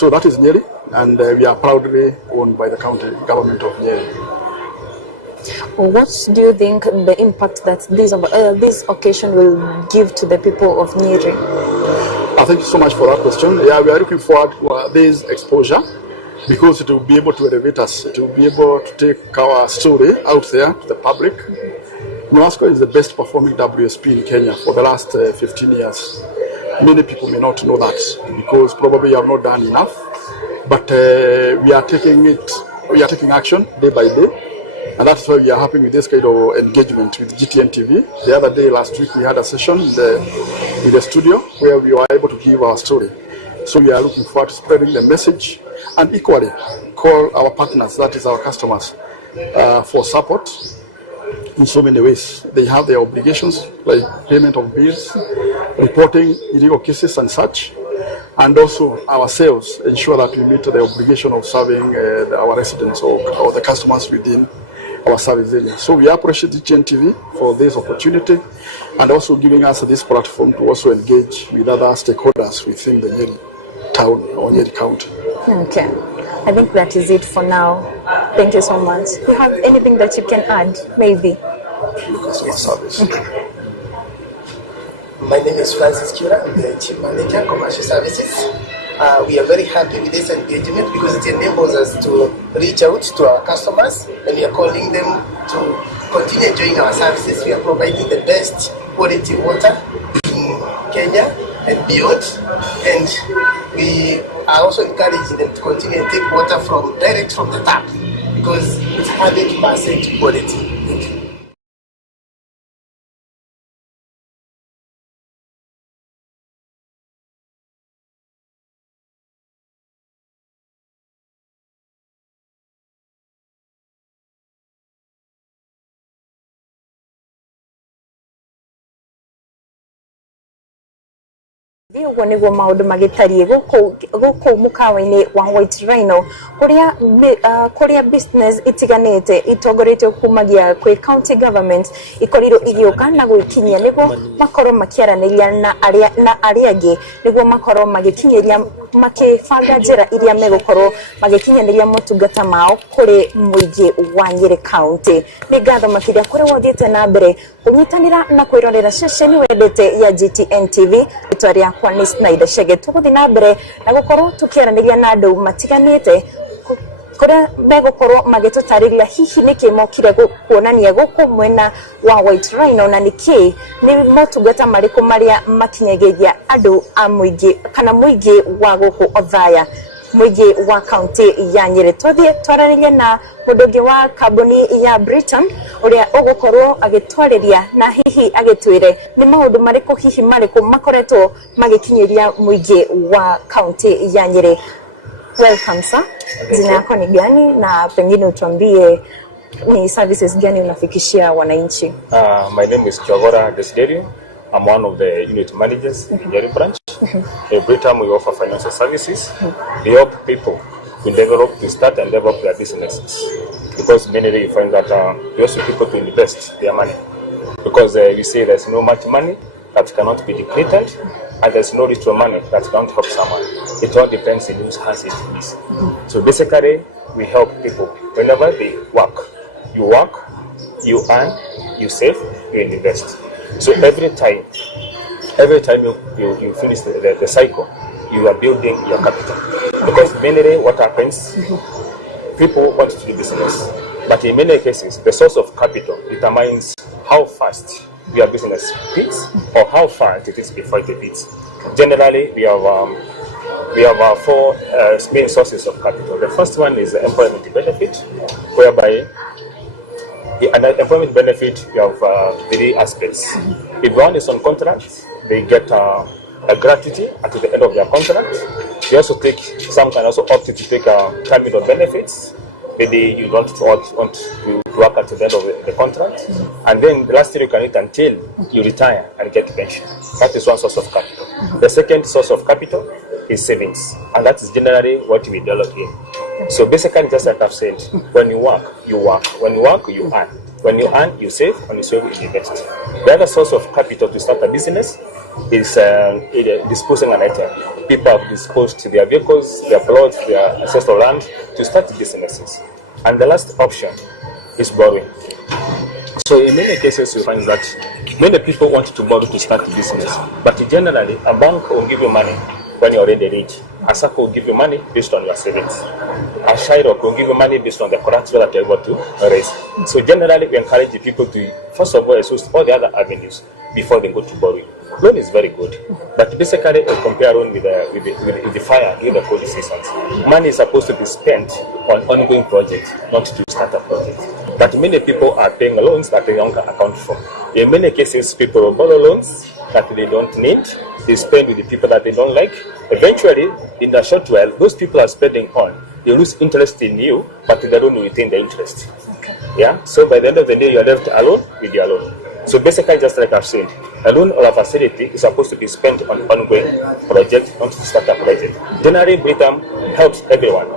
So that is Nyeri, and we are proudly owned by the county government of Nyeri. What do you think the impact that this occasion will give to the people of Nyeri? Thank you so much for that question. Yeah, we are looking forward to this exposure because it will be able to elevate us. It will be able to take our story out there to the public. MUNASCO is the best performing WSP in Kenya for the last 15 years. Many people may not know that because probably you have not done enough, but we are taking action day by day. And that's why we are happy with this kind of engagement with GTN TV. The other day, last week, we had a session in the studio where we were able to give our story. So we are looking forward to spreading the message and equally call our partners, that is our customers, for support in so many ways. They have their obligations like payment of bills, reporting illegal cases and such, and also ourselves ensure that we meet the obligation of serving our residents or the customers within our service area. So we appreciate GTN TV for this opportunity and also giving us this platform to also engage with other stakeholders within the Nyeri town or Nyeri county. Okay, I think that is it for now. Thank you so much. Do you have anything that you can add, maybe? Customer service. My name is Francis Kura. I'm the Chief Manager, Commercial Services. We are very happy with this engagement because it enables us to reach out to our customers and we are calling them to continue enjoying our services. We are providing the best quality water in Kenya and beyond, and we are also encouraging them to continue and take water direct from the tap because it's 100% quality. Uguo niguo maundu magitariĩ gũkũ mũkawa-inĩ wa White Rhino kuria business itiganĩte itongoretio kumagia kwĩ county government ikorirwo igĩũka na gwĩkinyia nĩguo makorwo makĩaranĩria na arĩa angĩ nĩguo makorwo magĩkinyĩria makĩbanga njĩra iria megũkorwo magĩkinyanĩria motungata mao kũrĩ mũingĩ wa Nyeri County. Nĩ ngatho makĩria kũrĩ wothiĩte na mbere kũnyitanĩra na kwĩrorera ceceni wendete ya GTN TV. Rĩtwa rĩakwa nĩ Snyder Shege. Tũgũthiĩ na mbere na gũkorwo tũkĩaranĩria na andũ matiganĩte kũrĩa megũkorwo magĩtũtarĩria hihi nĩkĩ mokire kuonania gũkũ mwena wa White Rhino na nĩkĩ nĩ motungata marĩkũ marĩa makinyagĩria andũ a mũingĩ kana mũingĩ wa gũkũ Othaya mũingĩ wa county ya Nyeri. Twathiĩ twaranĩrie na mũndũ ũngĩ wa kambuni ya Britain ũrĩa ũgũkorwo agĩtwarĩria na hihi agĩtwĩre nĩ maũndũ marĩkũ hihi marĩkũ makoretwo magĩkinyĩria mũingĩ wa county ya Nyeri. Welcome sir. Jina yako ni gani na pengine utuambie ni services gani unafikishia wananchi? My name is Chogora Desiderio. I'm one of the unit managers in Nyeri branch. Every time we offer financial services, we help people to start and develop their businesses. Because mainly you find that we also people to invest their money. Because we say there's no much money that cannot be depleted, and there's no little money that can't help someone. It all depends on whose hands it is. So basically, we help people whenever they work. You work, you earn, you save, you invest. So every time you finish the cycle, you are building your capital. Because mainly what happens, people want to do business, but in many cases, the source of capital determines how fast your business peaks or how far it is before it peaks. Generally, we have four main sources of capital. The first one is the employment benefit, whereby an employment benefit you have three aspects. If one is on contract, they get a gratuity at the end of their contract. They also take some can also opt to take terminal benefits. Maybe you don't want to work at the end of the contract, and then lastly you can wait until you retire and get pension. That is one source of capital. The second source of capital is savings, and that is generally what we develop in. So basically, just like I've said, when you work, you work. When you work, you earn. When you earn, you save. When you save, you invest. The other source of capital to start a business is disposing an item. People have disposed their vehicles, their plots, their ancestral land to start businesses. And the last option is borrowing. So in many cases, you find that many people want to borrow to start a business, but generally, a bank will give you money when you're already rich. A SACCO will give you money based on your savings. A SHIROC will give you money based on the collateral that you're able to raise. So generally, we encourage the people to, first of all, exhaust all the other avenues before they go to borrowing. Loan is very good, but basically, compare loan with the fire during the COVID seasons. Money is supposed to be spent on ongoing projects, not to start a project. But many people are paying loans that they don't account for. In many cases, people will borrow loans that they don't need. They spend with the people that they don't like. Eventually, in the short while, those people are spending on. They lose interest in you, but they don't retain the interest. Okay. Yeah. So by the end of the day, you are left alone with your loan. So basically, just like I've said, a loan or a facility is supposed to be spent on ongoing project, not to start a project. Generally, Britain helps everyone.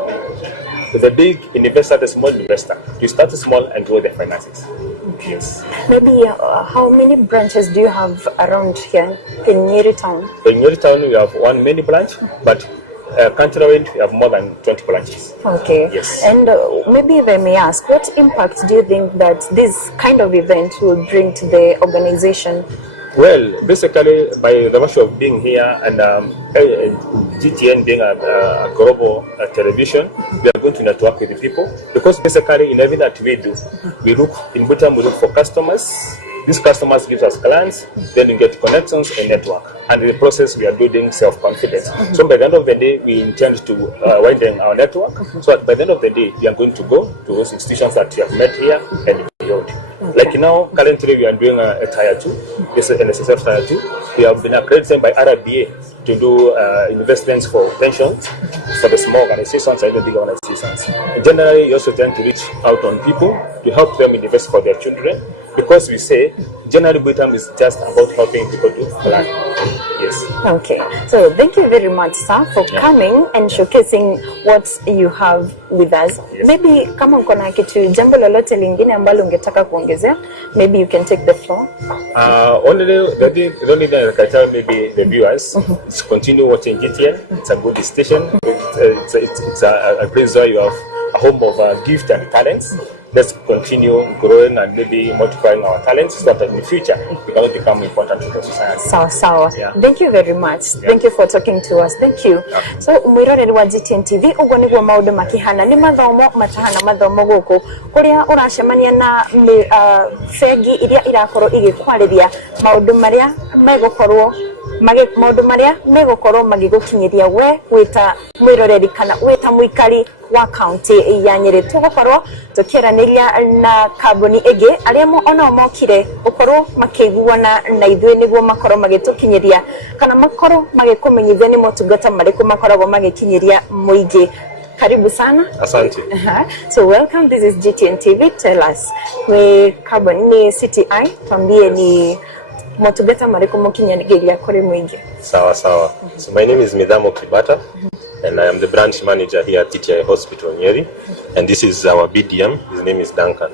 The big investor, the small investor, to start small and grow their finances. Okay. Yes. Maybe how many branches do you have around here in Nyeri town? In Nyeri town, we have one mini branch, but countrywide, we have more than 20 branches. Okay. Yes. And maybe if I may ask, what impact do you think that this kind of event will bring to the organization? Well, basically, by the virtue of being here and GTN being a global television, we are going to network with the people, because basically in everything that we do, we look for customers. These customers give us clients, then we get connections and network. And in the process, we are building self-confidence. So by the end of the day, we intend to widen our network. So by the end of the day, we are going to go to those institutions that we have met here and beyond. Like now, currently we are doing a Tier 2, this is an NSSF Tier 2. We have been accredited by RBA to do investments for pensions for the small organizations and the big organizations. And generally, you also tend to reach out on people to help them invest for their children, because we say generally Britain is just about helping people to plan. Yes. Okay. So thank you very much, sir, for coming and showcasing what you have with us. Yes. Maybe kama uko na kitu jambo lolote lingine ambalo ungetaka kuongezea, maybe you can take the floor. Only that I can tell maybe the viewers is continue watching GTN. It's a good station. It's a place where you have a home of gift and talents. Let's continue growing and maybe multiplying our talents so that in the future we can become important to the society. Sawa. Yeah. Thank you very much. Yeah. Thank you for talking to us. Thank you. Okay. So mwiroreri wa GTN TV ugo niguo maundu makihana ni mathomo matahana mathomo guku kuria uracemania na bengi iria irakorwo igikwariria maundu maria megukorwo maundu maria megukorwo magigukinyiria we wita mwiroreri kana wita muikari wa county ya Nyeri. Tugukorwo tukiraniria na kambuni igi aria ona mokire gukorwo makiguana na ithuĩ niguo makorwo magitukinyiria kana makorwo magikumenyithia ni motungata mariku makoragwo magikinyiria muingi. Karibu sana. Asante. So welcome, this is GTN TV. Tell us, we kambuni ni CTI, tuambie ni motungata mariku mukinyiria kuri muingi. Sawa. So my name is Midhamo Kibata, and I am the branch manager here at TTI Hospital Nyeri, and this is our BDM. His name is Duncan.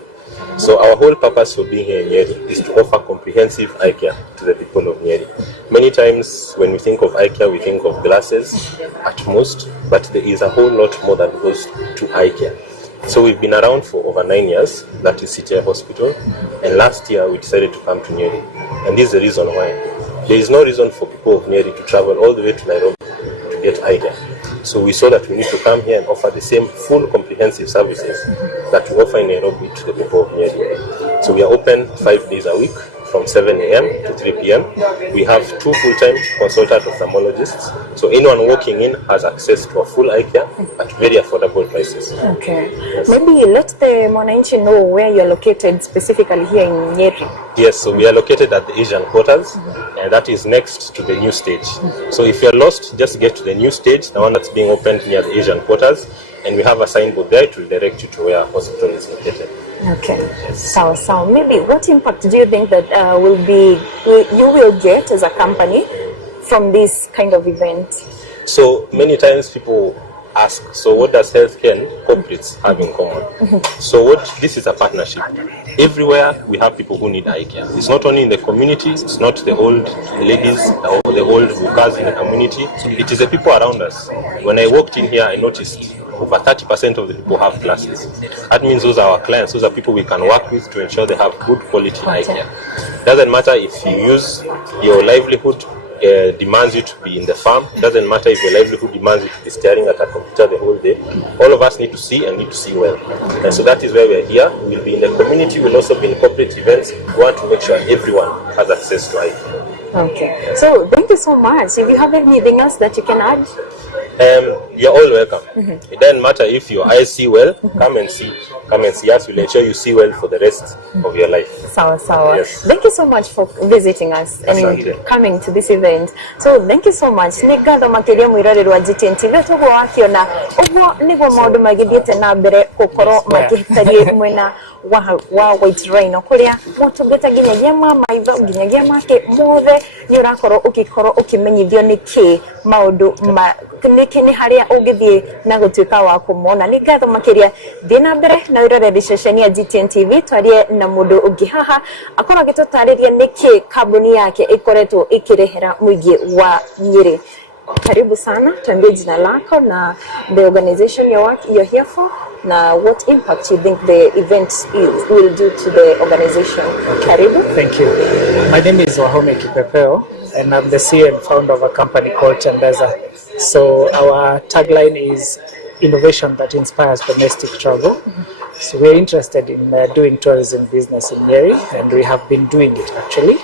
So our whole purpose for being here in Nyeri is to offer comprehensive eye care to the people of Nyeri. Many times when we think of eye care, we think of glasses at most, but there is a whole lot more that goes to eye care. So we've been around for over 9 years, that is CTI Hospital, and last year we decided to come to Nyeri, and this is the reason why. There is no reason for people of Nyeri to travel all the way to Nairobi to get eye care. So we saw that we need to come here and offer the same full comprehensive services that we offer in Nairobi to the people of Nyeri. So we are open 5 days a week from 7 a.m. to 3 p.m. We have 2 full-time consultant ophthalmologists. So anyone walking in has access to a full eye care at very affordable prices. Okay. Yes. Maybe let the Mwananchi know where you're located specifically here in Nyeri. Yes, so we are located at the Asian quarters, and that is next to the new stage. So if you're lost, just get to the new stage, the one that's being opened near the Asian quarters, and we have a signboard there to direct you to where our hospital is located. Okay. Yes. So maybe what impact do you think that you will get as a company from this kind of event? So many times people ask, so what does healthcare and corporates have in common? So this is a partnership. Everywhere we have people who need eye care. It's not only in the community, it's not the old ladies or the old workers in the community, it is the people around us. When I walked in here, I noticed over 30% of the people have glasses. That means those are our clients, those are people we can work with to ensure they have good quality eye care. Doesn't matter if you use your livelihood demands you to be in the farm. It doesn't matter if your livelihood demands you to be staring at a computer the whole day. All of us need to see and need to see well. And so that is why we're here. We'll be in the community, we'll also be in corporate events. We want to make sure everyone has access to eye care. Okay. So thank you so much. If you have anything else that you can add? You're all welcome. It doesn't matter if your eyes see well, come and see us. We'll ensure you see well for the rest of your life. Sawa. Yes. Thank you so much for visiting us and coming to this event. So thank you so much. Nigatho makiria mwirorerwa GTN TV tugo wakiona uguo nigo maundu magithiete na mbere gukorwo makihitarie mwena wa White Rhino kuria motungata nginyagia maitho nginyagia make mothe ni urakorwo ukikorwo ukimenyithio niki maundu niki ni haria ungithie na gutuika wa kumona. Nigatho makiria thina mbere na wiroreri ceceni ya GTN TV twarie na mundu ungi haha akorwo agitutariria niki kambuni yake ikoretwo ikirehera muingi wa Nyeri. Karibu sana, tuambie jina lako na the organization you're here for, na what impact you think the event will do to the organization. Karibu. Thank you. My name is Wahome Kipepeo and I'm the CEO and founder of a company called Tembeza. So our tagline is innovation that inspires domestic travel. So we're interested in doing tourism business in Nyeri, and we have been doing it actually.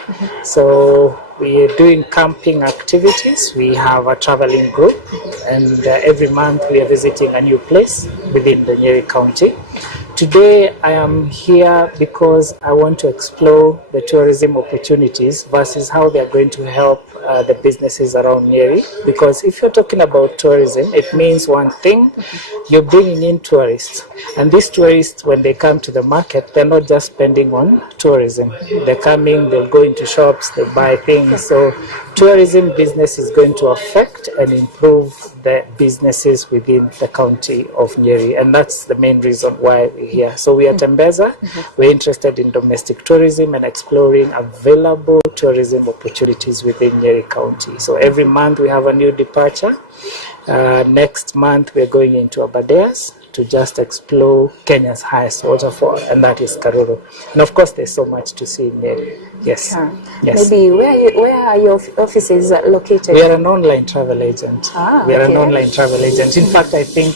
So we are doing camping activities. We have a traveling group, and every month we are visiting a new place within the Nyeri County. Today I am here because I want to explore the tourism opportunities versus how they are going to help the businesses around Nyeri. Because if you're talking about tourism, it means one thing, you're bringing in tourists. And these tourists, when they come to the market, they're not just spending on tourism. They're coming, they'll go into shops, they buy things. So tourism business is going to affect and improve the businesses within the county of Nyeri. And that's the main reason why we're here. So we are Tembeza. We're interested in domestic tourism and exploring available tourism opportunities within Nyeri County. So every month we have a new departure. Next month we're going into Aberdares to just explore Kenya's highest waterfall, and that is Karuru. And of course there's so much to see in Nyeri. Yes. Yeah. Yes. Maybe where are your offices located? We are an online travel agent. We are an online travel agent. In fact, I think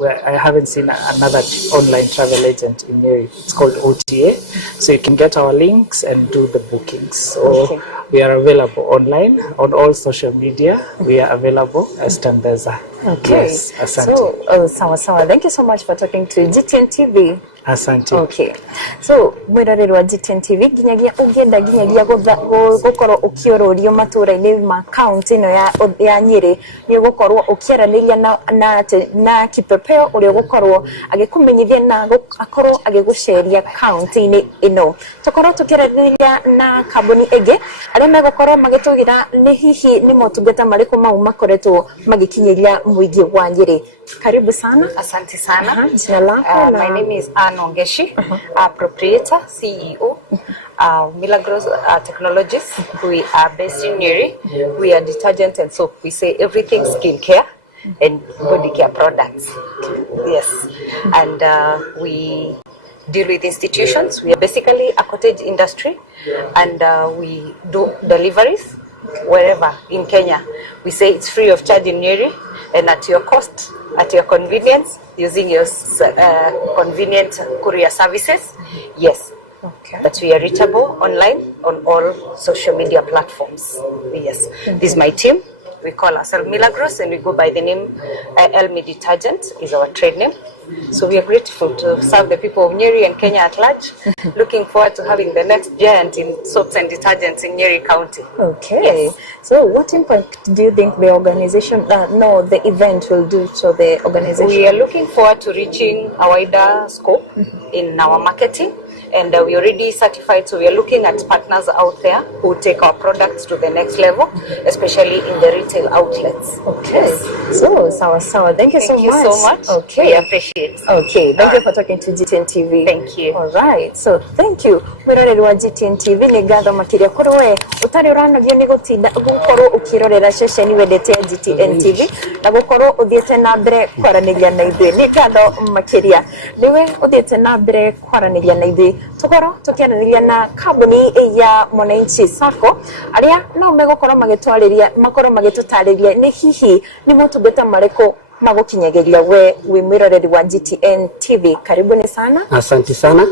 I haven't seen another online travel agent in Nyeri. It's called OTA. So you can get our links and do the bookings. So we are available online on all social media. We are available as Tembeza. Okay. Yes, asante. So, sawa. Thank you so much for talking to GTN TV. Asante. Okay. So, mwiroreri wa GTN TV ginyagia ugenda ginyagia gukorwo ukiororio matura-ini ma county ino ya Nyeri ni gukorwo ukiaraniria na Kipepeo uri gukorwo agikumenyithia na akorwo agiguceria county-ini ino. Tukorwo tukiaraniria na kambuni ege aria megukorwo magitugira ni hihi ni motungata mariku mau makoretwo magikinyiria muingi wa Nyeri. Karibu sana. Asante sana. Jina lako? My name is Anne Ongeshi, proprietor, CEO, Milagros Technologies. We are based in Nyeri. We are detergent and soap. We say everything skincare and body care products. Yes. And we deal with institutions. We are basically a cottage industry, and we do deliveries wherever in Kenya. We say it's free of charge in Nyeri and at your cost, at your convenience, using your convenient courier services. Yes. Okay. That we are reachable online on all social media platforms. Yes. This is my team. We call ourselves Milagros, and we go by the name Elmi Detergent is our trade name. So we are grateful to serve the people of Nyeri and Kenya at large. Looking forward to having the next giant in soaps and detergents in Nyeri County. Okay. Yes. So what impact do you think the organization, the event will do to the organization? We are looking forward to reaching a wider scope in our marketing. and we already certified, so we are looking at partners out there who take our products to the next level, especially in the retail outlets. Okay. So, sawa. Thank you so much. Okay. We appreciate. Okay. Thank you for talking to GTN TV. Thank you. All right. So, thank you. Mwiroreri wa GTN TV ni gatho makiria kuri we utari uranagio ni gutinda gukorwo ukirorera ceceni wendete ya GTN TV na gukorwo uthiete na mbere kwaraniria na ithuĩ ni gatho makiria niwe uthiete na mbere kwaraniria na ithuĩ tukorwo tukiaraniria na kambuni ya MUNANU Sacco aria no megukorwo makorwo magitutariria ni hihi ni motungata mariko magukinyagiria we mwiroreri wa GTN TV. Karibuni sana. Asante sana.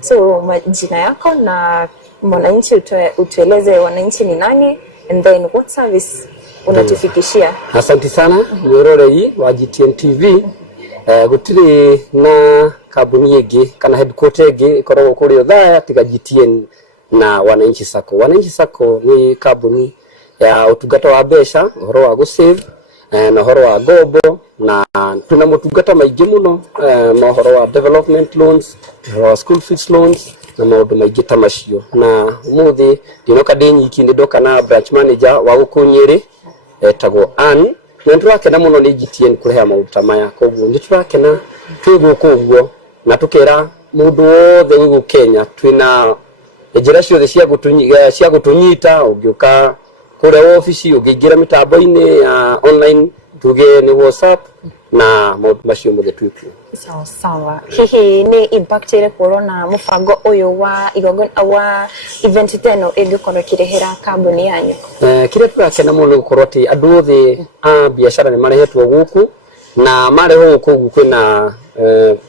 So majina yako na MUNANU, utueleze wananchi ni nani and then what service unatufikishia. Asante sana mwiroreri wa GTN TV. Gutiri na kambuni ĩngĩ kana headquarter ĩngĩ ikoragwo kuri Othaya tiga GTN na MUNANU Sacco. MUNANU Sacco ni kambuni ya utungata wa mbeca, uhoro wa gusave na uhoro wa ngombo, na tuna motungata maingĩ muno na uhoro wa development loans, uhoro wa school fees loans na maundu maingĩ ta macio. Na muthi ndinoka ndĩnyiki nĩ ndoka na branch manager wa gũkũ Nyeri etagwo Ann. Nĩ turakena muno nĩ GTN kũreha maũndũ ta maya, koguo nĩ turakena twĩ gũkũ ũguo na tukera mũndũ wothe wĩ Kenya twina njĩra ciothe cia gũtũnyita. Ũngĩũka kũrĩa ofici, ũngĩingĩra mitambo-inĩ online, tuge ni WhatsApp na maũndũ macio mothe twĩkuo. Sawa. Hihi ni impact ile corona mufango uyu wa event teno ĩngĩkorwo kirehera kambuni yanyu? Kire turakena muno gukorwo ati andu othe a biashara ni marehetwo guku na mareho guku kwina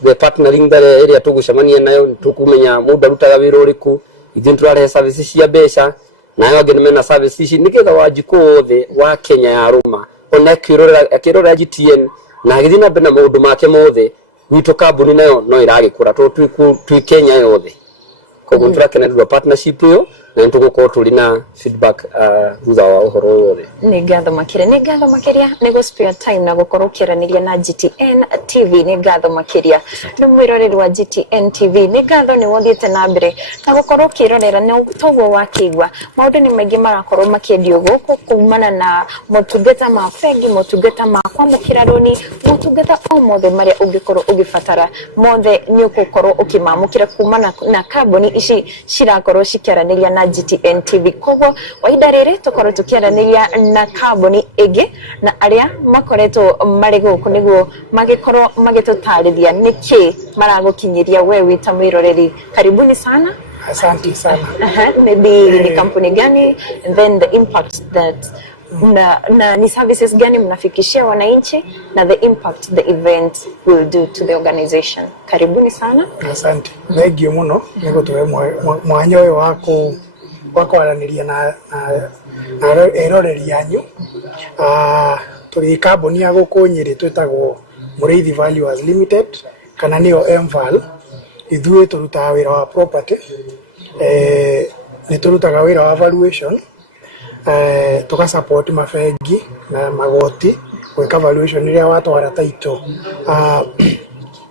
the partnering there area tugucemania nayo, tukumenya mundu arutaga wĩra ũrĩkũ, ithuĩ turarehe services cia mbeca na yo angĩ mena services nigetha wanjiko othe wa Kenya ya ruma ona kirorera GTN na agithii na mbere na maundu make mothe witũ kambuni nayo no iragĩkũra twi Kenya yothe. Koguo turakenera partnership iyo na nitugukorwo turi na feedback thutha wa uhoro wothe. Ni gatho makiria ni go spare time na gukorwo kiraniria na GTN TV. Ni gatho makiria ni mwiroreri wa GTN TV. Ni gatho ni wothiete na mbere na gukorwo kirorera ni togo wa kigwa maundu ni maingi marakorwo makiendio guku kumana na motungata ma fegi, motungata ma kwamukira roni, motungata o mothe maria ungikorwo ugifatara mothe ni ugukorwo ukimamukira kumana na kambuni ici cirakorwo cikiaraniria na GTN TV. Koguo waida rere tukorwo tukiaraniria na kambuni ĩngĩ na aria makoretwo mari guku niguo magikorwo magitutarithia niki maragukinyiria we wita mwiroreri. Karibuni sana. Asante sana. Maybe ni kampuni gani and then the impact that na ni services gani mnafikishia wananchi na the impact the event will do to the organization. Karibuni sana. Asante. Thank you muno niko tuwe mwanya uyu wako araniria na eroreri yanyu. Turi kambuni ya guku Nyeri twitagwo Muriithi Valuers Limited kana niyo MVAL. Ithuĩ turutaga wĩra wa property, ni turutaga wĩra wa valuation, tuka support mafengi na magoti gwĩka valuation iria watwara taito,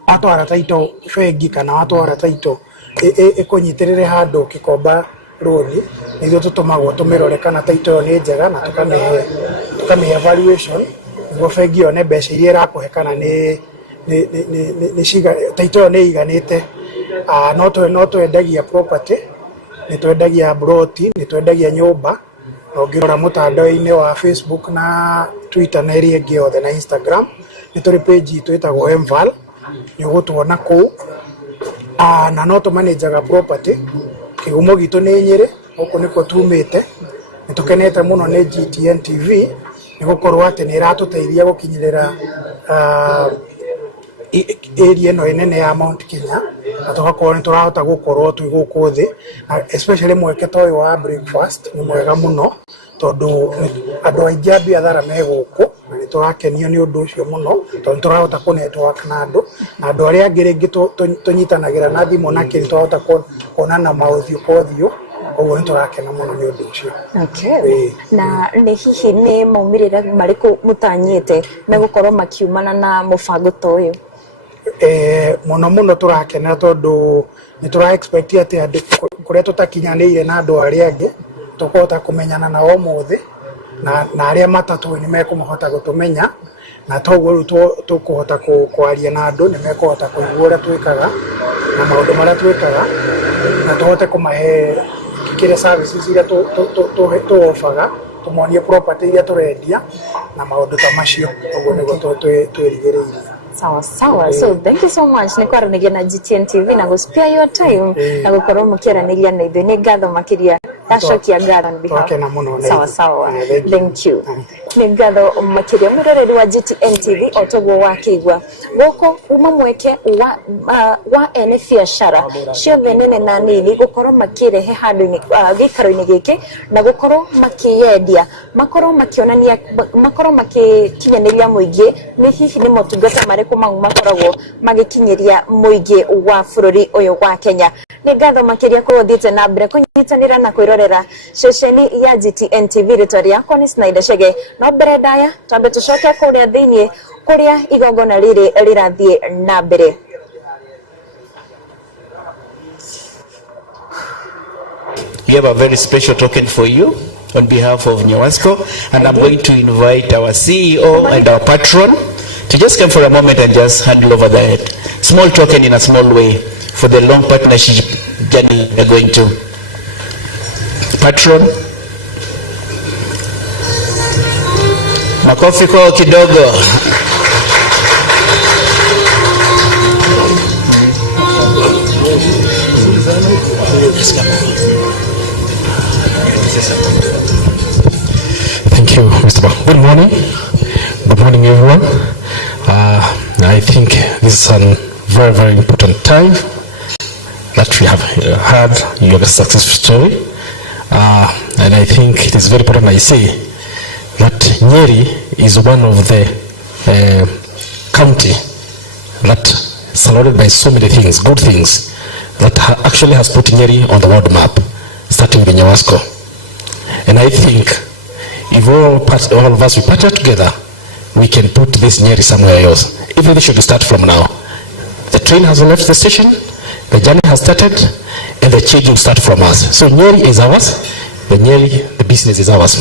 watwara taito fengi kana watwara taito ikunyitirire handu kikomba roni, nithuĩ tutumagwo tumirore kana taito ni njega na tukamihe valuation niguo fengi one mbeca iria irakuhe kana ni shiga taito ni iganite. No twendagia property, ni twendagia broti, ni twendagia nyumba. Na ũngĩrora mũtandao-inĩ wa Facebook na Twitter na ĩrĩa ĩngĩ yothe na Instagram ni tũrĩ page itũ ĩtagwo MVAL, ni ũgũtuona kũu. Na no tũmanajaga property. Kĩhumo gitũ nĩ Nyeri, gũkũ nĩkuo tumĩte. Nĩ tũkenete mũno nĩ GTN TV ni gũkorwo atĩ nĩ ĩratũteithia gũkinyĩrĩra area no enene ya Mount Kenya na tugakorwo ni turahota gukorwo twi guku thi, especially mweke toyo wa breakfast ni mwega muno tondu andu aingĩ a biathara me guku na ni turakenio ni undu ucio muno tondu turahota ku network na andu aria angĩ rĩngĩ tunyitanagira na thimũ na kĩrĩ turahota kuonana maũthiũ kwa ũthiũ. Koguo ni turakena muno ni undu ucio. Okay. Na ni hihi ni maumĩrĩra marĩkũ mũtanyĩte me gukorwo makiumana na mũbango toyo? muno turakenera tondu ni tura expect ati kuria tutakinyanire na andu aria angi tukota kumenyana na o muthi na aria matatu ni mekumuhota gutumenya na toguo tukuhota kwaria na andu ni mekuhota kuigua uria twikaga na maundu maria twikaga na tuhote kumahe kire services iria tu offer tumonie property iria turendia na maundu ta macio uguo niguo twirigireirie. Sawa sawa. So thank you so much ni kwaranigia na GTN TV na spare your time na gukorwo mukiraniria na ithu ni ngatho makiria tashokia ngatho behalf. Sawa sawa. Thank you. Ni ngatho makiria muroreri wa GTN TV otogwo wakigwa goko uma mweke wa ene biashara ciothe nene na nini gukorwo makirehe handu gikaro-ini giki na gukorwo makiyendia makorwo makionania makorwo makikinyaniria muingi ni hihi ni motungata mariku mau makoragwo magikinyiria muingi wa bururi uyu wa Kenya. Ni ngatho makiria kuthite na mbere kunyitanira na kwirorera ceceni ya GTN TV ritoria yakwa ni Snyder Shege no mbere daya tambe tucoke kuria thiini kuria igongona riri rirathie na mbere. We have a very special token for you on behalf of Nyawasco, and I'm going to invite our CEO and our patron to just come for a moment and just handle over that small token in a small way for the long partnership journey we're going to. Patron, makofi kwa kidogo. Thank you, Mr. Ba. Good morning. Good morning, everyone. I think this is a very, very important time that we have heard your success story. And I think it is very important I say that Nyeri is one of the county that surrounded by so many things, good things, that actually has put Nyeri on the world map, starting with Nyawasco. And I think if all of us we partner together, we can put this Nyeri somewhere else. Everything should start from now. The train has left the station, the journey has started, and the change will start from us. So Nyeri is ours, the business is ours.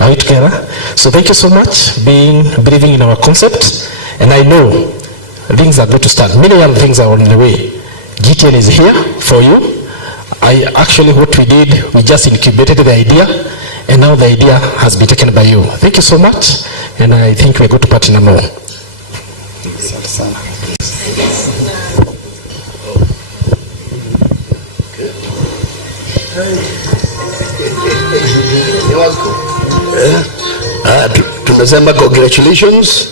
Are we together? So thank you so much believing in our concept, and I know things are going to start. Many young things are on the way. GTN is here for you. What we did, we just incubated the idea, and now the idea has been taken by you. Thank you so much, and I think we're going to partner more. Tunasema congratulations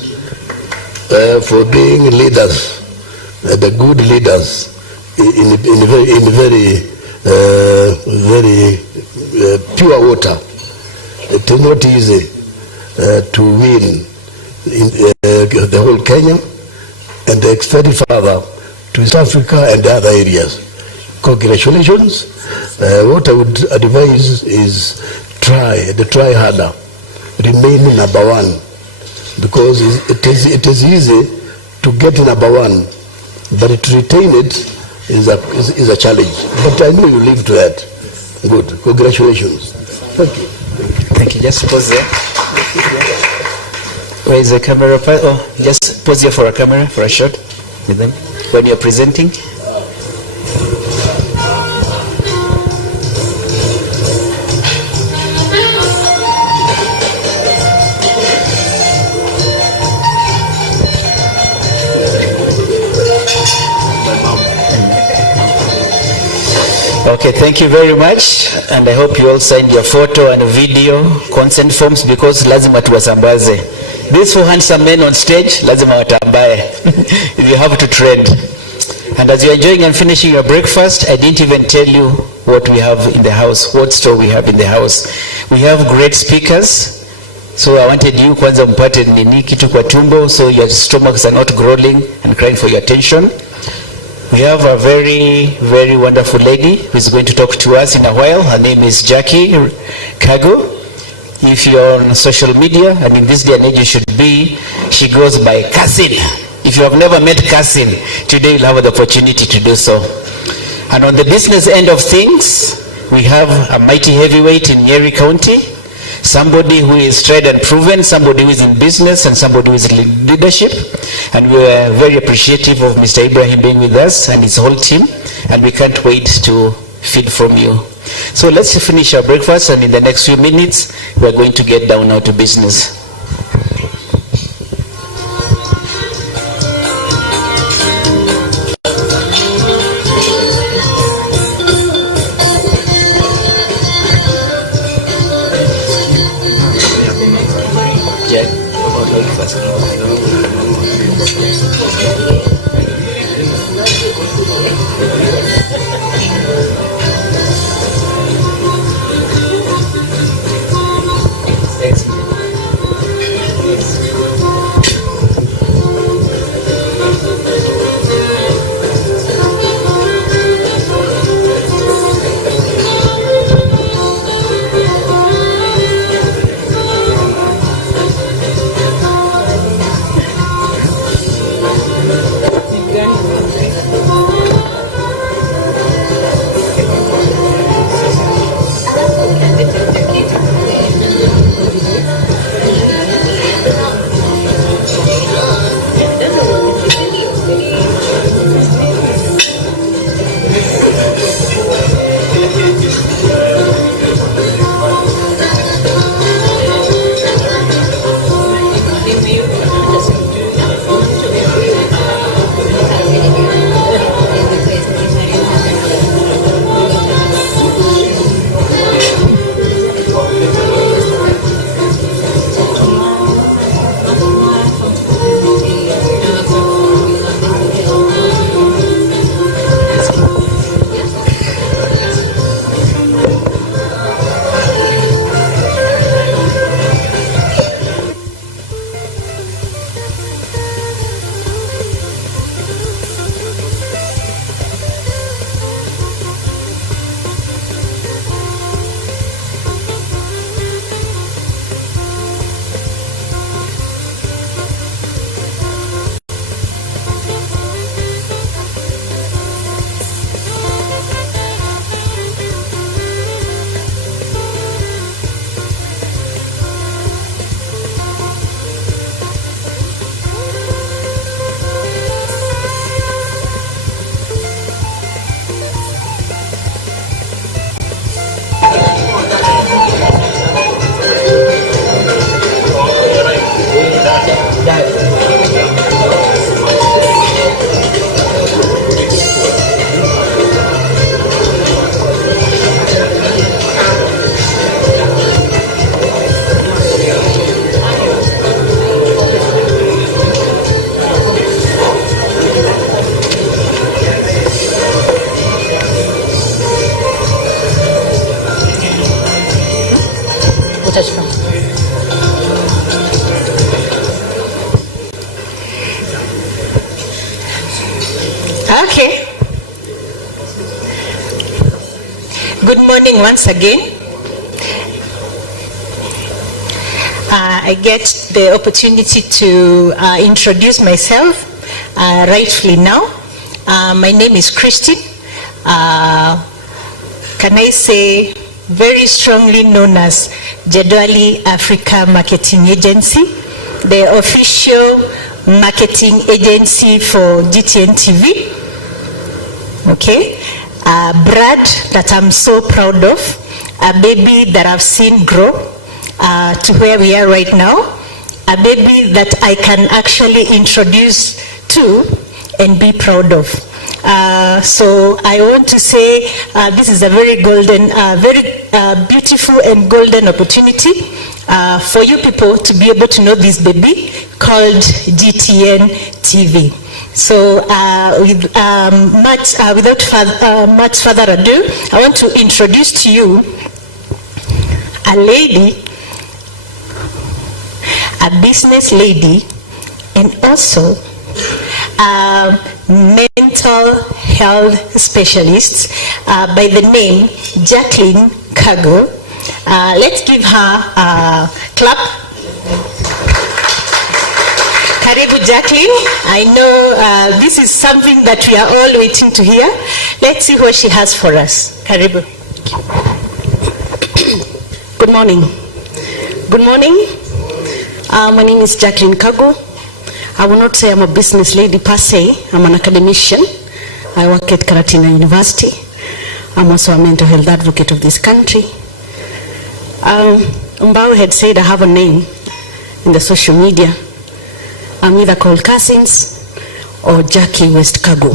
for being leaders, the good leaders in very pure water. It is not easy to win in the whole Kenya and extend further to East Africa and other areas. Congratulations. What I would advise is try harder, remain number one, because it is easy to get number one, but to retain it is a challenge. But I know you live to that. Good. Congratulations. Thank you. Thank you. Just pause there. Where is the camera? Oh, just pause here for a camera, for a shot with them when you're presenting. Okay, thank you very much, and I hope you all signed your photo and video consent forms, because lazima tuwasambaze. These 4 handsome men on stage, lazima watambaye. If you have to trend. And as you're enjoying and finishing your breakfast, I didn't even tell you what we have in the house, what store we have in the house. We have great speakers. So I wanted you kwanza mpate nini kitu kwa tumbo, so your stomachs are not growling and crying for your attention. We have a very, very wonderful lady who is going to talk to us in a while. Her name is Jackie Kago. If you're on social media, and in this day and age you should be, she goes by Cousin. If you have never met cousin, today you'll have the opportunity to do so. And on the business end of things, we have a mighty heavyweight in Nyeri County, somebody who is tried and proven, somebody who is in business, and somebody who is in leadership. And we are very appreciative of Mr. Ibrahim being with us and his whole team, and we can't wait to feed from you. So let's finish our breakfast, and in the next few minutes, we're going to get down now to business. Okay. Good morning once again. I get the opportunity to introduce myself rightfully now. My name is Christine. Can I say very strongly known as Jedwali Africa Marketing Agency, the official marketing agency for GTN TV. Okay, a brand that I'm so proud of, a baby that I've seen grow to where we are right now, a baby that I can actually introduce to and be proud of. So I want to say this is a very golden, very beautiful and golden opportunity for you people to be able to know this baby called GTN TV. So without much further ado, I want to introduce to you a lady, a business lady, and also a mental health specialist by the name Jacqueline Kago. Let's give her a clap. Karibu Jacqueline. I know this is something that we are all waiting to hear. Let's see what she has for us. Karibu. Good morning. Good morning. My name is Jacqueline Kago. I will not say I'm a business lady per se. I'm an academician. I work at Karatina University. I'm also a mental health advocate of this country. Mbao had said I have a name in the social media. I'm either called Cousins or Jackie West Kago.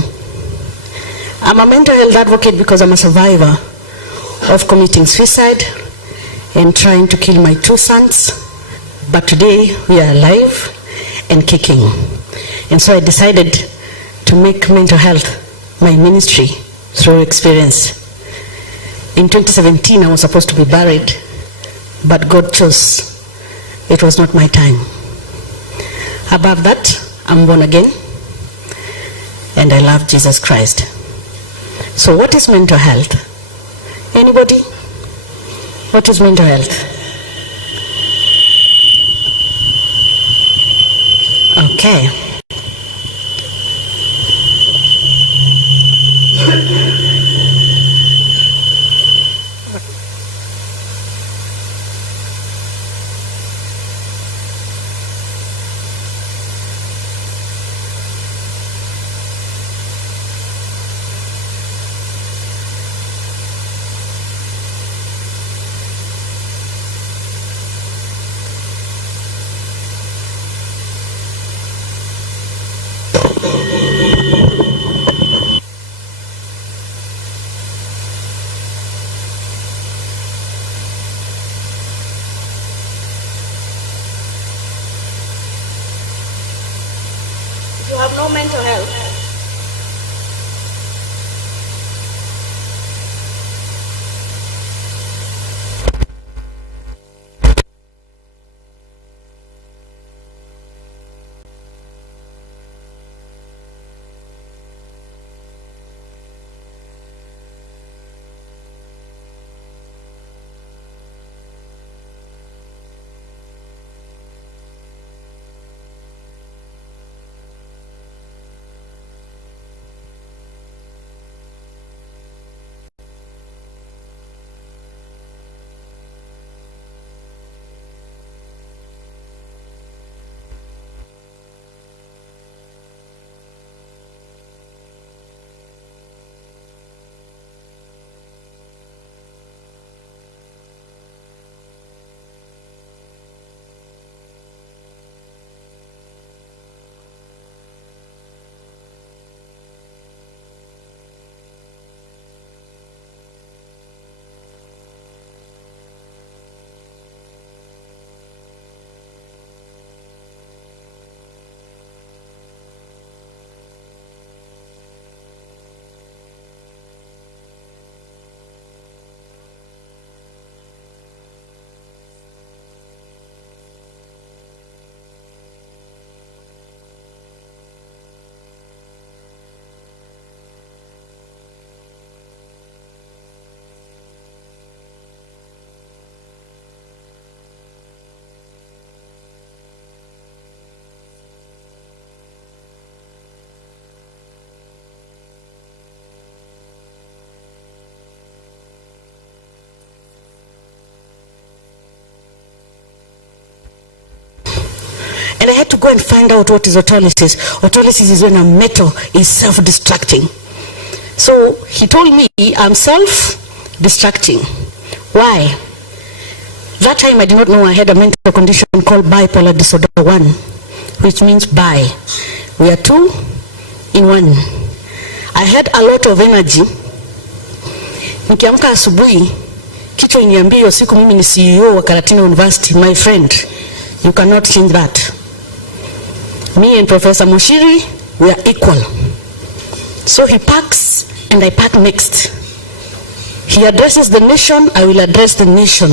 I'm a mental health advocate because I'm a survivor of committing suicide and trying to kill my 2 sons. But today we are alive and kicking. And so I decided to make mental health my ministry through experience. In 2017 I was supposed to be buried, but God chose. It was not my time. Above that, I'm born again and I love Jesus Christ. So what is mental health? Anybody? What is mental health? Okay. You have no mental health. And I had to go and find out what is autolysis. Autolysis is when a metal is self-destructing. So he told me I'm self-destructing. Why? That time I did not know I had a mental condition called bipolar disorder 1, which means bi. We are 2 in 1. I had a lot of energy. Nikiamka asubuhi, kichwa iniambia hiyo siku mimi ni CEO wa Karatina University. My friend, you cannot change that. Me and Professor Mushiri, we are equal. So he packs and I pack next. He addresses the nation, I will address the nation.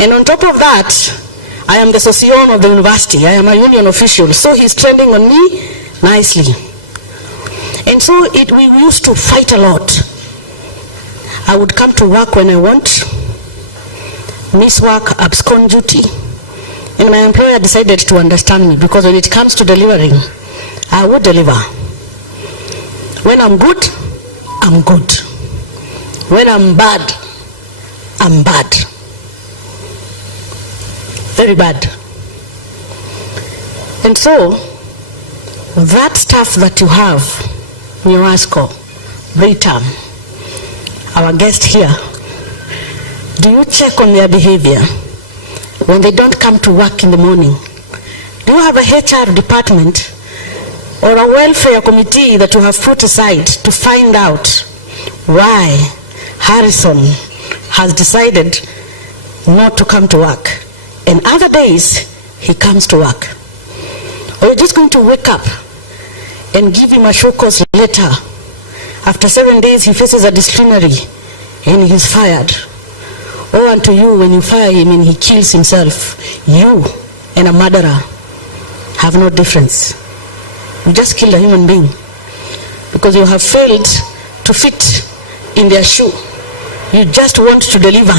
And on top of that, I am the socio of the university. I am a union official. So he's trending on me nicely. And so we used to fight a lot. I would come to work when I want, miss work, abscond duty, And my employer decided to understand me, because when it comes to delivering, I would deliver. When I'm good, I'm good. When I'm bad, I'm bad. Very bad. And so, that stuff that you have, Nyerasco, Britam, our guest here, do you check on their behavior when they don't come to work in the morning? Do you have a HR department or a welfare committee that you have put aside to find out why Harrison has decided not to come to work, and other days he comes to work? Or you're just going to wake up and give him a show cause letter? After 7 days he faces a disciplinary and he's fired. Oh, unto you, when you fire him and he kills himself, you and a murderer have no difference. You just killed a human being because you have failed to fit in their shoe. You just want to deliver.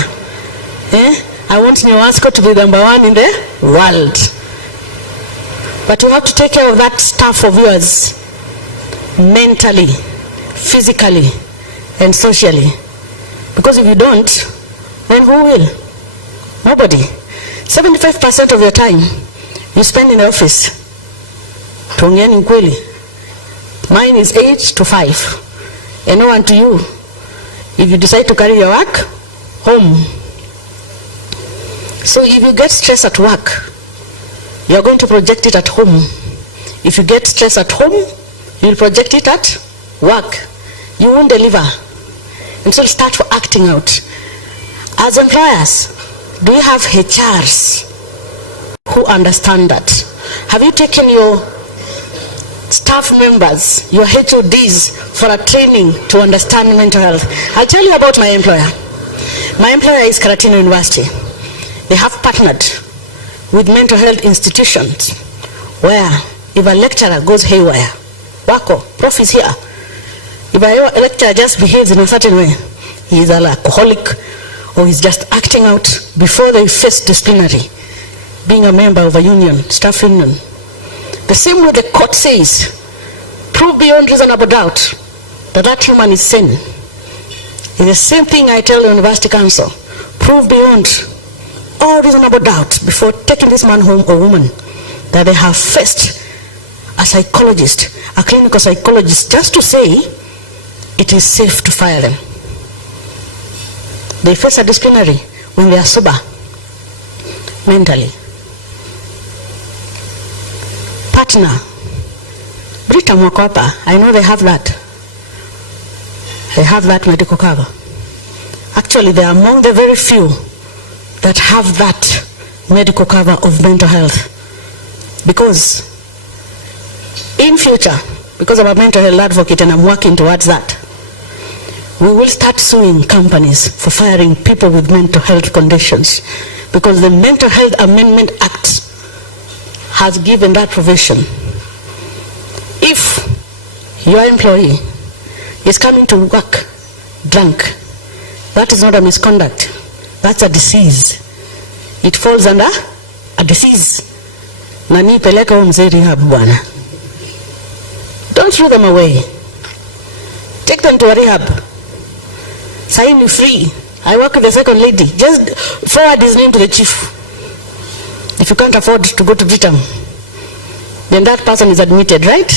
I want Nyerasco to be number one in the world. But you have to take care of that stuff of yours, mentally, physically, and socially. Because if you don't, then who will? Nobody. 75% of your time you spend in the office. Tuongeeni ukweli. Mine is 8 to 5. And no one to you. If you decide to carry your work home. So if you get stress at work, you are going to project it at home. If you get stress at home, you will project it at work. You won't deliver. And so start for acting out. As employers, do you have HRs who understand that? Have you taken your staff members, your HODs, for a training to understand mental health? I'll tell you about my employer. My employer is Karatino University. They have partnered with mental health institutions where if a lecturer goes haywire, wako, prof is here. If a lecturer just behaves in a certain way, he is an alcoholic or he's just acting out before they face disciplinary, being a member of a union, staff union. The same way the court says, prove beyond reasonable doubt that that human is sane. It's the same thing I tell the University Council. Prove beyond all reasonable doubt before taking this man home or woman that they have faced a psychologist, a clinical psychologist, just to say it is safe to fire them. They face a disciplinary when they are sober, mentally. Partner, Britam wako hapa, I know they have that. They have that medical cover. Actually, they are among the very few that have that medical cover of mental health. Because in future, because I'm a mental health advocate and I'm working towards that, we will start suing companies for firing people with mental health conditions, because the Mental Health Amendment Act has given that provision. If your employee is coming to work drunk, that is not a misconduct, that's a disease. It falls under a disease. Nani peleka mzee rehab bwana. Don't throw them away. Take them to a rehab. Sign you free. I work with the second lady. Just forward his name to the chief. If you can't afford to go to Britam, then that person is admitted, right?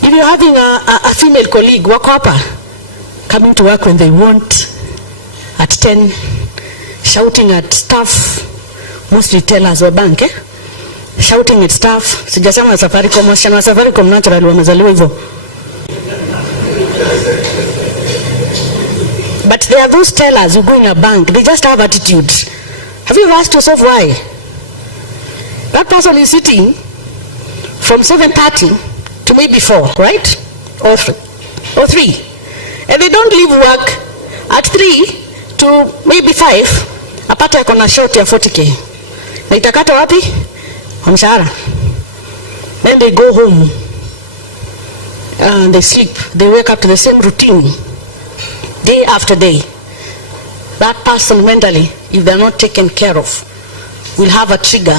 If you're having a female colleague, wako hapa, coming to work when they want, at 10, shouting at staff, mostly tellers wa bank, shouting at staff. Sijasema Safaricom, wasichana Safaricom natural wamezaliwa hivyo. But there are those tellers who go in a bank, they just have attitudes. Have you ever asked yourself why? That person is sitting from 7:30 to maybe 4, right? Or 3. And they don't leave work at 3 to maybe 5. Apata yako na short ya 40k. Na itakata wapi? Mshahara. Then they go home and they sleep. They wake up to the same routine, day after day. That person mentally, if they're not taken care of, will have a trigger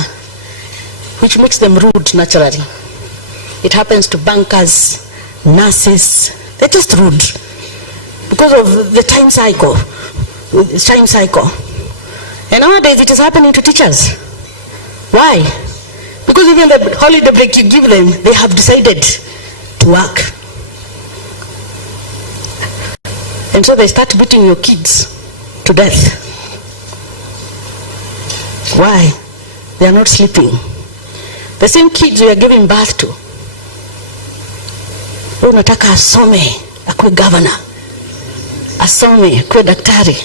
which makes them rude naturally. It happens to bankers, nurses. They're just rude because of the time cycle. And nowadays it is happening to teachers. Why? Because even the holiday break you give them, they have decided to work. And so they start beating your kids to death. Why? They are not sleeping. The same kids you are giving birth to. Unataka asome, akue governor. Asome, akue daktari.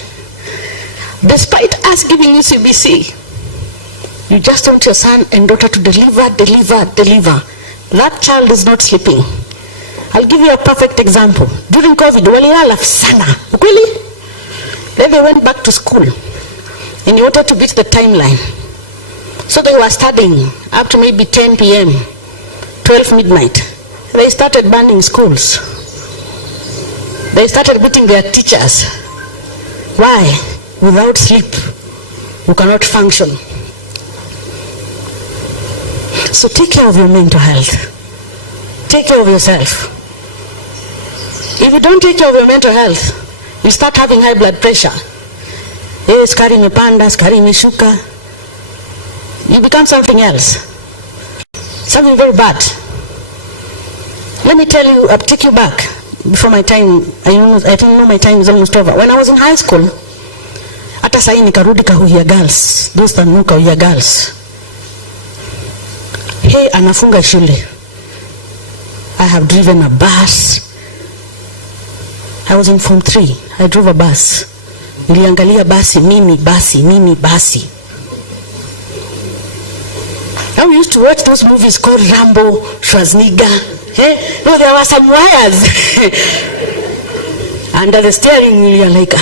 Despite us giving you CBC, you just want your son and daughter to deliver. That child is not sleeping. I'll give you a perfect example. During COVID, walilala sana. Ukweli? Then they went back to school and you wanted to beat the timeline. So they were studying up to maybe 10 p.m., 12 midnight. They started burning schools. They started beating their teachers. Why? Without sleep, you cannot function. So take care of your mental health. Take care of yourself. If you don't take care of your mental health, you start having high blood pressure. Skari imepanda, skari imeshuka. You become something else. Something very bad. Let me tell you, I'll take you back. Before my time, I think my time is almost over. When I was in high school, hata sahi nikarudi Kahuia girls. Those that know Kahuia girls. Hey, anafunga shule. I have driven a bus. I was in Form 3. I drove a bus. Niliangalia basi, mimi basi. I used to watch those movies called Rambo, Schwarzenegger. Hey, no, there were some wires under the steering wheel. You're like,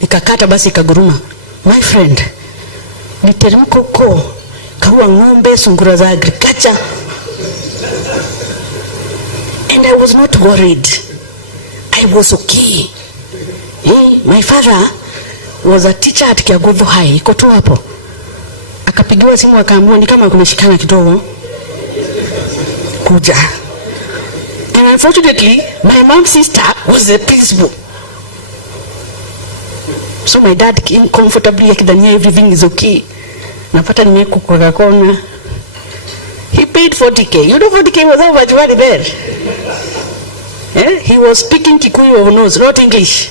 ikakata basi ikaguruma. My friend, niteremko huko, kaua ng'ombe, sungura za agriculture. And I was not worried. I was okay. My father was a teacher at Kiagovo High. Iko tu hapo. Akapigiwa simu akaambiwa ni kama kumeshikana kidogo. Kuja. And unfortunately, my mom's sister was the principal. So my dad came comfortably akidhania everything is okay. Napata nimeko kwa kona. He paid 40k. You know 40k was how much money there? He was speaking Kikuyu or nose, not English.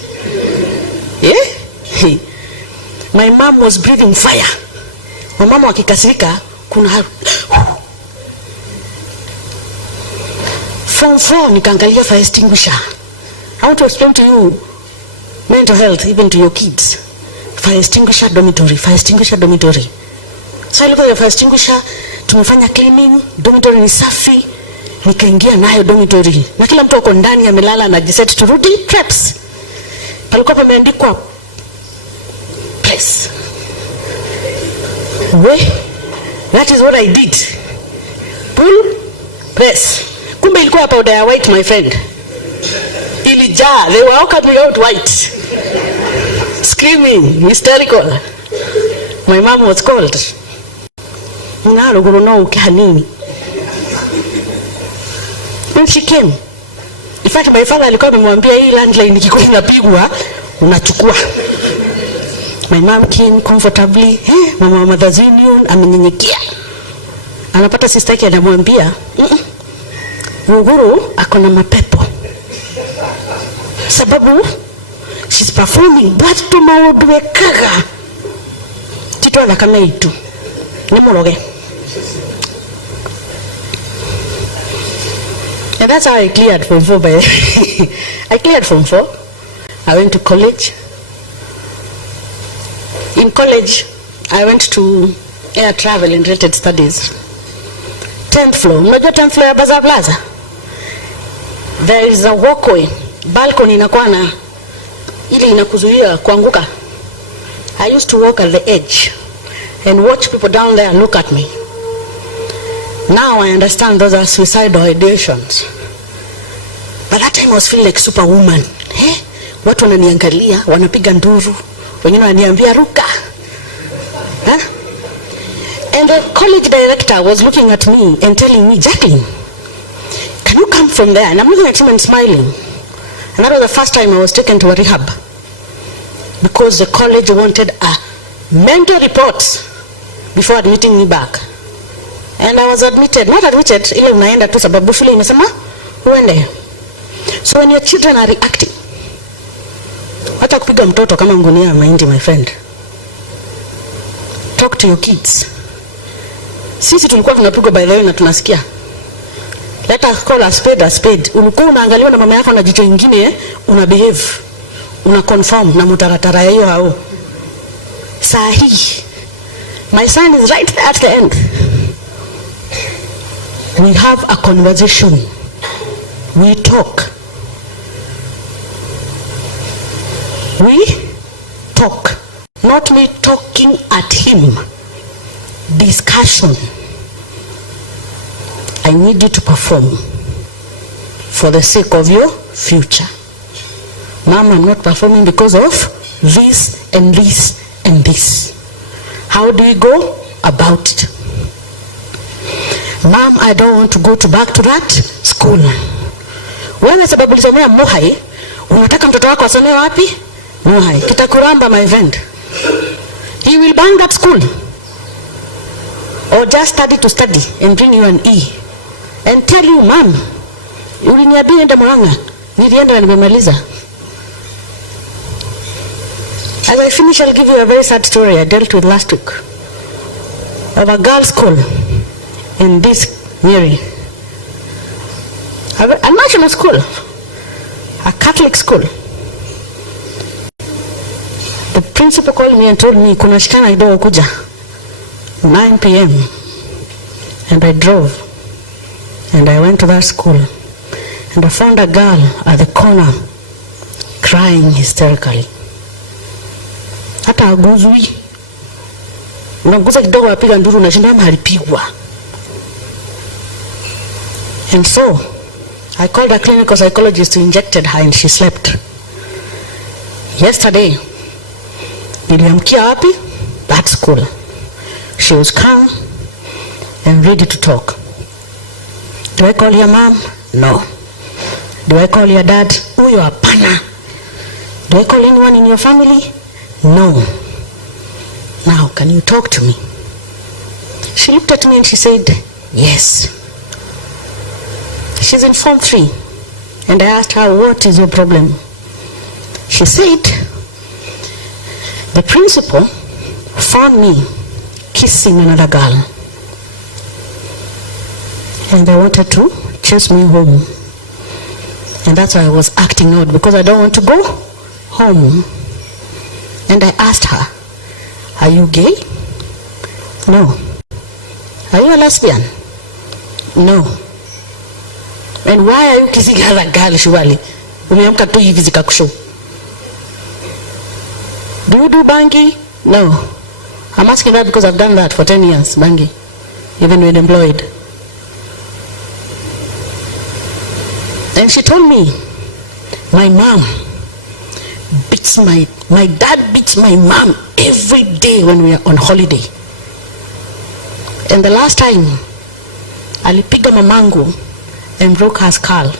My mom was breathing fire. My mama akikasirika kuna Form 4 nikaangalia fire extinguisher. I want to explain to you mental health even to your kids. Fire extinguisher dormitory. So I look at the fire extinguisher, tumefanya cleaning, dormitory ni safi. Nikaingia nayo dormitory. Na kila mtu uko ndani amelala na jiset turudi traps. Palikuwa pameandikwa press. That is what I did. Pull, press. Kumbe ilikuwa powder ya white, my friend. Ilijaa. They were all coming out white. Screaming, hysterical. My mom was called. When she came, in fact, my father alikuwa amemwambia hii landline ikikuwa inapigwa unachukua. My mom came comfortably. Mama wa Mother's Union amenyenyekea. Anapata sister yake anamwambia, Nguru akona mapepo. Sababu she's performing but to maudwe kaga. Tito anakama itu. Nimuroge. And that's how I cleared Form 4. I cleared Form 4. I went to college. In college, I went to air travel and related studies. 10th floor. Unajua 10th floor ya Bazaar Plaza? There is a walkway. Balcony inakuwa na ili inakuzuia kuanguka. I used to walk at the edge and watch people down there look at me. Now I understand those are suicidal ideations. But that time I was feeling like superwoman. Watu wananiangalia, wanapiga nduru. Wengine wananiambia ruka. And the college director was looking at me and telling me, Jacqueline, can you come from there? And I'm looking at him and smiling. And that was the first time I was taken to a rehab. Because the college wanted a mental report before admitting me back. And I was admitted, not admitted, ile unaenda tu sababu shule imesema uende. So when your children are reacting, hata kupiga mtoto kama ngunia ya mahindi, my friend. Talk to your kids. Sisi tulikuwa tunapigwa by the way na tunasikia. Let us call a spade a spade. Ulikuwa unaangaliwa na mama yako na jicho ingine, una behave, una conform na mutaratara hiyo hao. Sahi. My son is right there at the end. We have a conversation. We talk. We talk. Not me talking at him. Discussion. I need you to perform for the sake of your future. Mom, I'm not performing because of this and this and this. How do we go about it? Mom, I don't want to go back to that school. Wewe sababu ulisomea Muhai, unataka mtoto wako asomee wapi? Muhai. Kitakuramba, my friend. He will bang that school. Or just study to study and bring you an E. And tell you, Mom, uliniambia enda Murang'a, nilienda na nimemaliza. As I finish, I'll give you a very sad story I dealt with last week of a girls' school in this Nyeri. A national school, a Catholic school. The principal called me and told me, kuna shikana kidogo kuja, 9 p.m. And I drove. And I went to that school. And I found a girl at the corner crying hysterically. Hata aguzwi. Unaguza kidogo apiga nduru na shinda halipigwa. And so, I called a clinical psychologist who injected her and she slept. Yesterday, niliamkia wapi? That school. She was calm and ready to talk. Do I call your mom? No. Do I call your dad? Huyo hapana. Do I call anyone in your family? No. Now, can you talk to me? She looked at me and she said, yes. She's in Form 3. And I asked her, what is your problem? She said, the principal found me kissing another girl. And they wanted to chase me home. And that's why I was acting out, because I don't want to go home. And I asked her, are you gay? No. Are you a lesbian? No. And why are you kissing other girl, Shwali? Umeamka tu hivi zikakusho. Do you do bangi? No. I'm asking that because I've done that for 10 years, bangi, even when employed. And she told me, my mom beats my dad beats my mom every day when we are on holiday. And the last time, alipiga mamangu and broke her skull.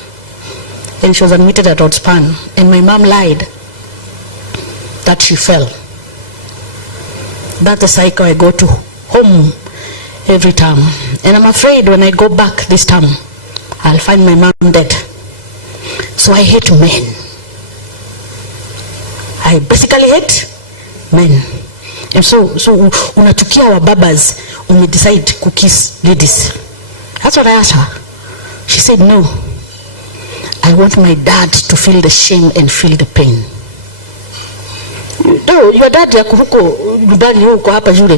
And she was admitted at Odspan. And my mom lied that she fell. That's the cycle I go to home every time. And I'm afraid when I go back this time, I'll find my mom dead. So I hate men. I basically hate men. And so unatukia wa babas, decide to kiss ladies. That's what I asked her. She said, no. I want my dad to feel the shame and feel the pain. No, your dad ya kuhuko nyumbani huko hapa shule.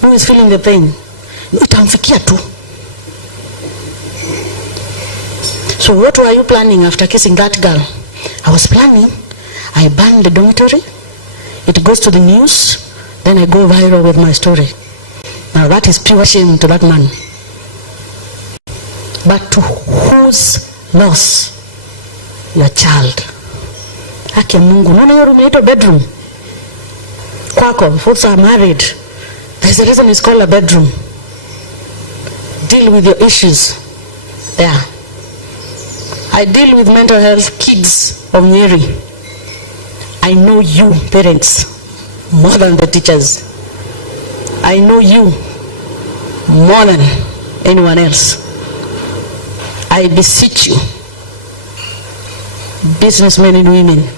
Who is feeling the pain? Utamfikia tu. So what were you planning after kissing that girl? I was planning, I burn the dormitory, it goes to the news, then I go viral with my story. Now that is pure shame to that man. But to whose loss? Your child. Haki ya Mungu. Nona hiyo room yaitwa bedroom. Kwako, folks are married. There's a reason it's called a bedroom. Deal with your issues there. I deal with mental health kids of Nyeri. I know you, parents, more than the teachers. I know you more than anyone else. I beseech you, businessmen and women,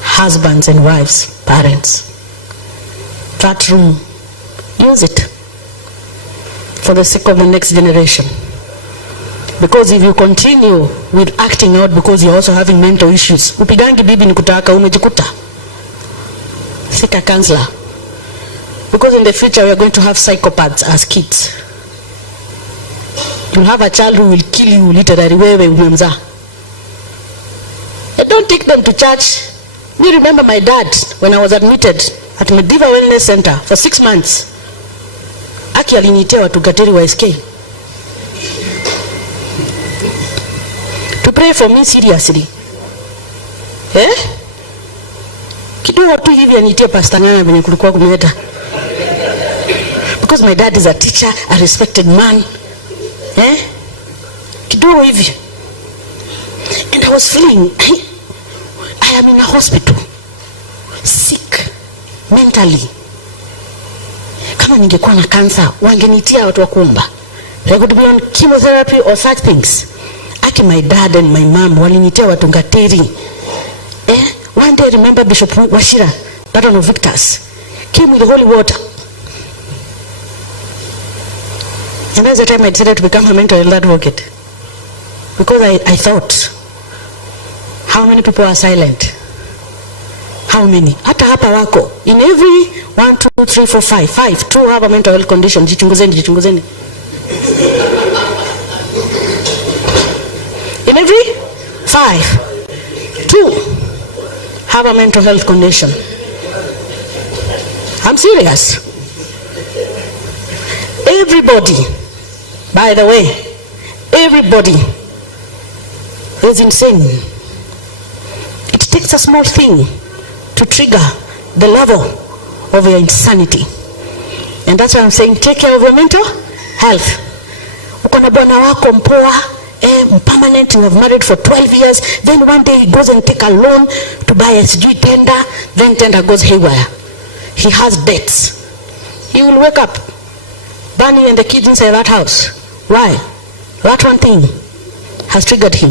husbands and wives, parents, that room, use it for the sake of the next generation. Because if you continue with acting out because you're also having mental issues, upigangi bibi ni kutaka umejikuta. Seek a counselor. Because in the future we are going to have psychopaths as kids. You'll have a child who will kill you literally wewe umemza. Don't take them to church. Me remember my dad when I was admitted at Mediva Wellness Center for 6 months. Aki aliniitia watu Gateri wa SK to pray for me seriously. Kidogo tu hivi aniitia Pastor Ng'ang'a venye kulikuwa kumeta. Because my dad is a teacher, a respected man. Kidogo hivi. And I was feeling, I am in a hospital, sick, mentally. Kama ningekuwa na cancer, wangenitia watu wa kuomba. I could be on chemotherapy or such things. Aki my dad and my mom walinitia watu Gateri. One day I remember Bishop Washira, Baron of Victors, came with holy water. And that's the time I decided to become a mental health advocate. Because I thought, how many people are silent? How many? Hata hapa wako. In every 1, 2, 3, 4, 5, 2 have a mental health condition. Jichunguzeni. In every 5, 2 have a mental health condition. I'm serious. Everybody, by the way, everybody is insane. It takes a small thing to trigger the level of your insanity. And that's why I'm saying take care of your mental health. Ukona bwana wako mpoa, permanent, you have married for 12 years, then one day he goes and take a loan to buy a SG tender, then tender goes haywire. He has debts. He will wake up, Bunny and the kids inside that house. Why? That one thing has triggered him.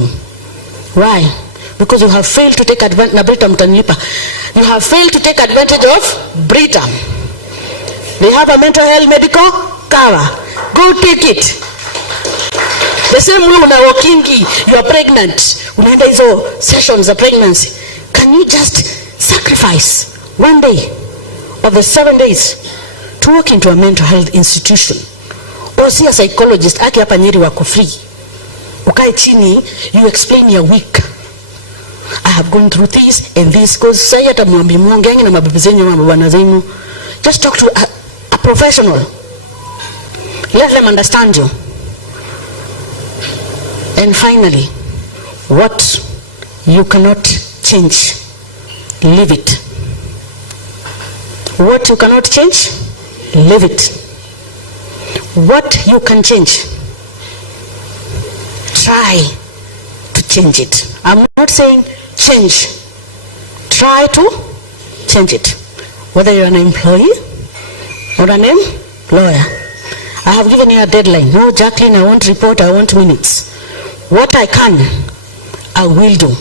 Why? Because you have failed to take advantage of Britam. You have failed to take advantage of Britam. They have a mental health medical cover. Go take it. The same way una walkingi, you are pregnant. Unaenda hizo sessions of pregnancy. Can you just sacrifice one day of the 7 days to walk into a mental health institution? Or see a psychologist, aki hapa Nyeri wako free. Ukae chini, you explain your week. I have gone through this and this, because say hata mwambi muongeangi na mabibi zenyu na mabwana zenyu. Just talk to a professional. Let them understand you. And finally, what you cannot change, leave it. What you cannot change, leave it. What you can change, try to change it. I'm not saying change. Try to change it. Whether you're an employee or an employer. I have given you a deadline. No, Jacqueline, I want report, I want minutes. What I can, I will do.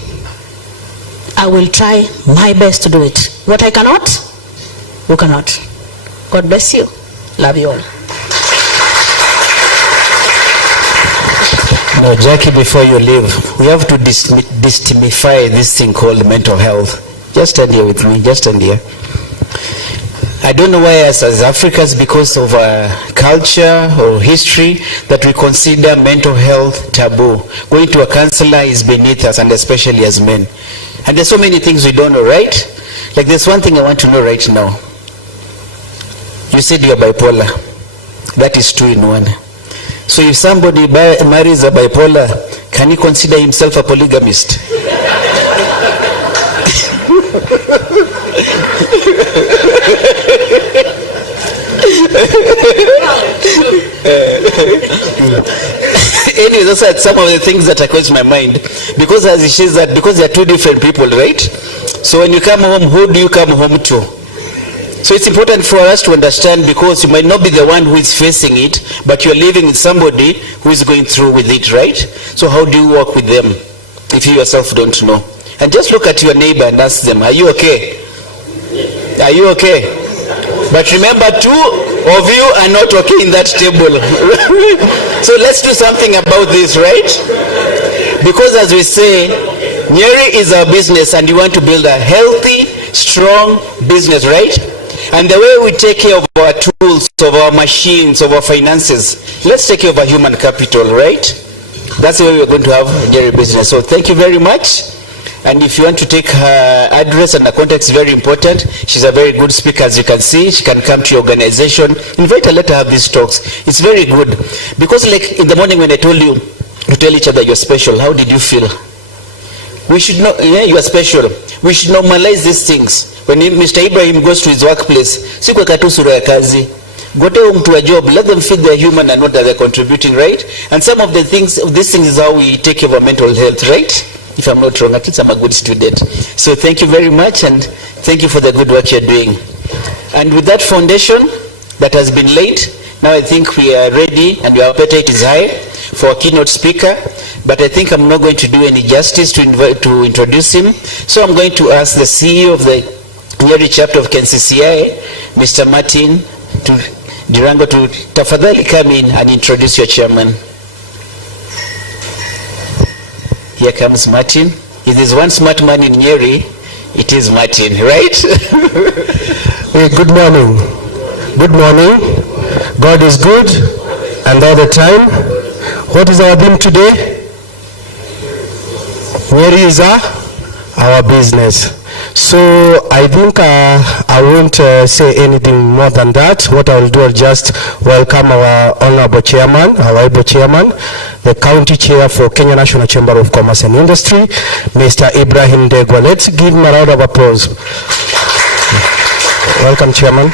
I will try my best to do it. What I cannot, you cannot. God bless you. Love you all. Now, Jackie, before you leave, we have to demystify this thing called mental health. Just stand here with me, just stand here. I don't know why as Africans, because of culture or history, that we consider mental health taboo. Going to a counselor is beneath us, and especially as men. And there's so many things we don't know, right? Like there's one thing I want to know right now. You said you're bipolar. That is true in one. So if somebody marries a bipolar, can he consider himself a polygamist? Anyway, those are some of the things that occurs my mind, because as she says that, because they are two different people, right? So when you come home, who do you come home to? So it's important for us to understand, because you might not be the one who is facing it, but you're living with somebody who is going through with it, right? So how do you work with them if you yourself don't know? And just look at your neighbor and ask them, are you okay? Are you okay? But remember, two of you are not okay in that table. So let's do something about this, right? Because as we say, Nyeri is our business, and you want to build a healthy, strong business, right? And the way we take care of our tools, of our machines, of our finances, let's take care of our human capital, right? That's the way we're going to have Nyeri business. So thank you very much. And if you want to take her address, and the context is very important, she's a very good speaker, as you can see. She can come to your organization. Invite her, let her have these talks. It's very good. Because like in the morning when I told you to tell each other you're special, how did you feel? We should know, yeah, you are special. We should normalize these things. When Mr. Ibrahim goes to his workplace, siku akatu sura ya kazi, gote mtu wa job, let them feel they're human and what they're contributing, right? And some of the things, these things is how we take care of our mental health, right? If I'm not wrong, at least I'm a good student. So thank you very much, and thank you for the good work you're doing. And with that foundation that has been laid, now I think we are ready, and your appetite is high for a keynote speaker. But I think I'm not going to do any justice to introduce him. So I'm going to ask the CEO of the Nyeri chapter of KNCCI, Mr. Martin Dirango, to tafadhali come in and introduce your chairman. Here comes Martin. If there's one smart man in Nyeri, it is Martin, right? Hey, good morning. Good morning. God is good, and all the time. What is our theme today? Where is our business? So I think I won't say anything more than that. What I will do is just welcome our honorable chairman, our able chairman, the county chair for Kenya National Chamber of Commerce and Industry, Mr. Ibrahim Degwa. Let's give him a round of applause. Welcome, chairman.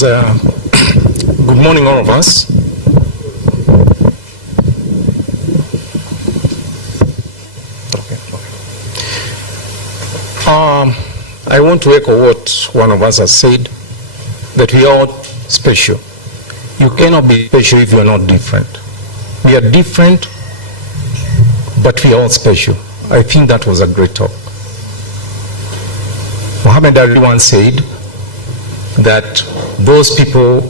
Good morning, all of us. I want to echo what one of us has said, that we are all special. You cannot be special if you are not different. We are different, but we are all special. I think that was a great talk. Muhammad Ali once said that those people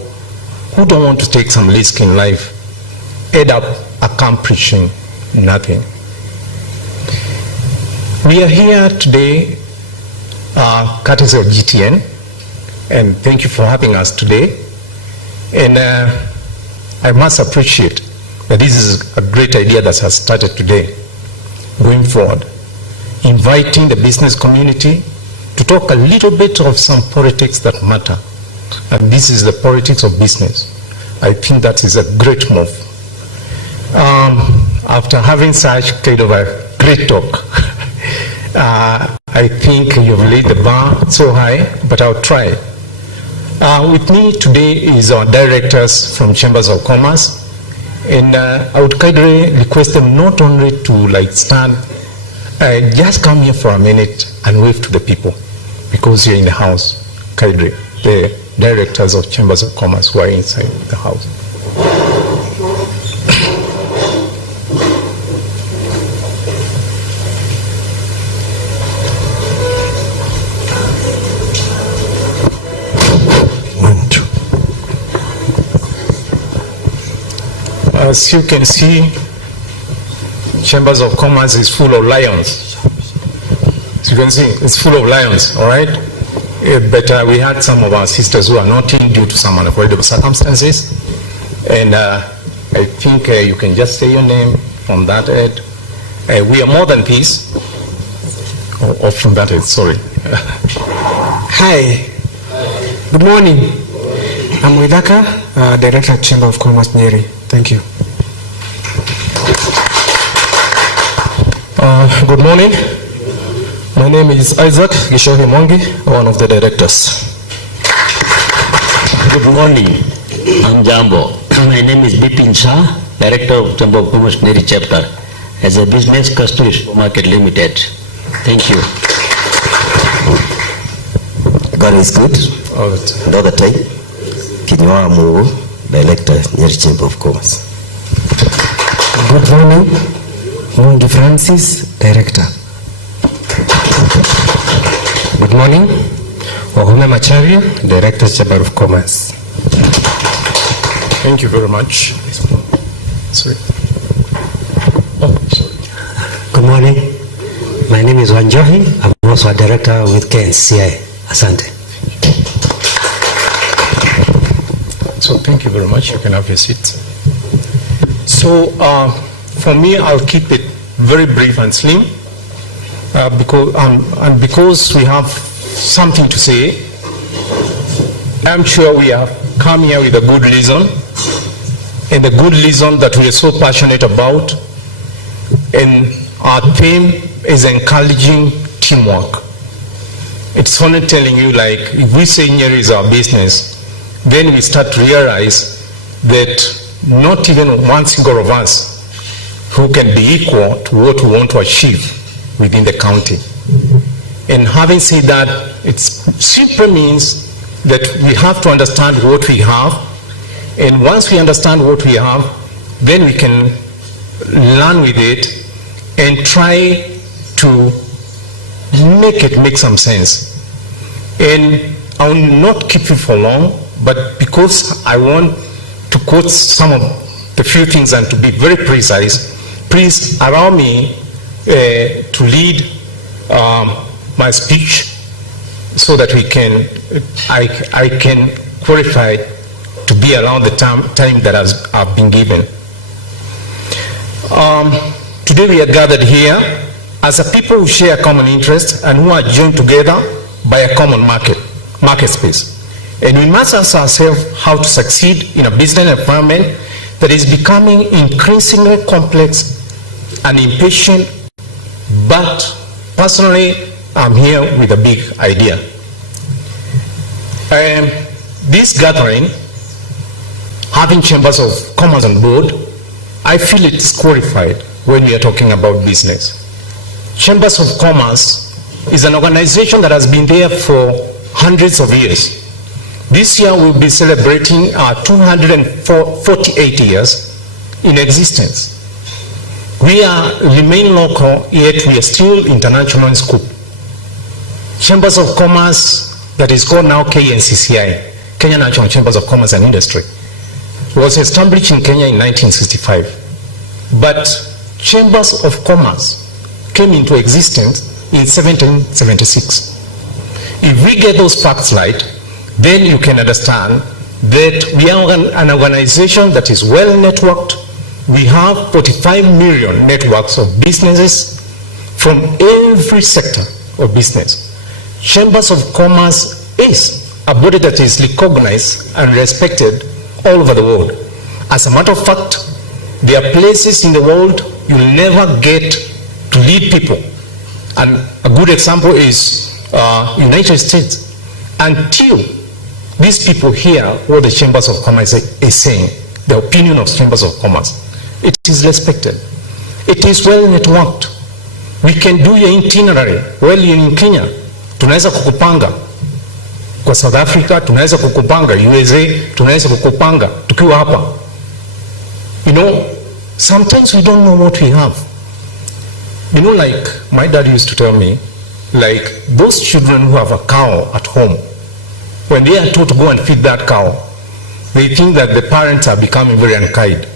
who don't want to take some risk in life end up accomplishing nothing. We are here today courtesy of GTN, and thank you for having us today. And I must appreciate that this is a great idea that has started today, going forward, inviting the business community to talk a little bit of some politics that matter. And this is the politics of business. I think that is a great move. After having such kind of a great talk, I think you've laid the bar so high, but I'll try. With me today is our directors from Chambers of Commerce, and I would kindly request them not only to stand, just come here for a minute and wave to the people, because you're in the house, kindly, the directors of Chambers of Commerce who are inside the house. As you can see, Chambers of Commerce is full of lions. As you can see, it's full of lions, all right? But we had some of our sisters who are not in due to some unavoidable circumstances. And I think you can just say your name from that end. We are more than peace. Or from that end, sorry. Hi, good morning. I'm Widaka, Director at Chamber of Commerce, Nyeri. Thank you. Good morning. My name is Isaac Gishohi Mwangi, one of the directors. Good morning. I'm Jambo. My name is Bipin Shah, Director of Chamber of Commerce Nyeri Chapter, as a business custody supermarket limited. Thank you. God is good. Another time, Kinyoa Mungu, Director, Nyeri Chamber of Commerce. Good morning. Mungi Francis, Director. Good morning. Wahume Macharia, Director, Chamber of Commerce. Thank you very much. Sorry. Good morning. My name is Wanjohi. I'm also a director with KNCI. Asante. So thank you very much. You can have your seat. So for me, I'll keep it very brief and slim because we have something to say. I'm sure we have come here with a good reason, and the good reason that we are so passionate about, and our theme is encouraging teamwork. It's only telling you, like, if we say Nyeri is our business, then we start to realize that not even one single of us who can be equal to what we want to achieve within the county. And having said that, it simply means that we have to understand what we have, and once we understand what we have, then we can learn with it and try to make some sense. And I will not keep you for long, but because I want to quote some of the few things and to be very precise, please allow me to lead my speech so that I can qualify to be around the time that I've been given. Today we are gathered here as a people who share a common interest and who are joined together by a common market space. And we must ask ourselves how to succeed in a business environment that is becoming increasingly complex and impatient, but personally, I'm here with a big idea. This gathering, having chambers of commerce on board, I feel it's qualified when we are talking about business. Chambers of Commerce is an organization that has been there for hundreds of years. This year we'll be celebrating our 248 years in existence. We remain local, yet we are still international in scope. Chambers of Commerce, that is called now KNCCI, Kenya National Chambers of Commerce and Industry, was established in Kenya in 1965. But Chambers of Commerce came into existence in 1776. If we get those facts right, then you can understand that we are an organization that is well networked. We have 45 million networks of businesses from every sector of business. Chambers of Commerce is a body that is recognized and respected all over the world. As a matter of fact, there are places in the world you'll never get to lead people. And a good example is United States. Until these people hear what the Chambers of Commerce is saying, the opinion of Chambers of Commerce, it is respected. It is well networked. We can do your itinerary. Well, in Kenya, tunaweza kukupanga. Kwa South Africa, tunaweza kukupanga. USA, tunaweza kukupanga. Tukiwa hapa. You know, sometimes we don't know what we have. You know, like my dad used to tell me, like those children who have a cow at home, when they are told to go and feed that cow, they think that the parents are becoming very unkind.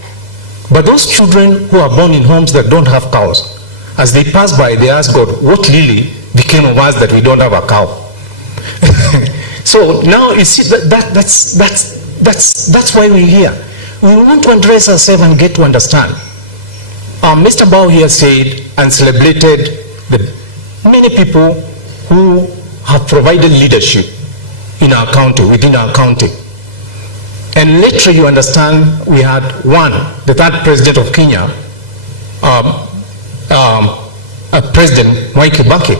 But those children who are born in homes that don't have cows, as they pass by, they ask God, what really became of us that we don't have a cow? So now you see that's why we're here. we want to address ourselves and get to understand. Mr. Bao here said and celebrated the many people who have provided leadership in our county, within our county. And later you understand we had the third president of Kenya, President Mwai Kibaki.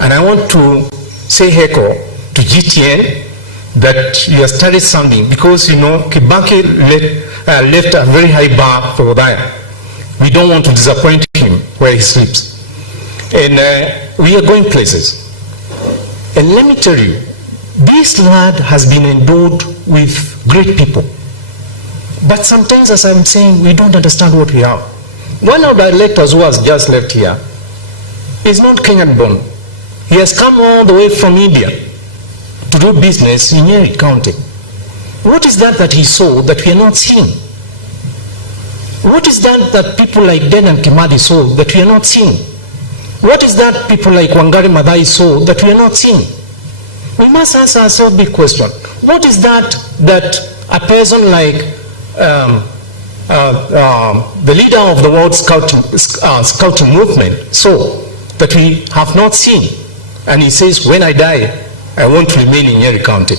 And I want to say heko to GTN that you have started something, because you know Kibaki left a very high bar for Odaya. We don't want to disappoint him where he sleeps. And we are going places. And let me tell you, this land has been endowed with great people. But sometimes, as I'm saying, we don't understand what we have. One of the electors who has just left here is not Kenyan born. He has come all the way from India to do business in Nyeri County. What is that he saw that we are not seeing? What is that people like Den and Kimadi saw that we are not seeing? What is that people like Wangari Maathai saw that we are not seeing? We must ask ourselves a big question. What is that a person like the leader of the World Scouting Movement saw that we have not seen? And he says, when I die, I want to remain in Nyeri County.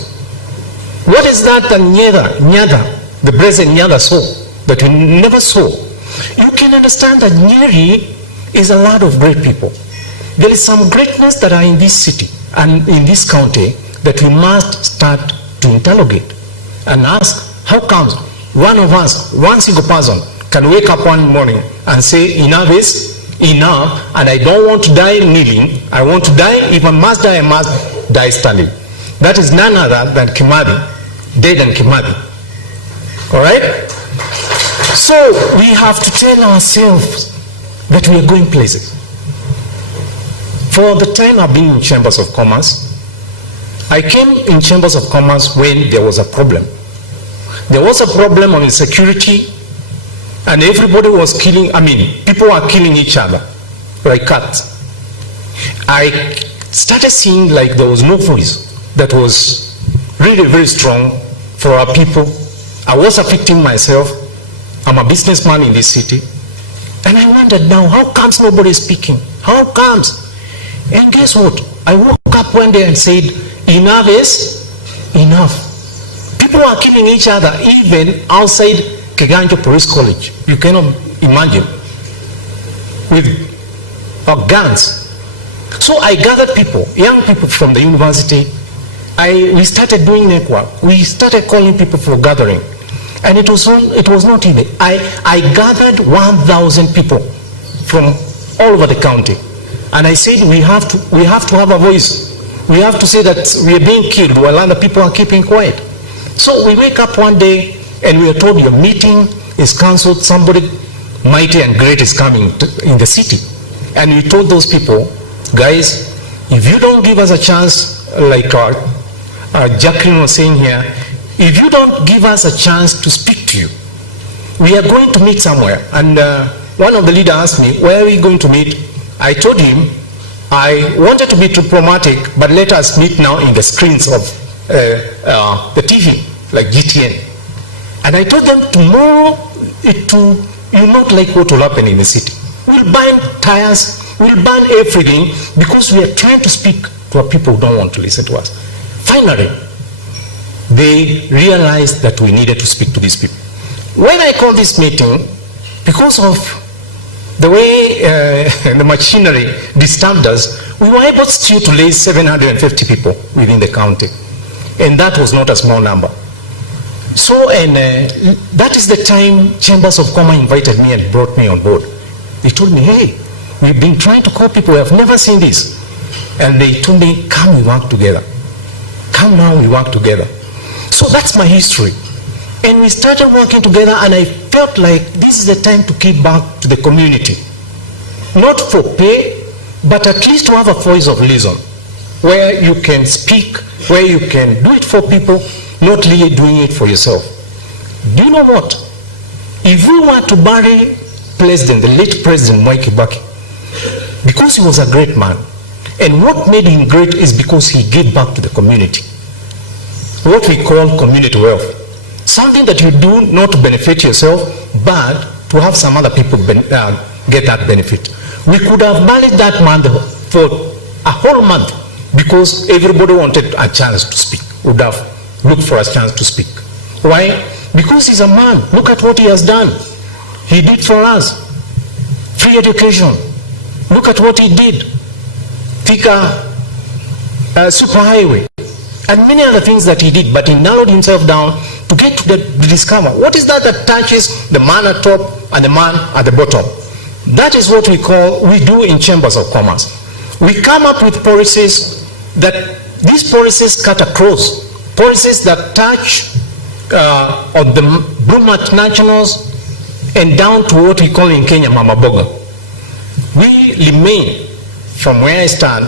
What is that Nyada, the present Nyada saw that we never saw? You can understand that Nyeri is a land of great people. There is some greatness that are in this city and in this county that we must start to interrogate and ask, how comes one of us, one single person, can wake up one morning and say, enough is enough, and I don't want to die kneeling, I want to die, if I must die standing. That is none other than Kimadi, dead and Kimadi. All right? So we have to tell ourselves that we are going places. For the time I've been in Chambers of Commerce, I came in Chambers of Commerce when there was a problem. There was a problem on insecurity, and everybody was killing, people were killing each other like cats. I started seeing like there was no voice that was really very strong for our people. I was a victim myself. I'm a businessman in this city. And I wondered now, how comes nobody is speaking? How comes? And guess what? I woke up one day and said, enough is enough. People are killing each other even outside Keganjo Police College. You cannot imagine. With guns. So I gathered people, young people from the university. We started doing network. We started calling people for gathering. And it was not easy. I gathered 1,000 people from all over the county. And I said we have to have a voice. We have to say that we are being killed while other people are keeping quiet. So we wake up one day and we are told your meeting is cancelled, somebody mighty and great is coming in the city. And we told those people, guys, if you don't give us a chance, like Jacqueline was saying here, if you don't give us a chance to speak to you, we are going to meet somewhere. And one of the leaders asked me, where are we going to meet? I told him, I wanted to be diplomatic, but let us meet now in the screens of the TV, like GTN. And I told them tomorrow, you not like what will happen in the city. We'll burn tires, we'll burn everything, because we are trying to speak to our people who don't want to listen to us. Finally, they realized that we needed to speak to these people. When I called this meeting, because of the way the machinery disturbed us, we were able still to raise 750 people within the county. And that was not a small number. So, and that is the time Chambers of Commerce invited me and brought me on board. They told me, hey, we've been trying to call people, we have never seen this. And they told me, come, we work together. Come now, we work together. So that's my history. And we started working together, and I felt like this is the time to give back to the community. Not for pay, but at least to have a voice of reason, where you can speak, where you can do it for people, not really doing it for yourself. Do you know what? If we were to bury the late President Mwai Kibaki, because he was a great man, and what made him great is because he gave back to the community, what we call community wealth. Something that you do not to benefit yourself, but to have some other people get that benefit. We could have managed that month for a whole month because everybody wanted a chance to speak, would have looked for a chance to speak. Why? Because he's a man. Look at what he has done. He did for us. Free education. Look at what he did. Thika superhighway. And many other things that he did, but he narrowed himself down to get to discover what is that touches the man at top and the man at the bottom. That is what we do in chambers of commerce. We come up with policies that these policies cut across, policies that touch of the blue multinationals and down to what we call in Kenya Mama Boga. We remain, from where I stand,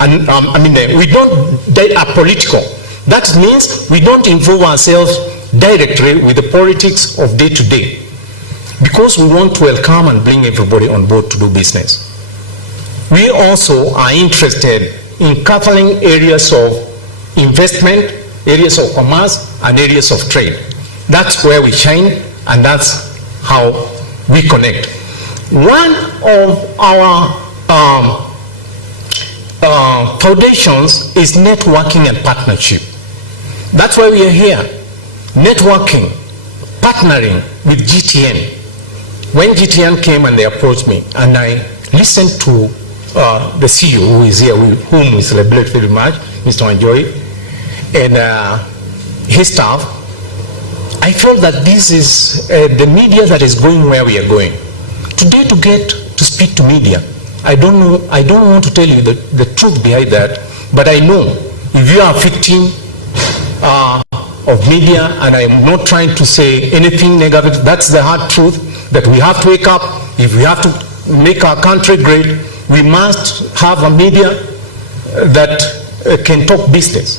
we don't are political. That means we don't involve ourselves directly with the politics of day to day, because we want to welcome and bring everybody on board to do business. We also are interested in covering areas of investment, areas of commerce, and areas of trade. That's where we shine, and that's how we connect. One of our foundations is networking and partnership. That's why we are here. Networking, partnering with GTN. When GTN came and they approached me, and I listened to the CEO who is here, whom we celebrate very much, Mr. Wanjohi, and his staff, I felt that this is the media that is going where we are going. Today, to get to speak to media, I don't want to tell you the truth behind that, but I know if you are a victim of media, and I'm not trying to say anything negative, that's the hard truth, that we have to wake up. If we have to make our country great, we must have a media that can talk business,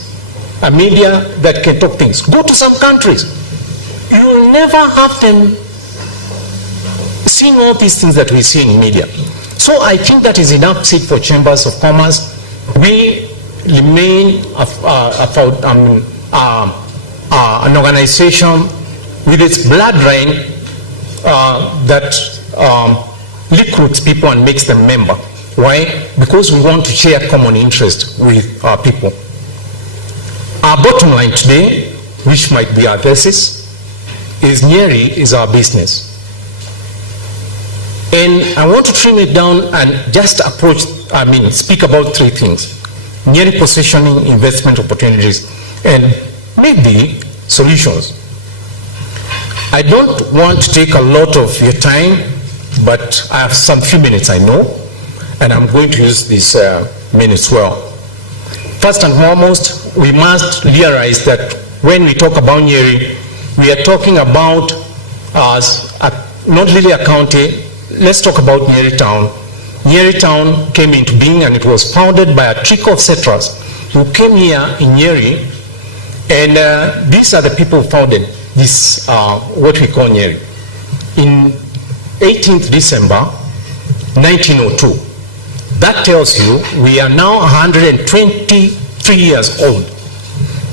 a media that can talk things. Go to some countries, you will never have them seeing all these things that we see in media. So I think that is enough seat for chambers of commerce. We remain an organization with its bloodline that recruits people and makes them member. Why? Because we want to share common interest with our people. Our bottom line today, which might be our thesis, is Nyeri is our business. And I want to trim it down and just speak about three things. Nyeri positioning, investment opportunities, and maybe solutions. I don't want to take a lot of your time, but I have some few minutes, I know, and I'm going to use these minutes well. First and foremost, we must realize that when we talk about Nyeri, we are talking about not really a county. Let's talk about Nyeri Town. Nyeri Town came into being, and it was founded by a trick of settlers who came here in Nyeri, and these are the people who founded this, what we call Nyeri. In 18th December 1902. That tells you we are now 123 years old.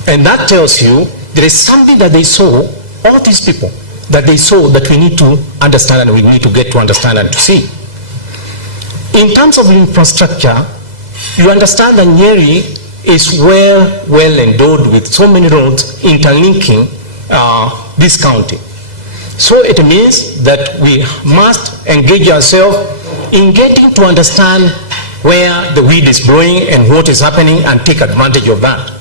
And that tells you there is something that they saw, all these people, that they saw that we need to understand, and we need to get to understand and to see. In terms of infrastructure, you understand that Nyeri is well endowed with so many roads interlinking this county. So it means that we must engage ourselves in getting to understand where the wind is blowing and what is happening, and take advantage of that.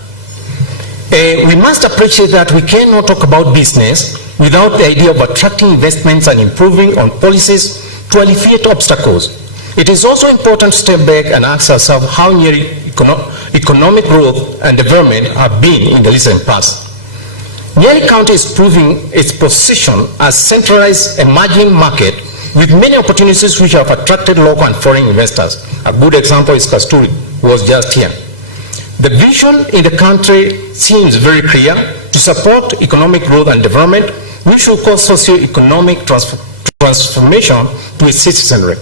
We must appreciate that we cannot talk about business without the idea of attracting investments and improving on policies to alleviate obstacles. It is also important to step back and ask ourselves how Nyeri economic growth and development have been in the recent past. Nyeri County is proving its position as centralized emerging market with many opportunities which have attracted local and foreign investors. A good example is Kasturi, who was just here. The vision in the country seems very clear to support economic growth and development, which will cause socio-economic transformation to its citizenry.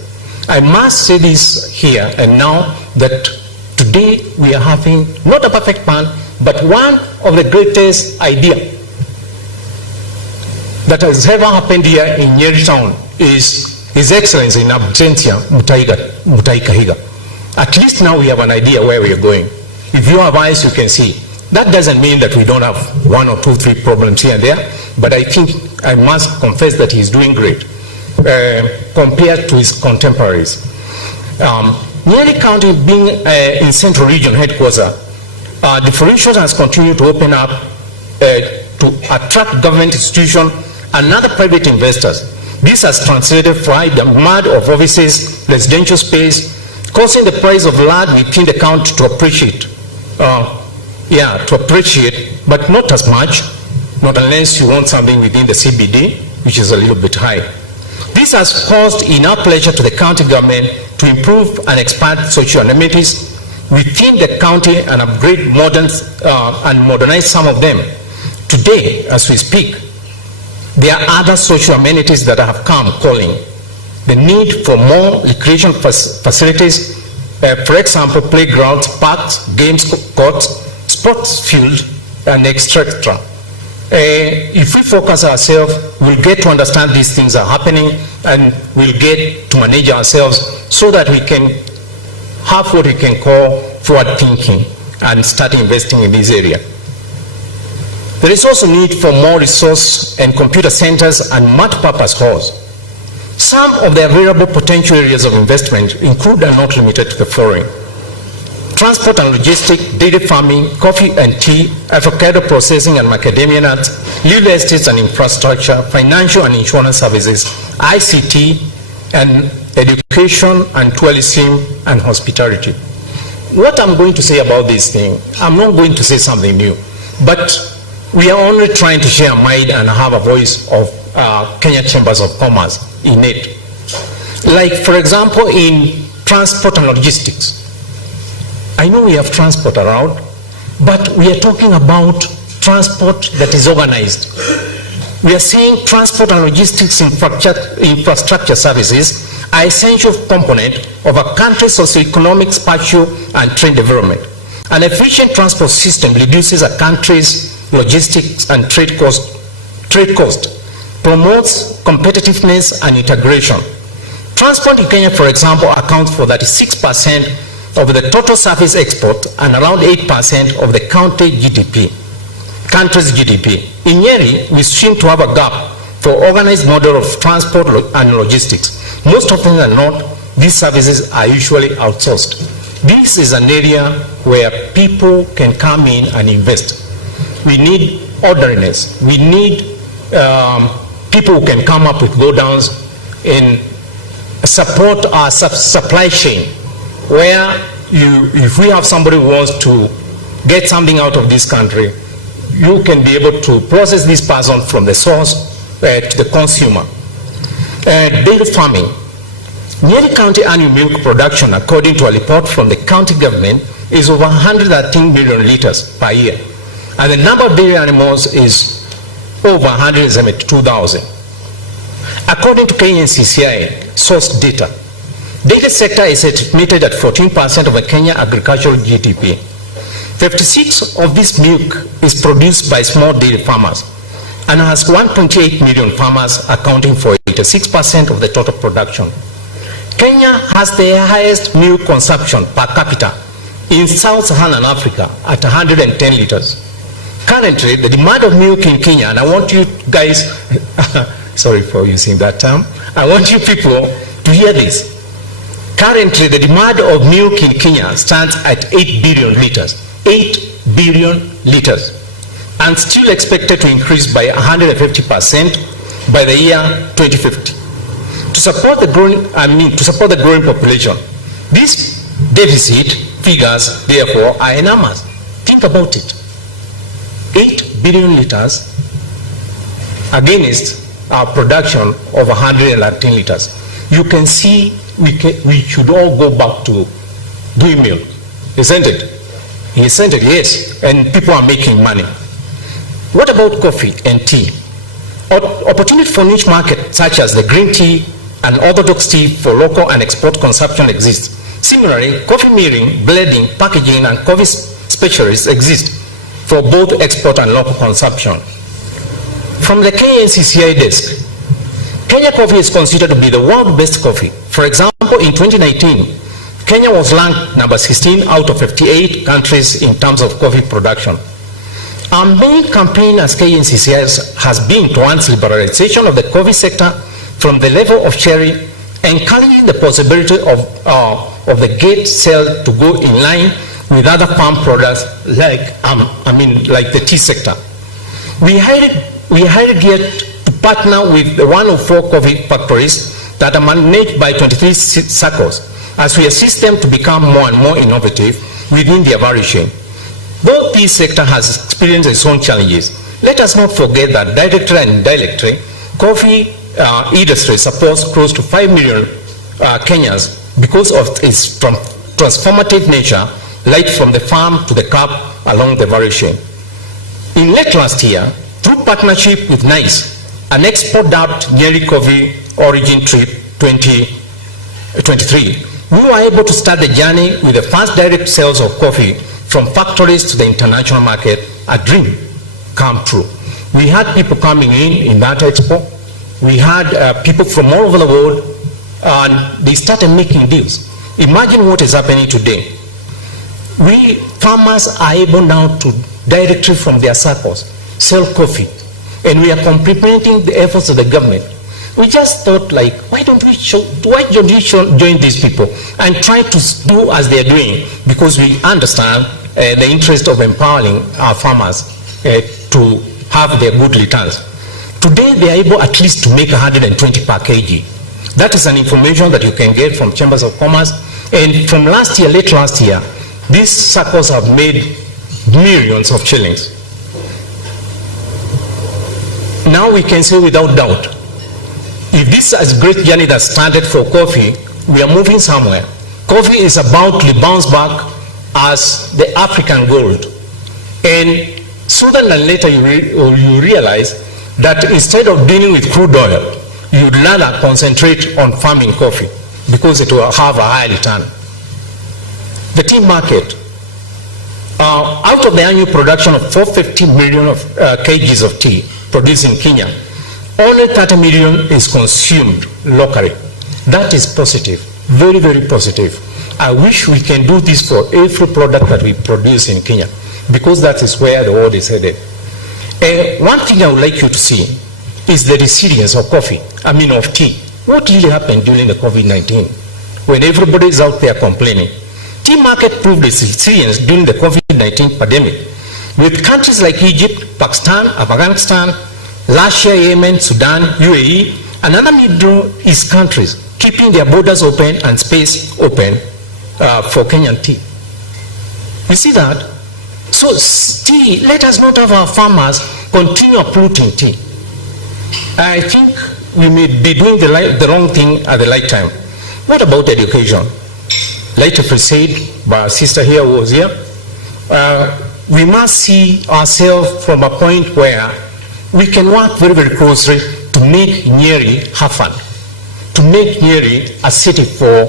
I must say this here and now, that today we are having not a perfect plan, But one of the greatest idea that has ever happened here in Nyeri town is His Excellency in absentia, Mutai Kahiga. At least now we have an idea where we are going. If you have eyes, you can see. That doesn't mean that we don't have 1 or 2, 3 problems here and there, but I think I must confess that he's doing great compared to his contemporaries. Nyeri County being in Central Region headquarters, differentials has continued to open up to attract government institutions and other private investors. This has translated for the demand of offices, residential space, causing the price of land within the county to appreciate. But not as much, not unless you want something within the CBD, which is a little bit high. This has caused enough pressure to the county government to improve and expand social amenities within the county and upgrade and modernize some of them. Today, as we speak, there are other social amenities that have come calling. The need for more recreation facilities, for example, playgrounds, parks, games courts, sports field, and etc. If we focus ourselves, we'll get to understand these things are happening, and we'll get to manage ourselves so that we can have what we can call forward thinking and start investing in this area. There is also need for more resource and computer centers and multi-purpose halls. Some of the available potential areas of investment include and not limited to the following: transport and logistics, dairy farming, coffee and tea, avocado processing and macadamia nuts, real estate and infrastructure, financial and insurance services, ICT, and education and tourism and hospitality. What I'm going to say about this thing, I'm not going to say something new, but we are only trying to share a mind and have a voice of Kenya Chambers of Commerce in it. Like, for example, in transport and logistics. I know we have transport around, but we are talking about transport that is organized. We are saying transport and logistics infrastructure services are essential component of a country's socio-economic, spatial, and trade development. An efficient transport system reduces a country's logistics and trade cost, promotes competitiveness and integration. Transport in Kenya, for example, accounts for 36% of the total surface export and around 8% of the country's GDP. In Nyeri, we seem to have a gap for organized model of transport and logistics. Most often than not, these services are usually outsourced. This is an area where people can come in and invest. We need orderliness. We need people who can come up with go-downs and support our supply chain, where if we have somebody who wants to get something out of this country, you can be able to process this person from the source to the consumer. Dairy farming. Nyeri County annual milk production, according to a report from the county government, is over 113 million liters per year. And the number of dairy animals is over 172,000. According to KNCCI source data, dairy sector is estimated at 14% of the Kenya agricultural GDP. 56% of this milk is produced by small dairy farmers and has 1.8 million farmers, accounting for 86% of the total production. Kenya has the highest milk consumption per capita in Sub-Saharan Africa at 110 liters. Currently, the demand of milk in Kenya, and I want you guys, sorry for using that term, I want you people to hear this. Currently, the demand of milk in Kenya stands at 8 billion liters. 8 billion liters. And still expected to increase by 150% by the year 2050. To support the growing population, these deficit figures, therefore, are enormous. Think about it. 8 billion liters against our production of 113 liters. You can see we should all go back to doing milk, isn't it? Isn't it? Yes. And people are making money. What about coffee and tea? Opportunity for niche market such as the green tea and orthodox tea for local and export consumption exists. Similarly, coffee milling, blending, packaging, and coffee specialists exist. for both export and local consumption. From the KNCCI desk, Kenya coffee is considered to be the world's best coffee. For example, in 2019, Kenya was ranked number 16 out of 58 countries in terms of coffee production. Our main campaign as KNCCI has been towards liberalization of the coffee sector from the level of sharing, encouraging the possibility of the gate sale to go in line with other farm products like the tea sector. We hired geared to partner with the 104 coffee factories that are managed by 23 circles as we assist them to become more and more innovative within their value chain. Though this sector has experienced its own challenges, let us not forget that directly and indirectly, coffee industry supports close to 5 million Kenyans because of its transformative nature, right from the farm to the cup along the value chain. In late last year, through partnership with NICE, an export-dubbed Nyeri Coffee Origin Trip 2023, we were able to start the journey with the first direct sales of coffee from factories to the international market, a dream come true. We had people coming in that expo. We had people from all over the world, and they started making deals. Imagine what is happening today. We farmers are able now to directly from their circles sell coffee, and we are complementing the efforts of the government. We just thought, like, why don't you join these people and try to do as they are doing, because we understand the interest of empowering our farmers to have their good returns. Today they are able at least to make 120 per kg. That is an information that you can get from Chambers of Commerce, and from last year, late last year, these circles have made millions of shillings. Now we can say without doubt, if this is a great journey that started for coffee, we are moving somewhere. Coffee is about to bounce back as the African gold. And sooner than later you realize that instead of dealing with crude oil, you'd rather concentrate on farming coffee because it will have a high return. The tea market, out of the annual production of 450 million kgs of tea produced in Kenya, only 30 million is consumed locally. That is positive, very, very positive. I wish we can do this for every product that we produce in Kenya, because that is where the world is headed. One thing I would like you to see is the resilience of of tea. What really happened during the COVID-19 when everybody is out there complaining? Tea market proved its resilience during the COVID-19 pandemic, with countries like Egypt, Pakistan, Afghanistan, Russia, Yemen, Sudan, UAE, and other Middle East countries keeping their borders open and space open for Kenyan tea. You see that? So tea, let us not have our farmers continue uprooting tea. I think we may be doing the wrong thing at the right time. What about education? Like Jeffrey said, my sister here was here, we must see ourselves from a point where we can work very, very closely to make Nyeri have fun, to make Nyeri a city for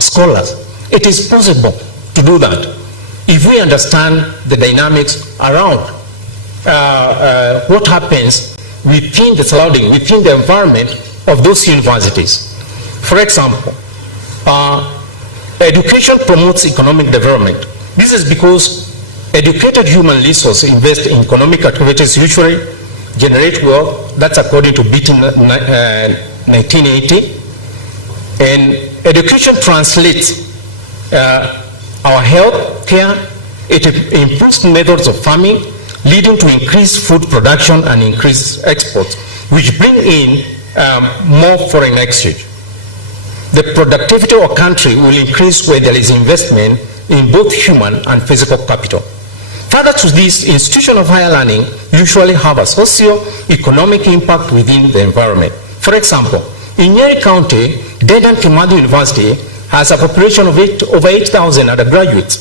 scholars. It is possible to do that if we understand the dynamics around what happens within the surrounding, within the environment of those universities. For example, education promotes economic development. This is because educated human resources invest in economic activities usually generate wealth. That's according to BT 1980. And education translates our health care. It improves methods of farming, leading to increased food production and increased exports, which bring in more foreign exchange. The productivity of a country will increase where there is investment in both human and physical capital. Further to this, institutions of higher learning usually have a socio-economic impact within the environment. For example, in Nyeri County, Dedan Kimathi University has a population of over 8,000 undergraduates.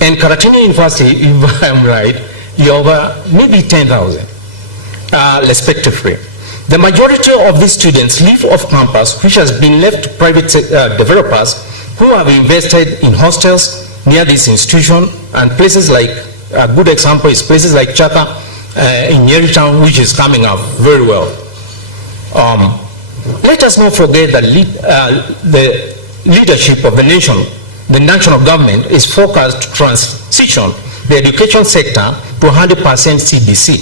And Karatini University, if I'm right, you over maybe 10,000, respectively. The majority of these students live off campus, which has been left to private developers who have invested in hostels near this institution and places like A good example is places like Chaka in Nyeri town, which is coming up very well. Let us not forget that the leadership of the nation, the national government, is focused to transition the education sector to 100% CBC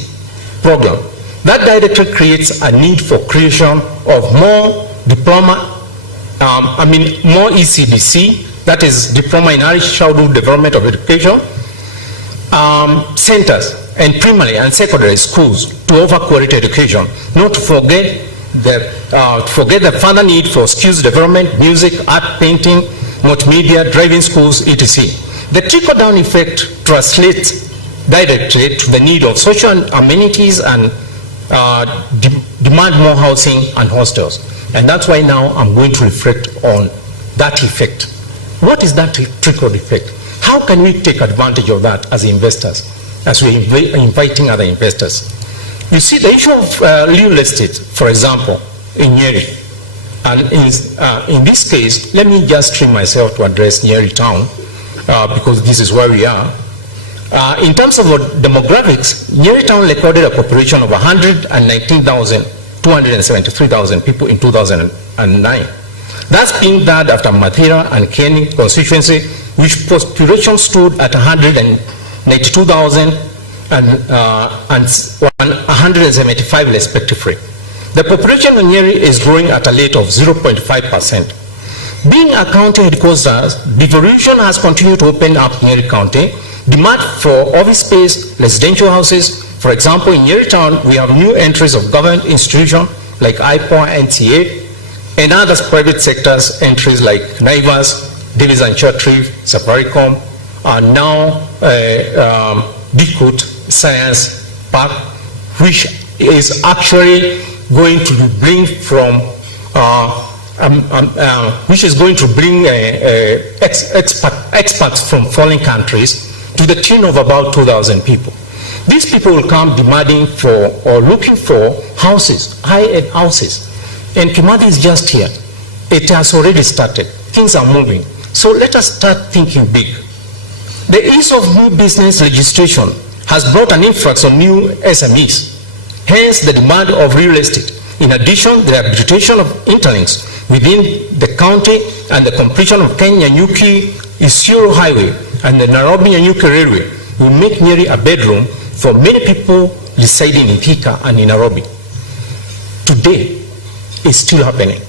program. That directly creates a need for creation of more more ECDC, that is Diploma in Early Childhood Development of Education, centers and primary and secondary schools to offer quality education. Not to forget the further need for skills development, music, art, painting, multimedia, driving schools, etc. The trickle-down effect translates directly to the need of social amenities and demand more housing and hostels. And that's why now I'm going to reflect on that effect. What is that trickle effect? How can we take advantage of that as investors, as we're inviting other investors? You see, the issue of real estate, for example, in Nyeri, and in this case, let me just trim myself to address Nyeri town, because this is where we are. In terms of demographics, Nyeri town recorded a population of 119,273 people in 2009. That's being that after Mathira and Kenny constituency, which population stood at 192,000 and 175 respectively. The population in Nyeri is growing at a rate of 0.5%. Being a county headquarters, devolution has continued to open up Nyeri County. Demand for office space, residential houses. For example, in Nyeri town, we have new entries of government institutions like IPOA, NTA, and other private sectors entries like Naivas, Davis and Churchill, Safaricom, and now Dikut Science Park, which is actually going to bring from expats from foreign countries to the tune of about 2,000 people. These people will come demanding for or looking for houses, high-end houses. And Kimathi is just here. It has already started. Things are moving. So let us start thinking big. The ease of new business registration has brought an influx of new SMEs, hence the demand of real estate. In addition, the rehabilitation of interlinks within the county and the completion of Kenya-Nyuki Isiolo Highway and the Nairobi-Nyuki Railway will make Nyeri a bedroom for many people residing in Thika and in Nairobi. Today, it's still happening.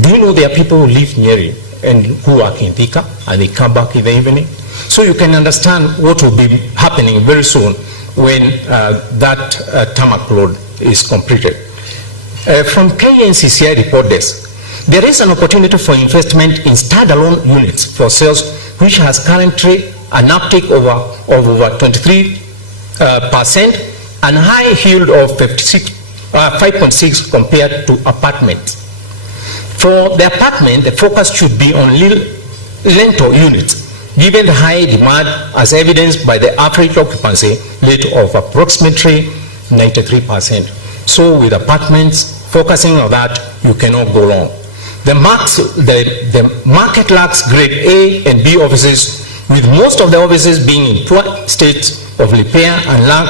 Do you know there are people who live Nyeri and who work in Thika and they come back in the evening? So you can understand what will be happening very soon when that tarmac road is completed. From KNCCI report desk, there is an opportunity for investment in standalone units for sales, which has currently an uptake of over 23% and high yield of 5.6 compared to apartments. For the apartment, the focus should be on rental units, given the high demand as evidenced by the average occupancy rate of approximately 93%. So with apartments, focusing on that, you cannot go wrong. The market lacks grade A and B offices, with most of the offices being in poor states of repair and lack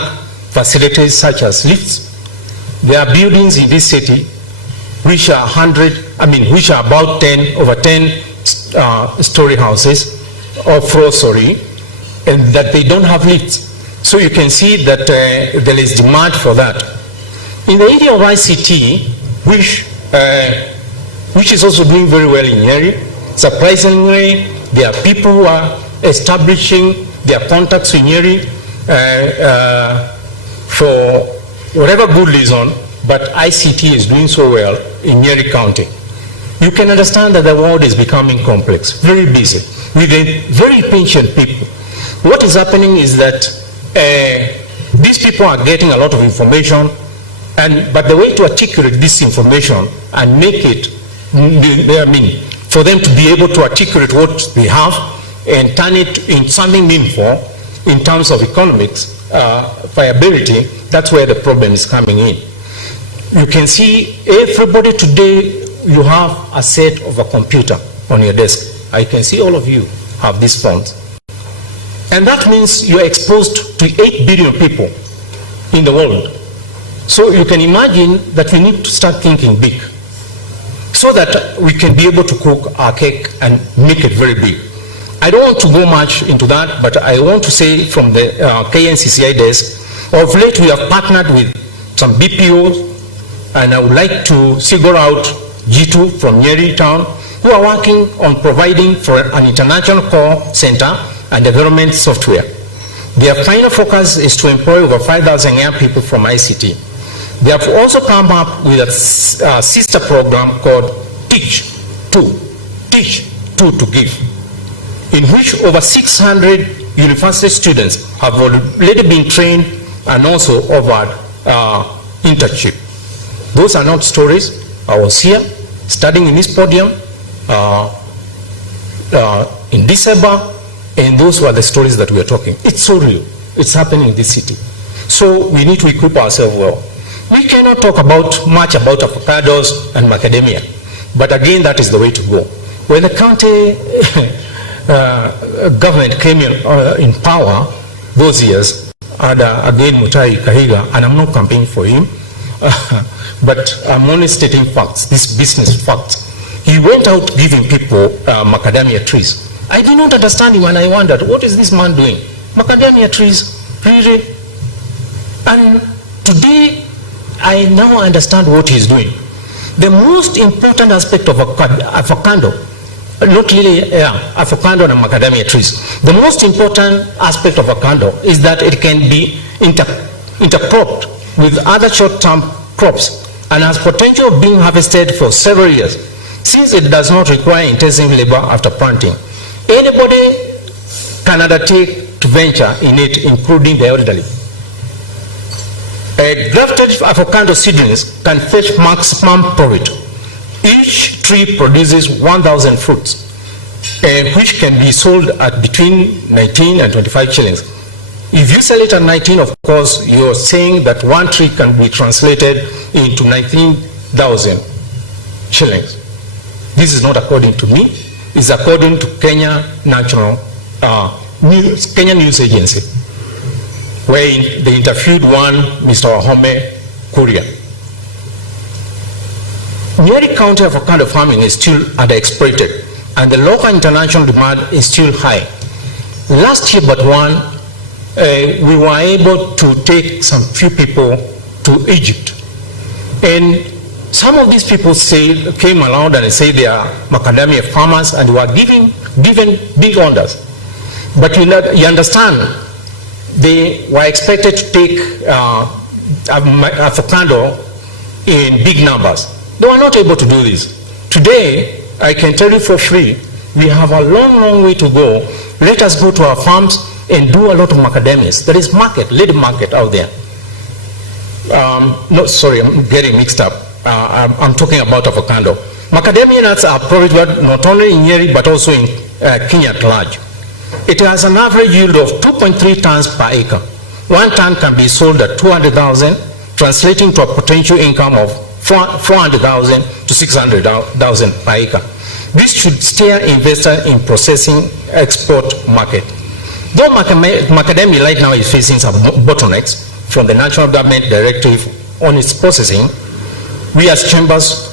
facilities such as lifts. There are buildings in this city which are about 10 story houses, or floors, sorry, and that they don't have lifts. So you can see that there is demand for that. In the area of ICT, which is also doing very well in Nyeri, surprisingly, there are people who are establishing their contacts in Nyeri for whatever good reason, but ICT is doing so well in Nyeri County. You can understand that the world is becoming complex, very busy, with very patient people. What is happening is that these people are getting a lot of information, but the way to articulate this information and make it, for them to be able to articulate what they have and turn it in something meaningful in terms of economics, viability, that's where the problem is coming in. You can see everybody today, you have a set of a computer on your desk. I can see all of you have these phones. And that means you're exposed to 8 billion people in the world. So you can imagine that we need to start thinking big so that we can be able to cook our cake and make it very big. I don't want to go much into that, but I want to say from the KNCCI desk, of late we have partnered with some BPOs, and I would like to single out G2 from Nyeri town, who are working on providing for an international call center and development software. Their final focus is to employ over 5,000 young people from ICT. They have also come up with a sister program called Teach 2 to Give, in which over 600 university students have already been trained and also offered internship. Those are not stories. I was here studying in this podium in December, and those were the stories that we are talking. It's so real. It's happening in this city. So we need to equip ourselves well. We cannot talk much about avocados and macadamia, but again, that is the way to go. When the county government came in power those years, and again Mutai Kahiga, and I'm not campaigning for him, but I'm only stating facts, this business facts. He went out giving people macadamia trees. I did not understand him, and I wondered, what is this man doing? Macadamia trees, really? And today, I now understand what he's doing. The most important aspect of avocado, not really avocado and macadamia trees, the most important aspect of avocado is that it can be intercropped with other short-term crops and has potential of being harvested for several years, since it does not require intensive labor after planting. Anybody can undertake to venture in it, including the elderly. Grafted avocado seedlings can fetch maximum profit. Each tree produces 1,000 fruits, which can be sold at between 19 and 25 shillings. If you sell it at 19, of course, you're saying that one tree can be translated into 19,000 shillings. This is not according to me. It's according to Kenya News Agency, where they interviewed one Mr. Wahome Kuria. Nyeri County avocado farming is still underexploited, and the local international demand is still high. Last year but one, we were able to take some few people to Egypt. And some of these people came around and said they are macadamia farmers and were given big orders. But you understand, they were expected to take avocado in big numbers. They were not able to do this. Today, I can tell you for free, we have a long, long way to go. Let us go to our farms and do a lot of macadamias. There is lead market out there. No, sorry, I'm getting mixed up. I'm talking about avocado. Macadamia nuts are provided not only in Nyeri but also in Kenya at large. It has an average yield of 2.3 tons per acre. 1 ton can be sold at 200,000, translating to a potential income of 400,000 to 600,000 per acre. This should steer investors in processing export market. Though macadamia right now is facing some bottlenecks from the national government directive on its processing, we as chambers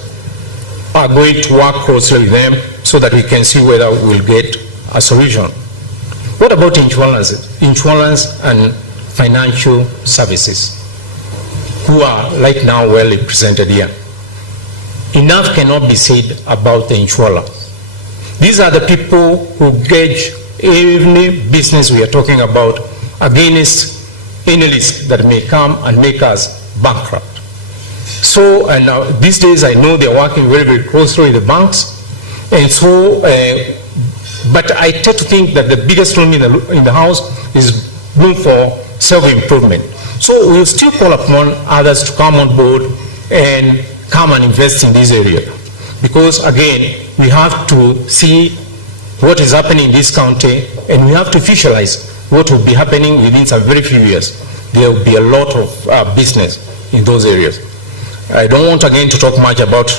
are going to work closely with them so that we can see whether we'll get a solution. What about insurance and financial services, who are right now well represented here? Enough cannot be said about the insurers. These are the people who gauge any business we are talking about against any risk that may come and make us bankrupt. So, and these days I know they're working very, very closely with the banks, and so, but I tend to think that the biggest room in the house is room for self-improvement. So we'll still call upon others to come on board and come and invest in this area. Because again, we have to see what is happening in this county, and we have to visualize what will be happening within some very few years. There will be a lot of business in those areas. I don't want again to talk much about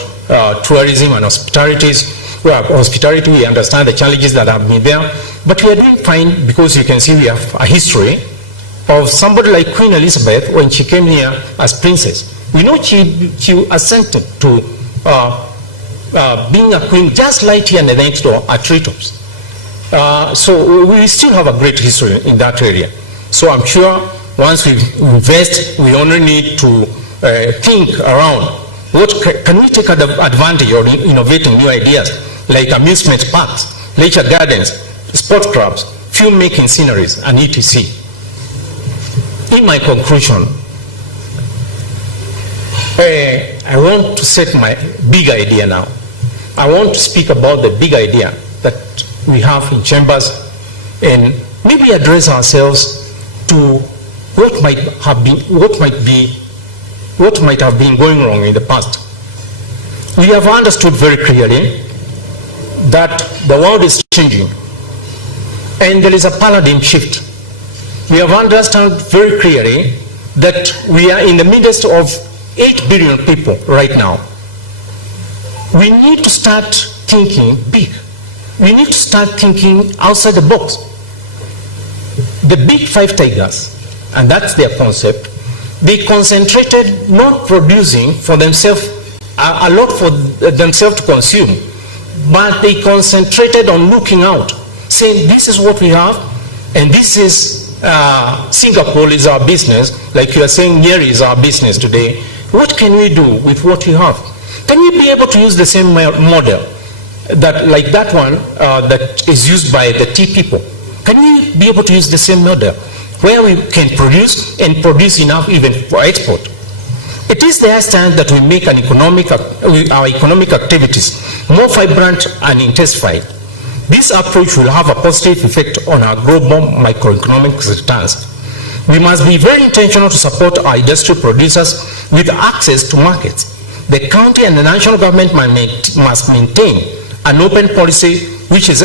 tourism and hospitalities. Well, hospitality, we understand the challenges that have been there, but we are doing fine because you can see we have a history of somebody like Queen Elizabeth when she came here as princess. We know she assented to being a queen just right here next door at Treetops. So we still have a great history in that area. So I'm sure once we invest, we only need to think around what can we take advantage of innovating new ideas like amusement parks, leisure gardens, sport clubs, filmmaking sceneries, and etc. In my conclusion, I want to set my big idea now. I want to speak about the big idea that we have in chambers and maybe address ourselves to what might have been going wrong in the past. We have understood very clearly that the world is changing and there is a paradigm shift. We have understood very clearly that we are in the midst of 8 billion people right now. We need to start thinking big. We need to start thinking outside the box. The big 5 tigers, and that's their concept, they concentrated not producing for themselves a lot for themselves to consume, but they concentrated on looking out, saying this is what we have, and this is Singapore is our business, like you are saying Nyeri is our business today. What can we do with what we have? Can we be able to use the same model that, like that one that is used by the tea people? Can we be able to use the same model where we can produce and produce enough even for export? It is their stand that we make our economic activities more vibrant and intensified. This approach will have a positive effect on our global microeconomic returns. We must be very intentional to support our industrial producers with access to markets. The county and the national government must maintain an open policy which is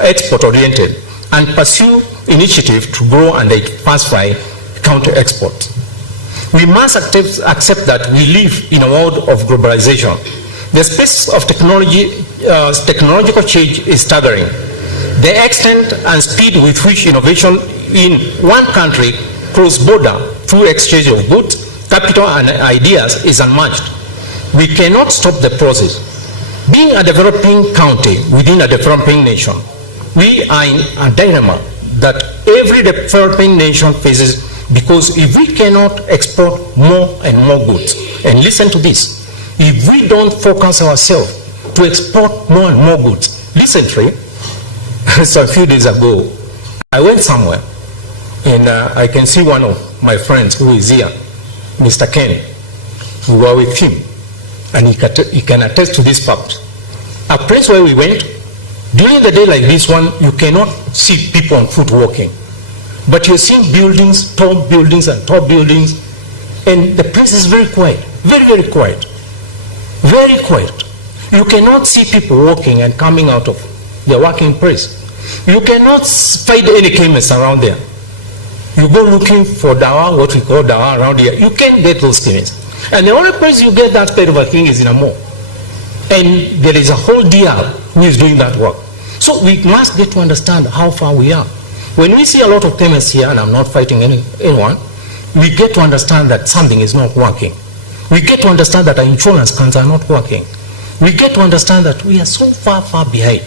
export-oriented and pursue initiatives to grow and diversify county exports. We must accept that we live in a world of globalization. The space of technological change is staggering. The extent and speed with which innovation in one country cross border through exchange of goods, capital, and ideas is unmatched. We cannot stop the process. Being a developing county within a developing nation, we are in a dilemma that every developing nation faces, because if we cannot export more and more goods, and listen to this, if we don't focus ourselves to export more and more goods. Recently, so a few days ago, I went somewhere and I can see one of my friends who is here, Mr. Ken. We were with him and he can attest to this fact. A place where we went, during the day like this one, you cannot see people on foot walking. But you're seeing buildings, tall buildings and tall buildings, and the place is very quiet, very, very quiet. Very quiet. You cannot see people walking and coming out of their working place. You cannot find any chemists around there. You go looking for dawa, what we call dawa around here, you can't get those chemists. And the only place you get that kind of a thing is in a mall. And there is a whole DR who is doing that work. So we must get to understand how far we are. When we see a lot of chemists here, and I'm not fighting anyone, we get to understand that something is not working. We get to understand that our insurance plans are not working. We get to understand that we are so far, far behind.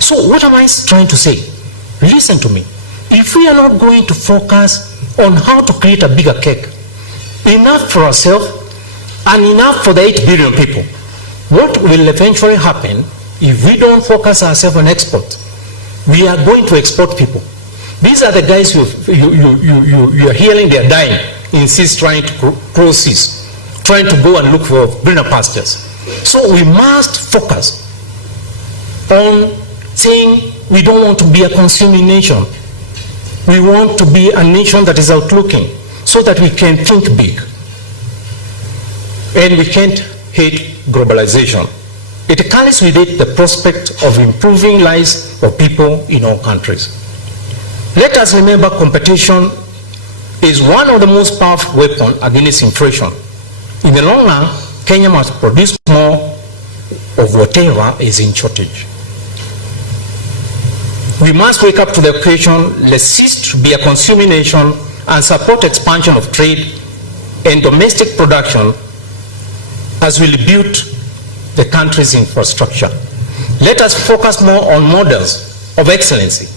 So what am I trying to say? Listen to me. If we are not going to focus on how to create a bigger cake, enough for ourselves and enough for the 8 billion people, what will eventually happen if we don't focus ourselves on export? We are going to export people. These are the guys you are hearing they are dying in seas trying to cross seas, trying to go and look for greener pastures. So we must focus on saying we don't want to be a consuming nation. We want to be a nation that is outlooking so that we can think big. And we can't hate globalization. It carries with it the prospect of improving lives of people in all countries. Let us remember competition is one of the most powerful weapons against inflation. In the long run, Kenya must produce more of whatever is in shortage. We must wake up to the occasion. Let's cease to be a consuming nation and support expansion of trade and domestic production as we rebuild the country's infrastructure. Let us focus more on models of excellency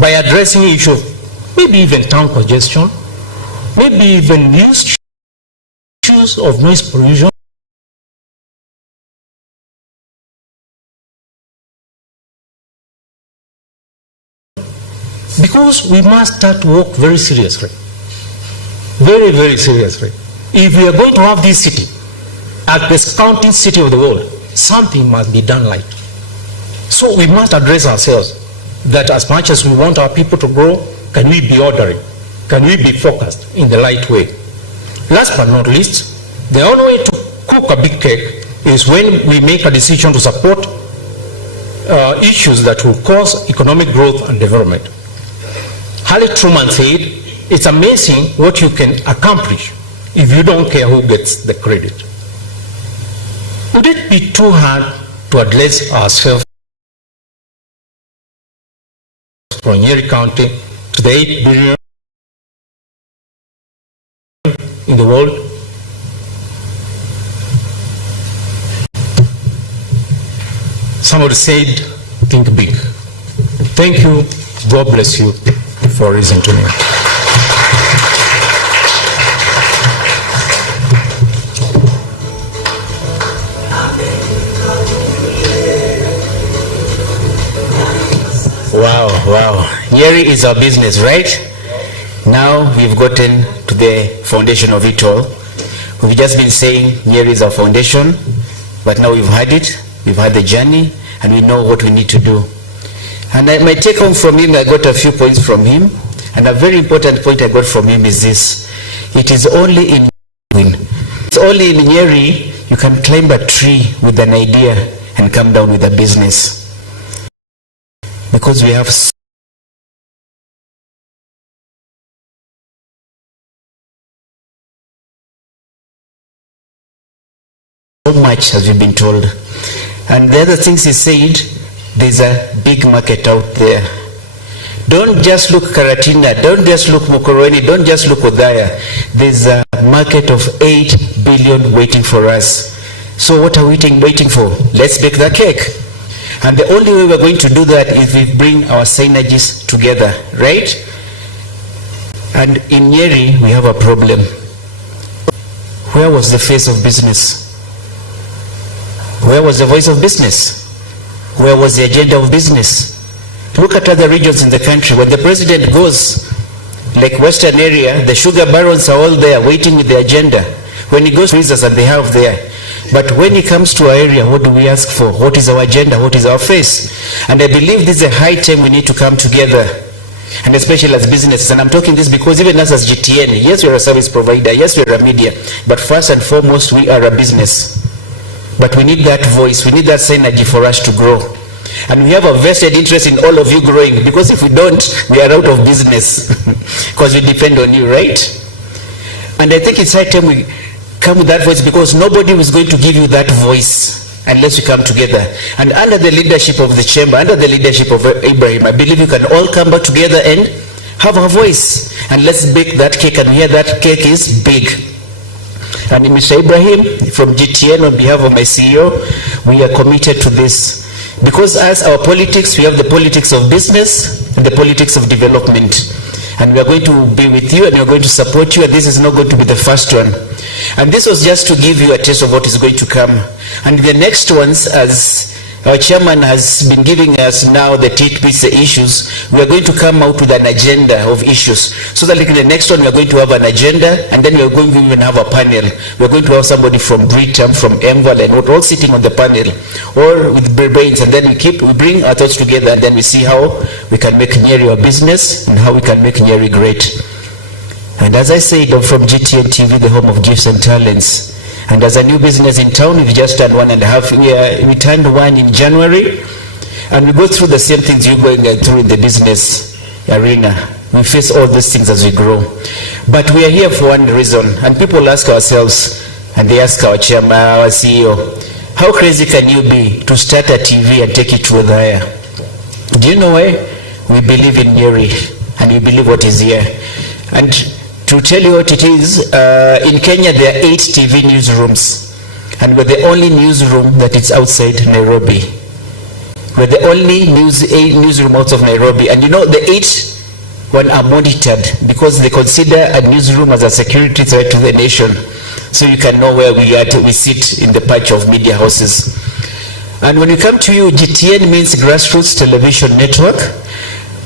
by addressing issues, maybe even town congestion, maybe even issues of noise pollution, because we must start to work very seriously, very, very seriously. If we are going to have this city as the counting city of the world, something must be done right. So we must address ourselves that as much as we want our people to grow, can we be orderly? Can we be focused in the right way? Last but not least, the only way to cook a big cake is when we make a decision to support issues that will cause economic growth and development. Harry Truman said, it's amazing what you can accomplish if you don't care who gets the credit. Would it be too hard to address ourselves from Nyeri County to the 8 billion in the world? Somebody said, think big. Thank you. God bless you for listening to me. Wow. Nyeri is our business, right? Now we've gotten to the foundation of it all. We've just been saying Nyeri is our foundation, but now we've had it, we've had the journey, and we know what we need to do. And my take home from him, I got a few points from him, and a very important point I got from him is this: it is only in Nyeri you can climb a tree with an idea and come down with a business. Because we have so much, as we've been told. And the other things he said, there's a big market out there. Don't just look Karatina, don't just look Mukorweni, don't just look Odaya. There's a market of 8 billion waiting for us. So what are we waiting for? Let's bake the cake. And the only way we're going to do that is we bring our synergies together, right? And in Nyeri, we have a problem. Where was the face of business? Where was the voice of business? Where was the agenda of business? Look at other regions in the country. When the president goes, like Western area, the sugar barons are all there waiting with the agenda. When he goes to us and they have there. But when it comes to our area, what do we ask for? What is our agenda? What is our face? And I believe this is a high time we need to come together. And especially as businesses. And I'm talking this because even us as GTN, yes, we're a service provider. Yes, we're a media. But first and foremost, we are a business. But we need that voice. We need that synergy for us to grow. And we have a vested interest in all of you growing. Because if we don't, we are out of business. Because we depend on you, right? And I think it's high time we come with that voice, because nobody is going to give you that voice unless we come together. And under the leadership of the chamber, under the leadership of Ibrahim, I believe we can all come back together and have a voice. And let's bake that cake, and here that cake is big. And Mr. Ibrahim, from GTN, on behalf of my CEO, we are committed to this. Because as our politics, we have the politics of business and the politics of development. And we are going to be with you, and we are going to support you, and this is not going to be the first one. And this was just to give you a taste of what is going to come. And the next ones, as our chairman has been giving us now the tidbits, the issues, we are going to come out with an agenda of issues. So that like in the next one, we are going to have an agenda, and then we are going to even have a panel. We are going to have somebody from Britam, from MVAL, and we're all sitting on the panel, or with brains, and then we bring our thoughts together, and then we see how we can make Nyeri a business, and how we can make Nyeri great. And as I said, I'm from GTN TV, the home of gifts and talents. And as a new business in town, we've just done 1.5 years. We turned one in January. And we go through the same things you're going through in the business arena. We face all these things as we grow. But we are here for one reason. And people ask ourselves, and they ask our chairman, our CEO, how crazy can you be to start a TV and take it to Odaya? Do you know why? We believe in Nyeri, and we believe what is here. And to tell you what it is, in Kenya there are 8 TV newsrooms, and we're the only newsroom that is outside Nairobi. We're the only newsroom out of Nairobi, and you know the 8 one are monitored because they consider a newsroom as a security threat to the nation. So you can know where we sit in the patch of media houses. And when we come to you, GTN means Grassroots Television Network,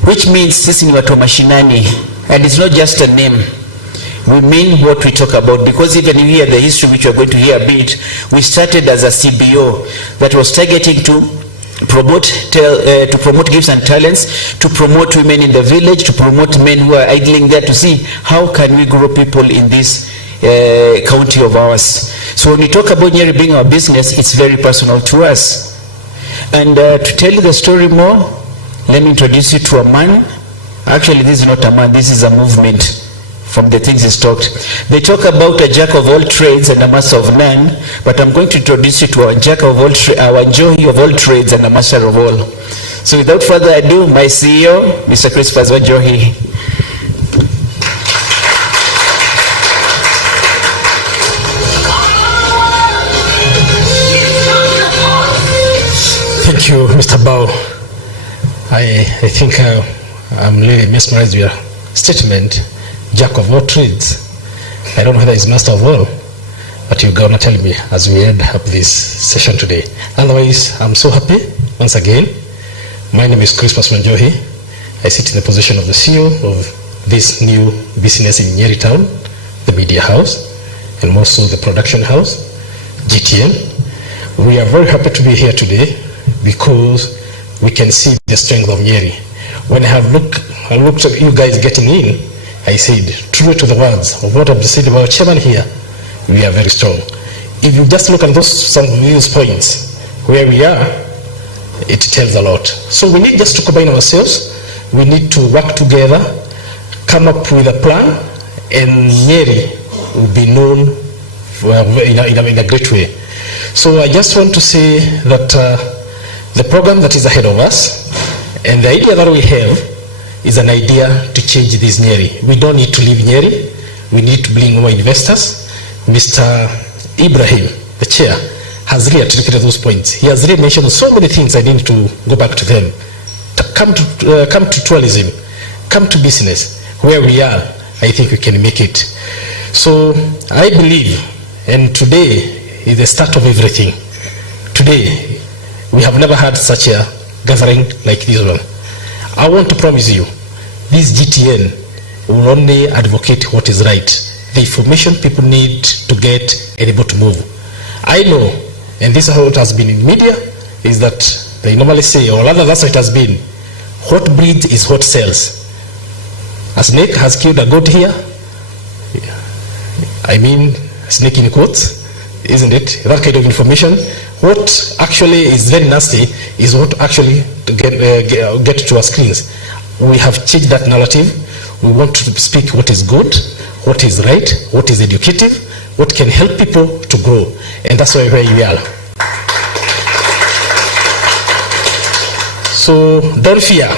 which means sisi ni watu mashinani, and it's not just a name. We mean what we talk about, because even if you hear the history, which we're going to hear a bit, we started as a CBO that was targeting to promote gifts and talents, to promote women in the village, to promote men who are idling there, to see how can we grow people in this county of ours. So when we talk about Nyeri being our business, it's very personal to us. And to tell you the story more, let me introduce you to a man. Actually, this is not a man, this is a movement. From the things he's talked, they talk about a jack of all trades and a master of none, but I'm going to introduce you to our jack of all our Njohi of all trades and a master of all. So without further ado, my CEO, Mr. Christopher Njohi. Thank you, Mr. Bao. I think I'm really mesmerized with your statement. Jack of all trades. I don't know whether he's master of all, but you're gonna tell me as we end up this session today. Otherwise, I'm so happy once again. My name is Christopher Njohi. I sit in the position of the CEO of this new business in Nyeri town, the media house, and more so the production house, GTN. We are very happy to be here today because we can see the strength of Nyeri. When I looked at you guys getting in, I said, true to the words of what I've said about chairman here, we are very strong. If you just look at some of these points, where we are, it tells a lot. So we need just to combine ourselves, we need to work together, come up with a plan, and Nyeri will be known in a great way. So I just want to say that the program that is ahead of us, and the idea that we have, is an idea to change this Nyeri. We don't need to leave Nyeri. We need to bring more investors. Mr. Ibrahim, the chair, has really articulated those points. He has really mentioned so many things. I need to go back to them. Come to tourism, come to business. Where we are, I think we can make it. So I believe, and today is the start of everything. Today, we have never had such a gathering like this one. I want to promise you, this GTN will only advocate what is right. The information people need to get and able to move. I know, and this is how it has been in media, is that they normally say, or rather that's how it has been, what breeds is what sells. A snake has killed a goat here. I mean, snake in quotes, isn't it? That kind of information. What actually is very nasty is what actually get to our screens. We have changed that narrative. We want to speak what is good, what is right, what is educative, what can help people to grow. And that's where we are. So don't fear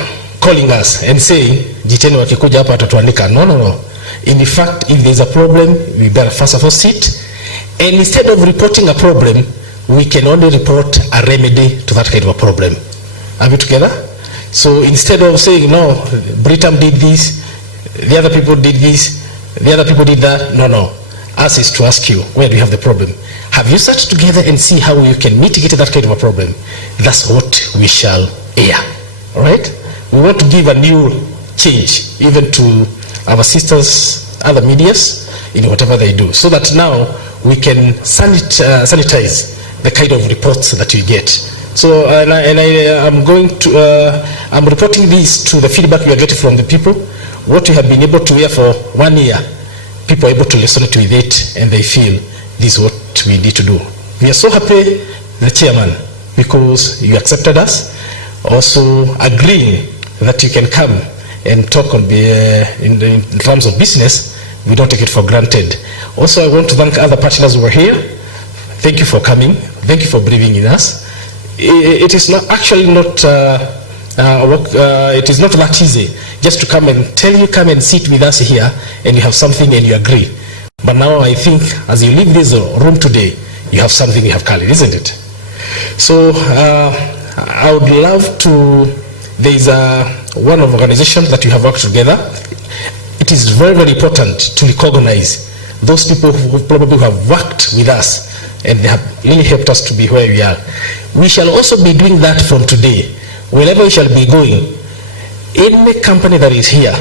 calling us and saying, Jiteni wakikuja hapa atatuandika. No. In fact, if there's a problem, we better first of all sit. And instead of reporting a problem, we can only report a remedy to that kind of a problem. Are we together? So instead of saying, no, Britam did this, the other people did this, the other people did that, no. Us is to ask you, where do you have the problem? Have you sat together and see how you can mitigate that kind of a problem? That's what we shall air. All right? We want to give a new change, even to our sisters, other medias, in whatever they do, so that now we can sanitize the kind of reports that you get. So, I'm reporting this to the feedback we are getting from the people. What we have been able to hear for 1 year, people are able to resonate with it, and they feel this is what we need to do. We are so happy, the chairman, because you accepted us, also agreeing that you can come and talk on in terms of business. We don't take it for granted. Also, I want to thank other partners who are here. Thank you for coming. Thank you for believing in us. It is not actually not it is not that easy just to come and tell you, come and sit with us here, and you have something and you agree. But now I think as you leave this room today, you have something you have carried, isn't it? So I would love to, there is one of organizations that you have worked together. It is very, very important to recognize those people who probably have worked with us and they have really helped us to be where we are. We shall also be doing that from today. Wherever we shall be going, any company that is here,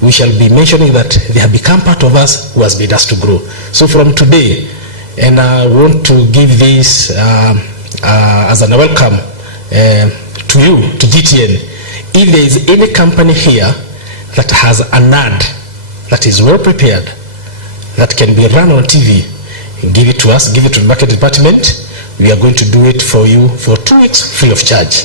we shall be mentioning that they have become part of us who has made us to grow. So from today, and I want to give this as a welcome to you, to GTN. If there is any company here that has an ad that is well prepared, that can be run on TV, give it to us, give it to the market department. We are going to do it for you for 2 weeks free of charge.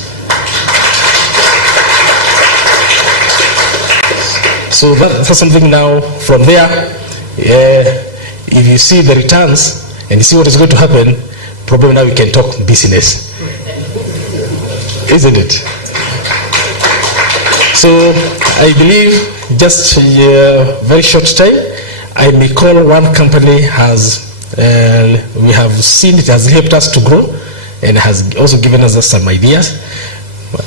So that's something now. From there, if you see the returns and you see what is going to happen, probably now we can talk business, isn't it? So I believe just a very short time, I may call one company has, we have seen it has helped us to grow and has also given us some ideas.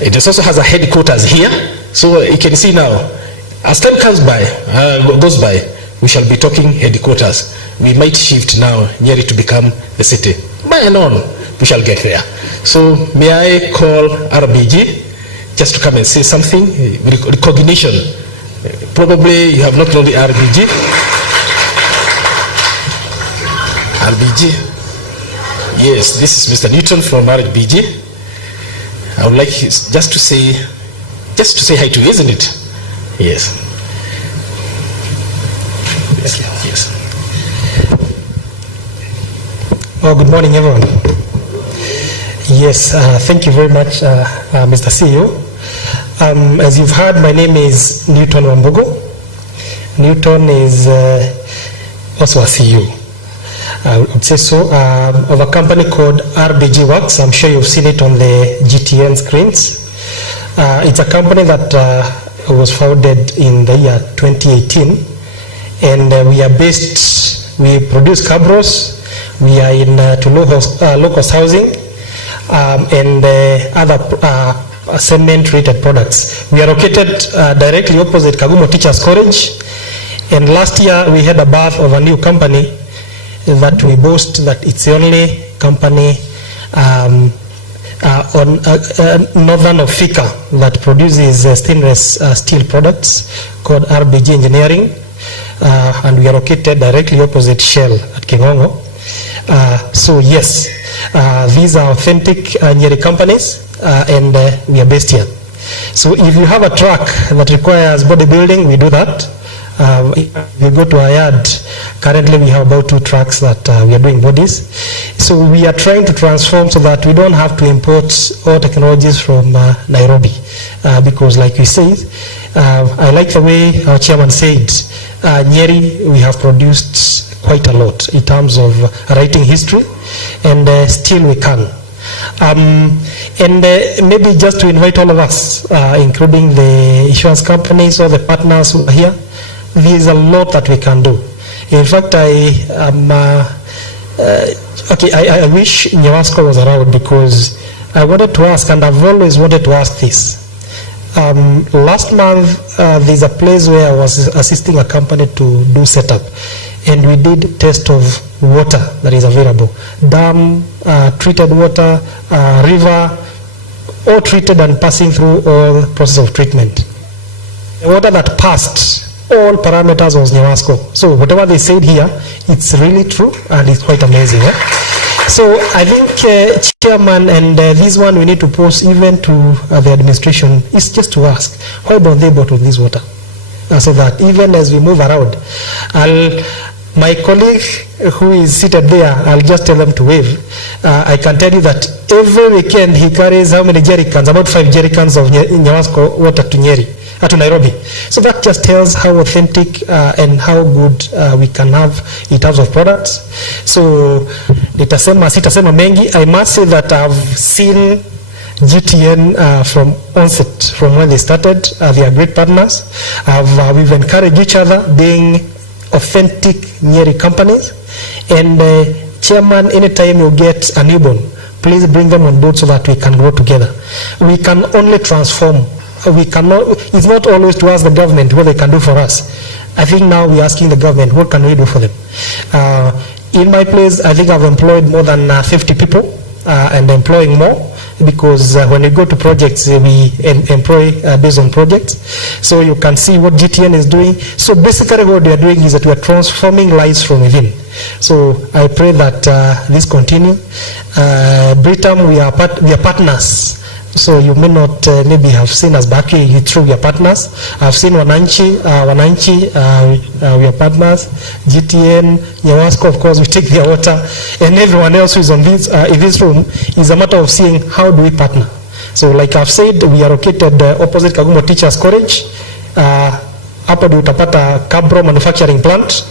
It also has a headquarters here, so you can see now, as time goes by, we shall be talking headquarters. We might shift now Nyeri to become the city. By and on, we shall get there. So may I call RBG just to come and say something, recognition. Probably you have not known the RBG. RBG. Yes, this is Mr. Newton from RBG. I would like just to say hi to you, isn't it? Yes. Yes. Oh, good morning, everyone. Yes, thank you very much, Mr. CEO. As you've heard, my name is Newton Wambugo. Newton is also a CEO. I would say so, of a company called RBG Works. I'm sure you've seen it on the GTN screens. It's a company that was founded in the year 2018, and we are based, we produce cabros, we are in low-cost housing, and other cement-related products. We are located directly opposite Kagumo Teachers College, and last year we had a birth of a new company that we boast that it's the only company on northern of Thika that produces stainless steel products called RBG Engineering, and we are located directly opposite Shell at Kingongo. So yes, these are authentic Nyeri companies, and we are based here. So if you have a truck that requires bodybuilding, we do that. If you go to our yard, currently we have about 2 trucks that we are doing bodies. So we are trying to transform so that we don't have to import all technologies from Nairobi, because like you said, I like the way our chairman said, Nyeri, we have produced quite a lot in terms of writing history, and still we can. And maybe just to invite all of us, including the insurance companies or the partners who are here, there's a lot that we can do. In fact, I wish Nyawasco was around, because I wanted to ask, and I've always wanted to ask this. Last month, there's a place where I was assisting a company to do setup, and we did test of water that is available. Dam, treated water, river, all treated and passing through all process of treatment. The water that passed all parameters was Nyawasco. So whatever they said here, it's really true, and it's quite amazing. So I think chairman, and this one we need to post even to the administration, is just to ask, why don't they bottle this water? So that even as we move around, my colleague who is seated there, I'll just tell them to wave. I can tell you that every weekend he carries how many jerrycans? About 5 jerrycans of Nyawasco water to Nyeri, to Nairobi. So that just tells how authentic and how good we can have in terms of products. So sitasema mengi. I must say that I've seen GTN from onset, from when they started. They are great partners. We've encouraged each other being authentic Nyeri companies. And Chairman, anytime you get a newborn, please bring them on board so that we can grow together. We can only transform. We cannot, it's not always to ask the government what they can do for us. I think now we're asking the government, what can we do for them? In my place, I think I've employed more than 50 people and employing more, because when we go to projects, we employ based on projects. So you can see what GTN is doing. So basically what we are doing is that we are transforming lives from within. So I pray that this continue. Britam, we are partners. So you may not maybe have seen us back here through we are partners. I've seen Wananchi, we are partners. GTN, Nyawasco, of course, we take their water, and everyone else who is on this in this room is a matter of seeing how do we partner. So like I've said, we are located opposite Kagumo Teachers College. Hapa ndio utapata Cabro manufacturing plant.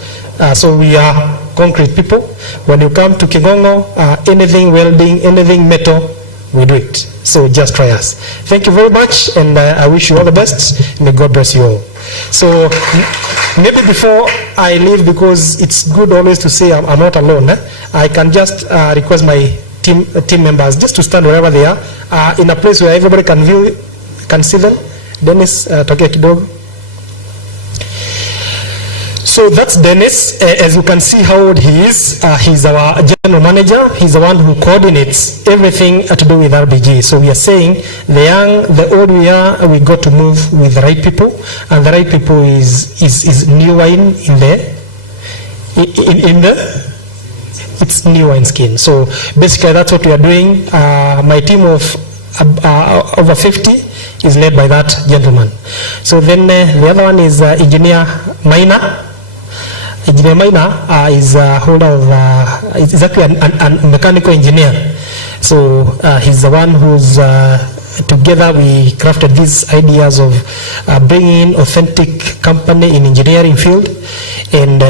So we are concrete people. When you come to Kigongo, anything welding, anything metal, we do it. So just try us. Thank you very much, and I wish you all the best. May God bless you all. So maybe before I leave, because it's good always to say I'm not alone, I can just request my team members just to stand wherever they are, in a place where everybody can see them. Dennis, tokea kidogo. So that's Dennis. As you can see how old he is. He's our general manager. He's the one who coordinates everything to do with RBG. So we are saying the young, the old we are, we got to move with the right people, and the right people is new wine in the it's new wine skin. So basically that's what we are doing. My team of over 50 is led by that gentleman. So then the other one is Engineer Maina. Engineer Maina is a holder of, is actually a mechanical engineer. So he's the one who's, together we crafted these ideas of bringing authentic company in engineering field. And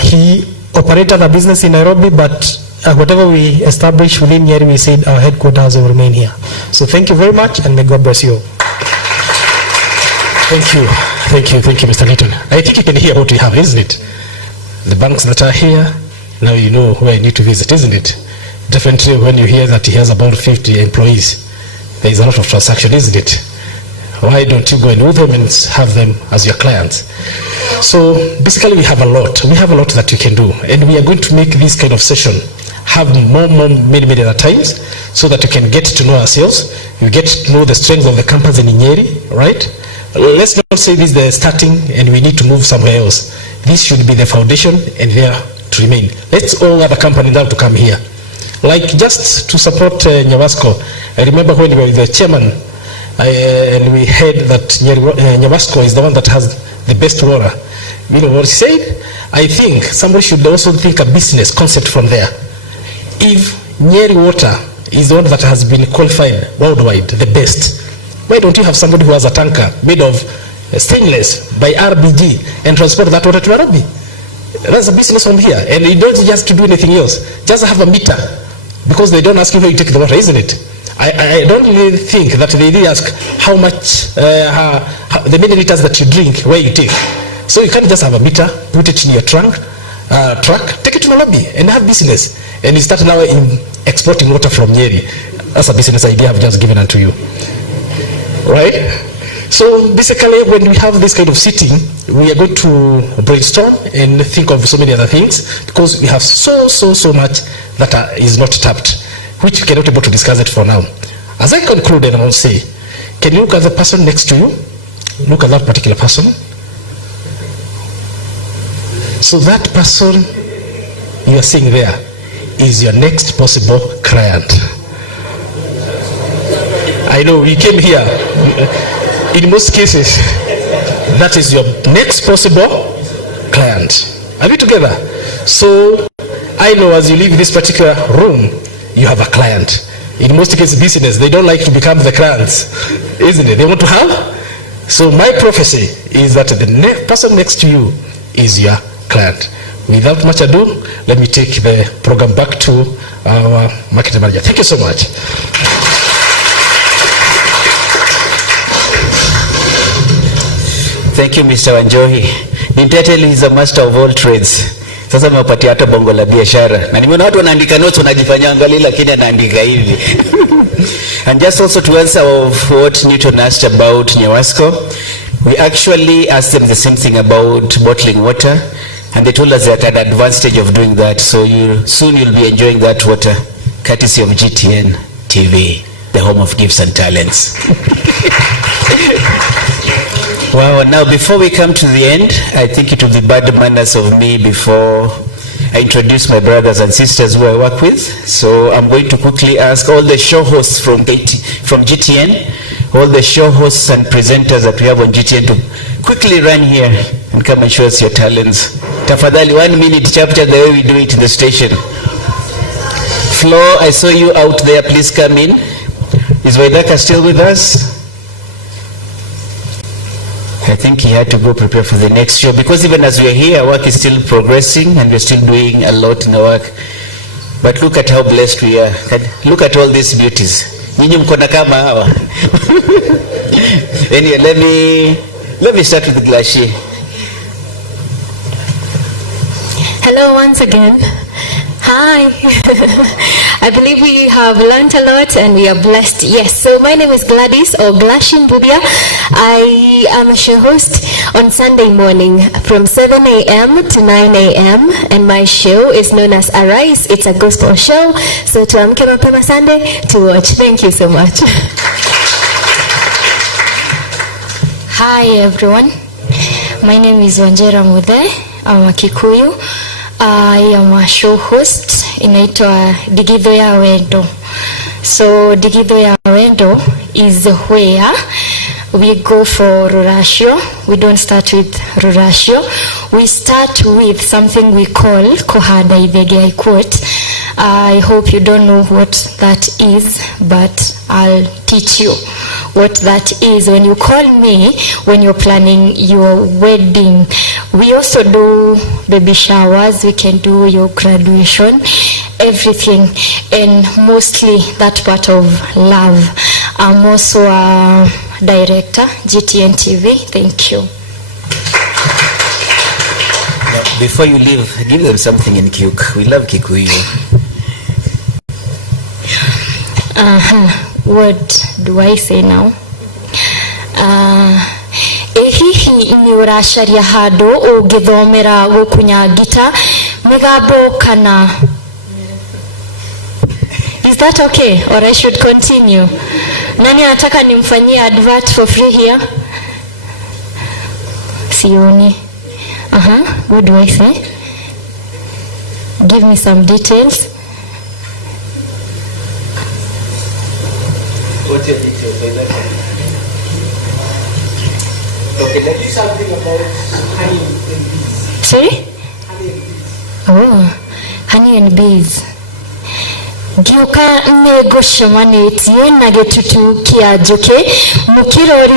he operated a business in Nairobi, but whatever we establish within Nyeri, we said our headquarters will remain here. So thank you very much, and may God bless you. Thank you, Mr. Litton. I think you can hear what we have, isn't it? The banks that are here, now you know where you need to visit, isn't it? Definitely when you hear that he has about 50 employees, there is a lot of transaction, isn't it? Why don't you go in with them and have them as your clients? So basically we have a lot. We have a lot that you can do, and we are going to make this kind of session have many other times, so that you can get to know ourselves. You get to know the strengths of the campus in Nyeri, right? Let's not say this is the starting and we need to move somewhere else. This should be the foundation and there to remain. Let's all other companies have to come here. Like just to support Nyawasco. I remember when we were the chairman and we heard that Nyawasco is the one that has the best water. You know what he said? I think somebody should also think a business concept from there. If Nyeri water is the one that has been qualified worldwide, the best, why don't you have somebody who has a tanker made of stainless by RBG and transport that water to Nairobi? That's a business from here. And you don't just to do anything else. Just have a meter, because they don't ask you where you take the water, isn't it? I don't really think that they really ask how much, the many liters that you drink, where you take. So you can't just have a meter, put it in your truck, take it to Nairobi and have business. And you start now in exporting water from Nyeri. That's a business idea I've just given unto you. Right? So basically when we have this kind of sitting, we are going to brainstorm and think of so many other things, because we have so much that is not tapped, which we cannot be able to discuss it for now. As I conclude, and I will say, can you look at the person next to you? Look at that particular person. So that person you are seeing there is your next possible client. I know we came here, in most cases, that is your next possible client. Are we together? So I know as you leave this particular room, you have a client. In most cases, business, they don't like to become the clients, isn't it? They want to have. So my prophecy is that the person next to you is your client. Without much ado, let me take the program back to our marketing manager. Thank you so much. Thank you, Mr. Wanjohi. Ninteteli is a master of all trades. Sasa mewapatia hata bongo la biashara. Na nimeona watu wanaandika notes wanajifanya angali lakini anaandika hivi. And just also to answer of what Newton asked about Nyewasco, we actually asked them the same thing about bottling water, and they told us that at an advanced stage of doing that, so soon you'll be enjoying that water, courtesy of GTN TV, the home of gifts and talents. Wow, now before we come to the end, I think it will be bad manners of me before I introduce my brothers and sisters who I work with. So I'm going to quickly ask all the show hosts from GTN, all the show hosts and presenters that we have on GTN to quickly run here and come and show us your talents. Tafadhali, 1 minute chapter the way we do it in the station. Flo, I saw you out there, please come in. Is Waidaka still with us? I think he had to go prepare for the next show, because even as we're here, our work is still progressing and we're still doing a lot in our work. But look at how blessed we are. Look at all these beauties. Nyinyi mkona kama hawa. Anyway, let me start with Glashi. Hello once again. Hi. I believe we have learned a lot and we are blessed. Yes, so my name is Gladys or Glashin Bubia. I am a show host on Sunday morning from 7 a.m. to 9 a.m. and my show is known as Arise. It's a gospel show. So tuamke mapema Sunday to watch. Thank you so much. Hi everyone. My name is Wanjera Mude. I'm a Kikuyu. I am a show host inaitwa Digidho ya Wendo. So Digidho ya Wendo is where we go for Rurashio. We don't start with Rurashio. We start with something we call Kohada Idege, I quote. I hope you don't know what that is, but I'll teach you what that is. When you call me, when you're planning your wedding, we also do baby showers, we can do your graduation, everything, and mostly that part of love. I'm also a director, GTN TV. Thank you. Before you leave, give them something in Kik. We love Kikuyu. What do I say now? Hihi ni urasharia hado ugithomera gukunya gita migambo kana. Is that okay or I should continue? Nani anataka nimfanyie advert for free here? Sioni. What do I say? Give me some details. What's your details? Okay, let's do something about honey and bees. Sorry? Honey and bees. Gioka nego shamaneti na getutu kia joke mukirori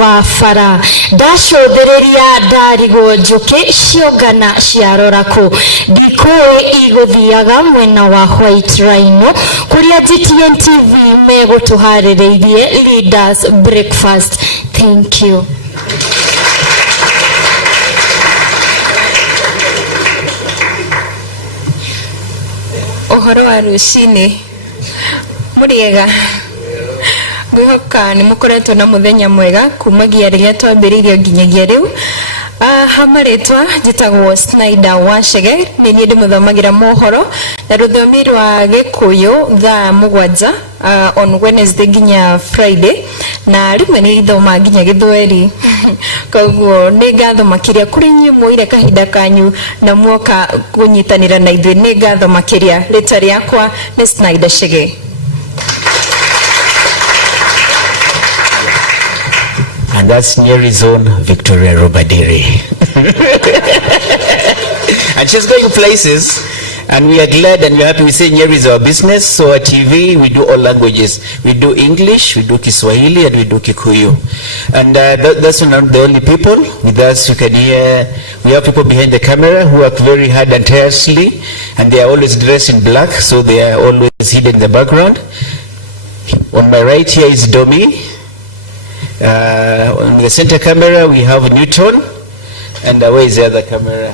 wa fara dasho dereria darigo joke shiogana shiarorako dikoe igothiaga mwena wa White Rhino kuria GTN TV mego tuharereirie leaders breakfast. Thank you. Ohoro wa rucini muriega ngwihoka ni mukoretwo na muthenya mwega kumagia riria twambiriirio nginyagia riu hamaritwa njitagwo Snyder Wachege ni nie ndimuthomagira mohoro na ruthomi rwa Gikuyu thaa 7 on Wednesday nginya Friday na rimwe ni ithoma nginya Githweri koguo ni ngatho makiria kuri nyi muire kahinda kanyu na muoka kunyitanira na ithuĩ ni ngatho makiria rita riakwa ni Snyder Chege. And that's Nyeri's own Victoria Robadiri. And she's going places, and we are glad and we're happy. We say Nyeri is our business, so at TV we do all languages. We do English, we do Kiswahili, and we do Kikuyu. And that's not the only people. With us you can hear, we have people behind the camera who work very hard and tirelessly, and they are always dressed in black, so they are always hidden in the background. On my right here is Domi. On The center camera, we have Newton. And where is the other camera?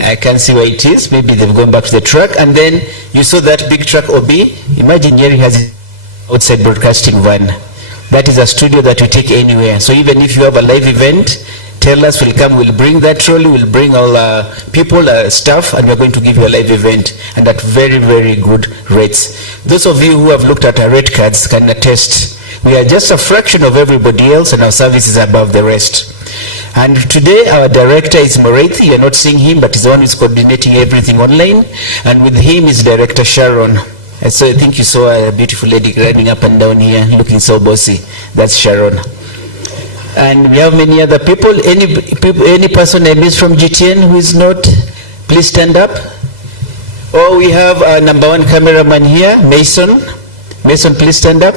I can't see where it is. Maybe they've gone back to the truck. And then you saw that big truck OB. Imagine Nyeri has outside broadcasting van. That is a studio that we take anywhere. So even if you have a live event, tell us, we'll come, we'll bring that trolley, we'll bring all people, staff, and we're going to give you a live event, and at very, very good rates. Those of you who have looked at our rate cards can attest. We are just a fraction of everybody else, and our service is above the rest. And today our director is Morethi. You're not seeing him, but he's the one who's coordinating everything online. And with him is Director Sharon. And so I think you saw a beautiful lady running up and down here, looking so bossy. That's Sharon. And we have many other people. Any person I miss from GTN who is not, please stand up. Oh, we have our number one cameraman here, Mason. Mason, please stand up.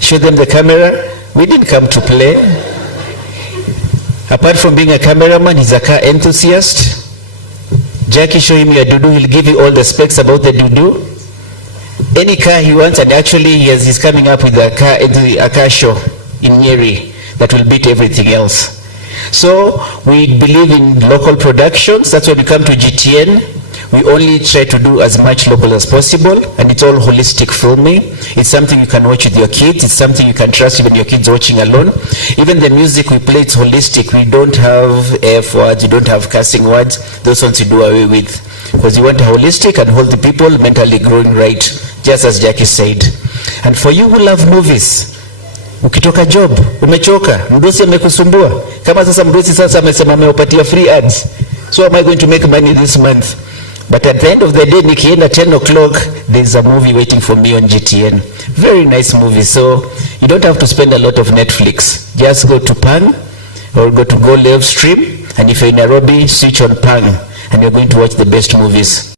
Show them the camera. We didn't come to play. Apart from being a cameraman, he's a car enthusiast. Jackie, show him your doo-doo. He'll give you all the specs about the doo-doo. Any car he wants, and actually he's coming up with a car show in Nyeri that will beat everything else. So we believe in local productions. That's why we come to GTN. We only try to do as much local as possible, and it's all holistic filming. It's something you can watch with your kids. It's something you can trust even your kids watching alone. Even the music we play, it's holistic. We don't have F words, we don't have cussing words. Those ones we do away with, because we want a holistic and hold the people mentally growing right, just as Jackie said. And for you who love movies, ukitoka job, umechoka, mdosi amekusumbua. Kama sasa mdosi sasa amesema amewapatia free ads. So am I going to make money this month? But at the end of the day, nikienda 10 o'clock, there's a movie waiting for me on GTN. Very nice movie. So you don't have to spend a lot of Netflix. Just go to Pang or go to Go Live Stream. And if you're in Nairobi, switch on Pang and you're going to watch the best movies.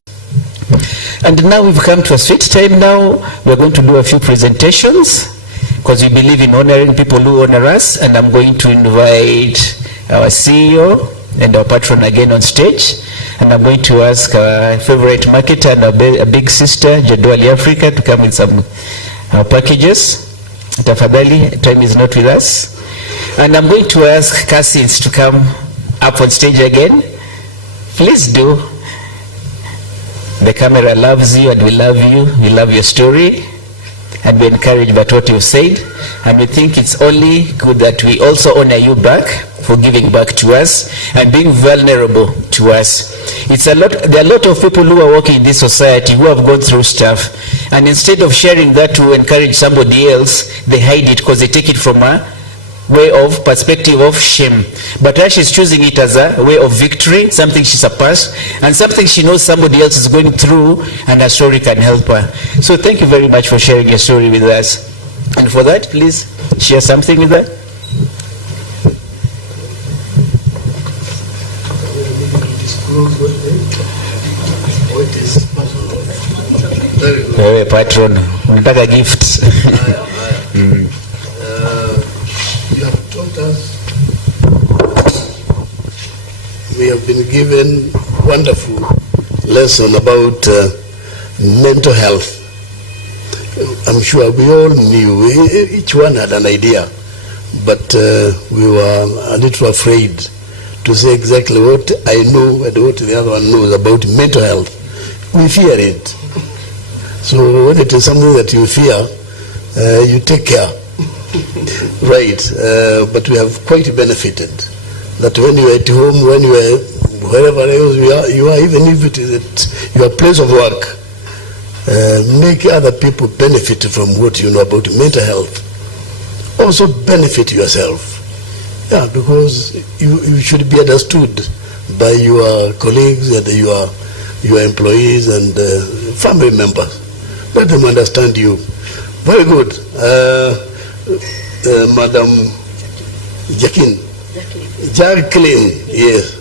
And now we've come to a sweet time now. We're going to do a few presentations because we believe in honoring people who honor us. And I'm going to invite our CEO and our patron again on stage. And I'm going to ask our favorite marketer and our big sister, Jedwali Africa, to come with some packages. Tafadhali, time is not with us. And I'm going to ask Cassins to come up on stage again. Please do. The camera loves you and we love you. We love your story. And we're encouraged by what you've said. And we think it's only good that we also honor you back for giving back to us and being vulnerable to us. There are a lot of people who are working in this society who have gone through stuff. And instead of sharing that to encourage somebody else, they hide it because they take it from a way of perspective of shame. But her, she's choosing it as a way of victory, something she surpassed, and something she knows somebody else is going through, and her story can help her. So thank you very much for sharing your story with us. And for that, please share something with her. Wewe patron, unataka gift. You have taught us, we have been given wonderful lesson about mental health. I'm sure we all knew, each one had an idea, but we were a little afraid to say exactly what I know and what the other one knows about mental health. We fear it. So when it is something that you fear, you take care. Right, but we have quite benefited that when you are at home, when you are wherever else you are, even if it is at your place of work, make other people benefit from what you know about mental health. Also benefit yourself. Yeah, because you should be understood by your colleagues and your employees and family members. Let them understand you. Very good. Madam Jacqueline, yes.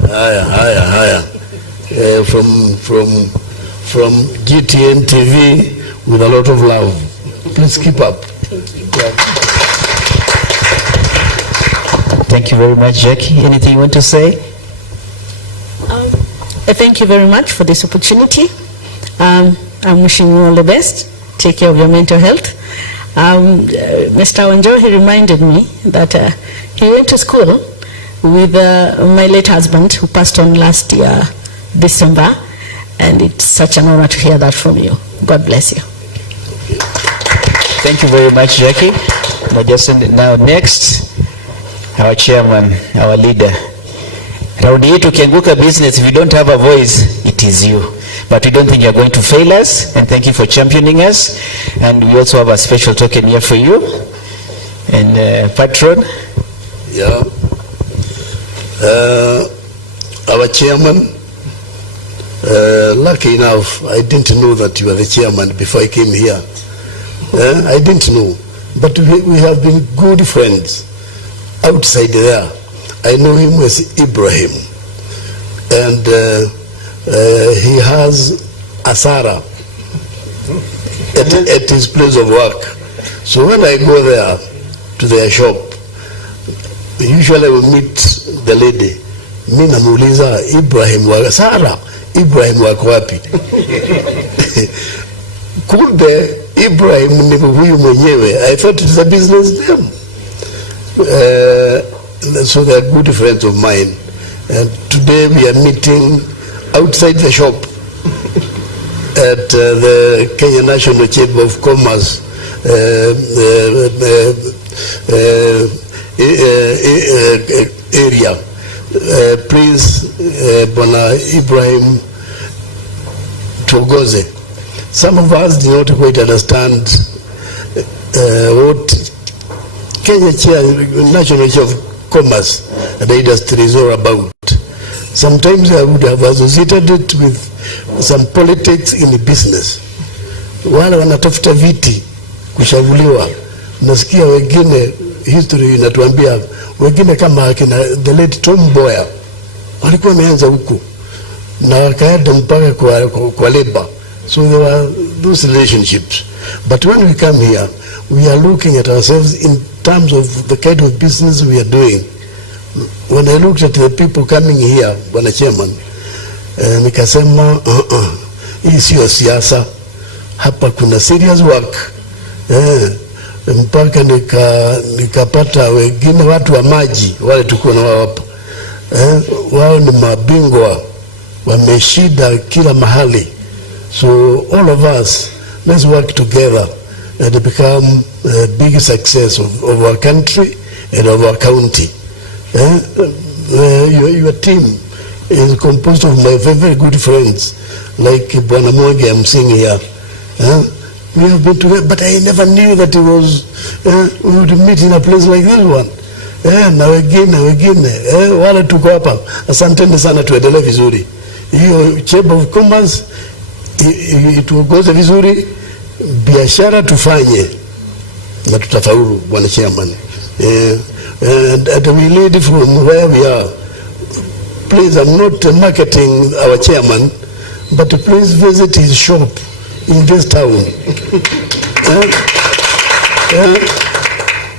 Higher. From GTN TV with a lot of love. Please keep up. Thank you very much, Jackie. Anything you want to say? Thank you very much for this opportunity. I'm wishing you all the best. Take care of your mental health. Mr. Wanjohi reminded me that he went to school with my late husband, who passed on last year, December, and it's such an honor to hear that from you. God bless you. Thank you very much, Jackie. Now next, our chairman, our leader. Raundi yetu ukianguka business, if you don't have a voice, it is you. But we don't think you're going to fail us, and thank you for championing us. And we also have a special token here for you. And patron. Yeah. Our chairman, lucky enough, I didn't know that you were the chairman before I came here. I didn't know. But we have been good friends outside there. I know him as Ibrahim. And he has Asara at his place of work. So when I go there to their shop, usually I will meet the lady. Mimi namuuliza Ibrahim wa Sara, Ibrahim wako wapi? Kumbe Ibrahim ni huyu mwenyewe. I thought it was a business name. So they are good friends of mine. And today we are meeting outside the shop at the Kenya National Chamber of Commerce area. Please, Bwana Ibrahim Togoze. Some of us do not quite understand what Kenya National Chamber of Commerce and Industry is all about. Sometimes I would have associated it with some politics in the business. Wale wanatafuta viti kushaguliwa. Nasikia wengine, history inatuambia wengine kama akina the late Tom Mboya walikuwa wameanza huku na wakaenda mpaka kwa labor. So there were those relationships. But when we come here, we are looking at ourselves in terms of the kind of business we are doing. When I looked at the people coming here, Bwana Chairman, nikasema hii sio siasa, hapa kuna serious work. Mpaka nikapata wengine watu wa maji wale tuko na wao hapa. Wao ni mabingwa, wameshida kila mahali. So all of us, let's work together and become a big success of our country and of our county. Your team is composed of my very good friends, like Bwana Mwege I'm seeing here. We have been together, but I never knew that it was, we would meet in a place like this one. Na wengine, wale tuko hapa, asanteni sana, tuendelee vizuri. Hiyo Chamber of Commerce, tuongoze vizuri, biashara tufanye, na tutafaulu, Bwana Chairman. And we lead from where we are. Please, I'm not marketing our chairman, but please visit his shop in this town.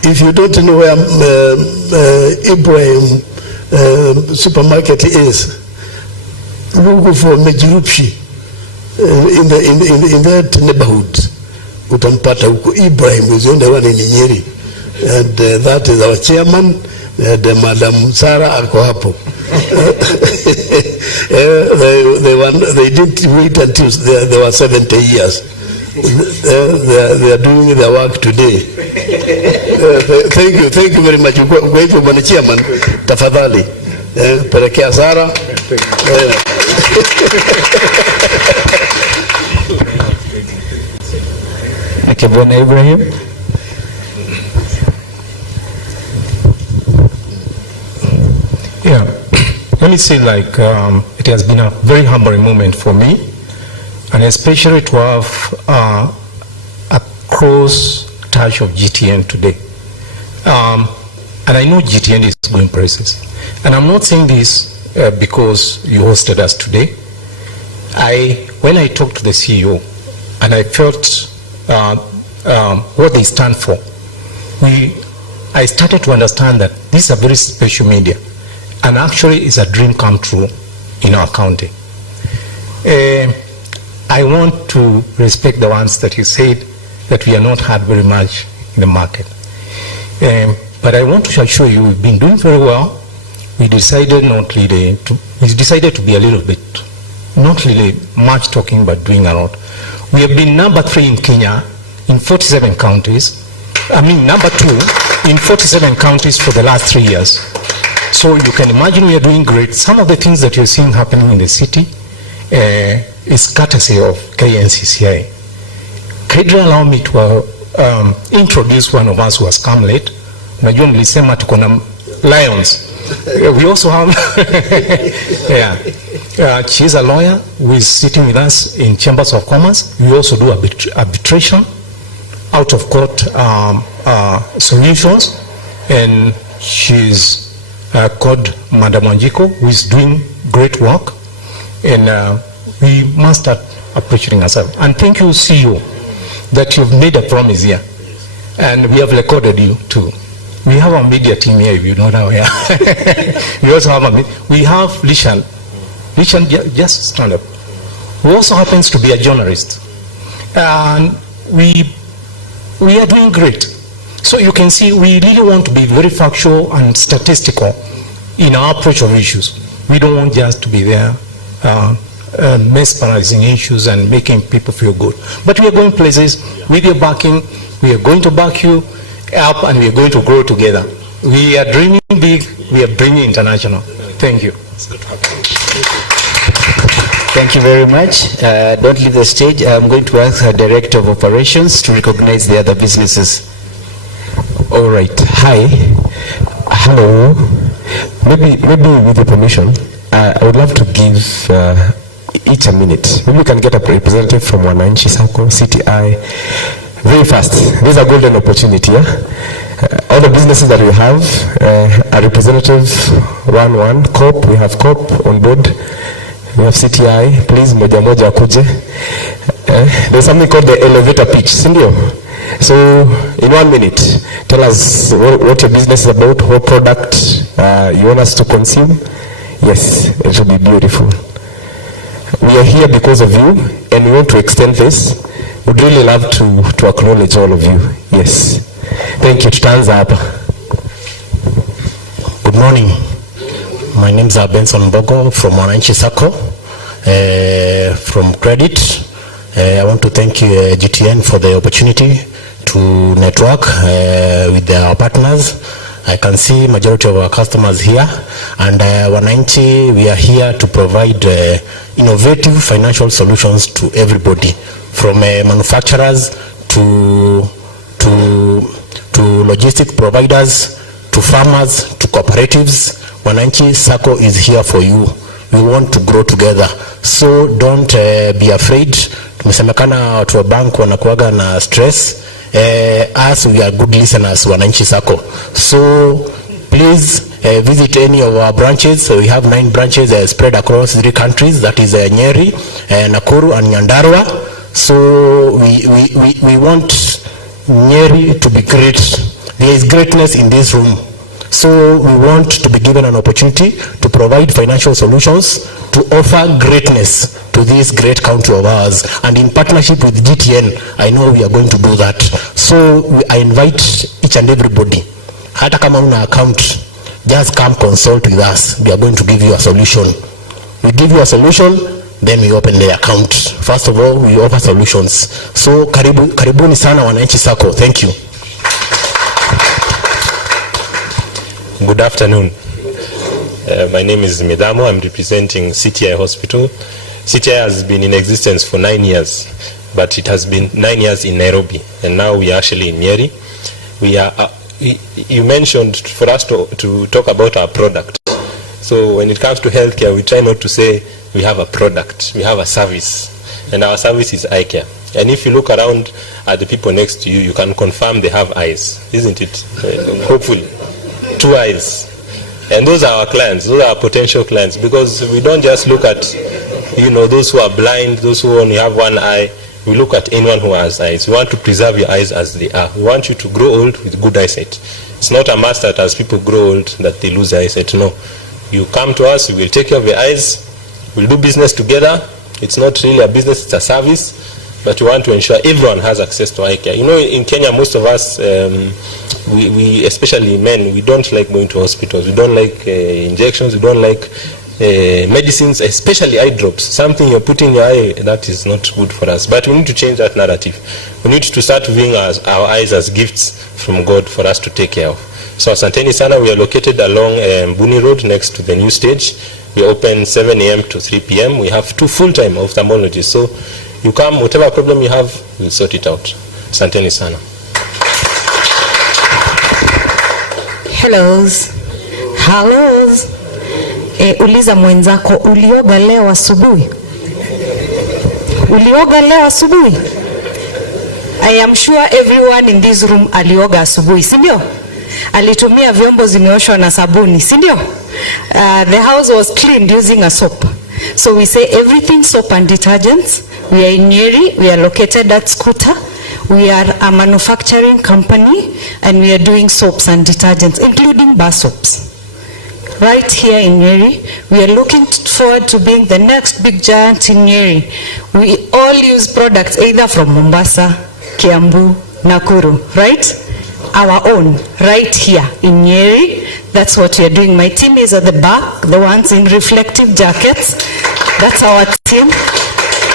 If you don't know where Ibrahim supermarket is, look for Mejirupshi in that neighborhood. Utampata huko. Ibrahim is the only one in Nyeri. And that is our chairman, Madam Sarah ako hapo. They didn't wait until they were 70 years. They are doing their work today. Thank you very much. Kwa hivyo Bwana Chairman, tafadhali pelekea Sarah. Okay, Bwana Ibrahim. Yeah, let me say it has been a very humbling moment for me, and especially to have a close touch of GTN today. And I know GTN is going places. And I'm not saying this because you hosted us today. When I talked to the CEO and I felt what they stand for, I started to understand that this is a very special media. And actually it's a dream come true in our county. I want to respect the ones that you said that we are not heard very much in the market. But I want to assure you, we've been doing very well. We decided to be a little bit, not really much talking, but doing a lot. We have been number 3 in Kenya in 47 counties. I mean, number 2 in 47 counties for the last 3 years. So you can imagine we are doing great. Some of the things that you're seeing happening in the city is courtesy of KNCCI. Could you allow me to introduce one of us who has come late? Najua nilisema tuko na lions. We also have, she's a lawyer who is sitting with us in Chambers of Commerce. We also do arbitration, out of court solutions, and she's called Madam Wanjiko, who is doing great work, and we must start appreciating ourselves. And thank you, CEO, that you've made a promise here, and we have recorded you too. We have a media team here, if you know now. Yeah. We also have we have Lishan. Lishan, just stand up. Who also happens to be a journalist, and we are doing great. So you can see we really want to be very factual and statistical in our approach of issues. We don't want just to be there mesmerizing issues and making people feel good. But we are going places with your backing. We are going to back you up, and we are going to grow together. We are dreaming big. We are dreaming international. Thank you. Thank you very much. Don't leave the stage. I'm going to ask our Director of Operations to recognize the other businesses. All right. Hi. Hello. Maybe with your permission, I would love to give each a minute. Maybe we can get a representative from Wananchi Sacco, CTI. Very fast. This is a golden opportunity. Yeah? All the businesses that we have, a representative, one, COP, we have COP on board. We have CTI, please, moja akuje. There's something called the elevator pitch, sindio? So, in 1 minute, tell us what your business is about, what product you want us to consume. Yes, it will be beautiful. We are here because of you, and we want to extend this. We'd really love to acknowledge all of you. Yes. Thank you. Tutaanza hapa. Good morning. My name is Benson Bogo from Wananchi Sacco, from Credit. I want to thank you, GTN, for the opportunity to network with our partners. I can see majority of our customers here, and Wananchi, we are here to provide innovative financial solutions to everybody, from manufacturers to logistic providers, to farmers, to cooperatives. Wananchi Sacco is here for you. We want to grow together. So don't be afraid. Tumesemekana watu wa bank wanakuaga na stress. Us, we are good listeners, Wananchi Sacco. So please visit any of our branches. So we have 9 branches spread across 3 countries. That is Nyeri, Nakuru, and Nyandarua. So we want Nyeri to be great. There is greatness in this room. So we want to be given an opportunity to provide financial solutions to offer greatness to this great country of ours. And in partnership with GTN, I know we are going to do that. So I invite each and everybody, hata kama una account, just come consult with us. We are going to give you a solution. We give you a solution, then we open the account. First of all, we offer solutions. So karibuni sana Wananchi Sacco. Thank you. Good afternoon. My name is Midamo. I'm representing CTI Hospital. CTI has been in existence for 9 years, but it has been 9 years in Nairobi, and now we are actually in Nyeri. We are. You mentioned for us to talk about our product. So when it comes to healthcare, we try not to say we have a product, we have a service, and our service is eye care. And if you look around at the people next to you, you can confirm they have eyes, isn't it? Hopefully. 2 eyes, and those are our clients, those are our potential clients, because we don't just look at, those who are blind, those who only have 1 eye. We look at anyone who has eyes. We want to preserve your eyes as they are. We want you to grow old with good eyesight. It's not a must that as people grow old that they lose eyesight. No, you come to us, we will take care of your eyes. We'll do business together. It's not really a business, it's a service. but we want to ensure everyone has access to eye care. You know, in Kenya, most of us, we especially men, we don't like going to hospitals. We don't like injections. We don't like medicines, especially eye drops. Something you're putting in your eye, that is not good for us. But we need to change that narrative. We need to start viewing our eyes as gifts from God for us to take care of. So asanteni sana, we are located along Buni Road next to the new stage. We open 7 a.m. to 3 p.m. We have 2 full-time ophthalmologists. So you come, whatever problem you have, we'll sort it out. Asanteni sana. Hellos. Hellos. Uliza mwenzako, ulioga leo asubuhi? Ulioga leo asubuhi? I am sure everyone in this room alioga asubuhi, si ndio? Alitumia vyombo zimeoshwa na sabuni, si ndio? The house was cleaned using a soap. So we say everything soap and detergents. We are in Nyeri, we are located at Scooter. We are a manufacturing company and we are doing soaps and detergents, including bar soaps. Right here in Nyeri, we are looking forward to being the next big giant in Nyeri. We all use products either from Mombasa, Kiambu, Nakuru, right? Our own, right here in Nyeri. That's what we are doing. My team is at the back, the ones in reflective jackets. That's our team.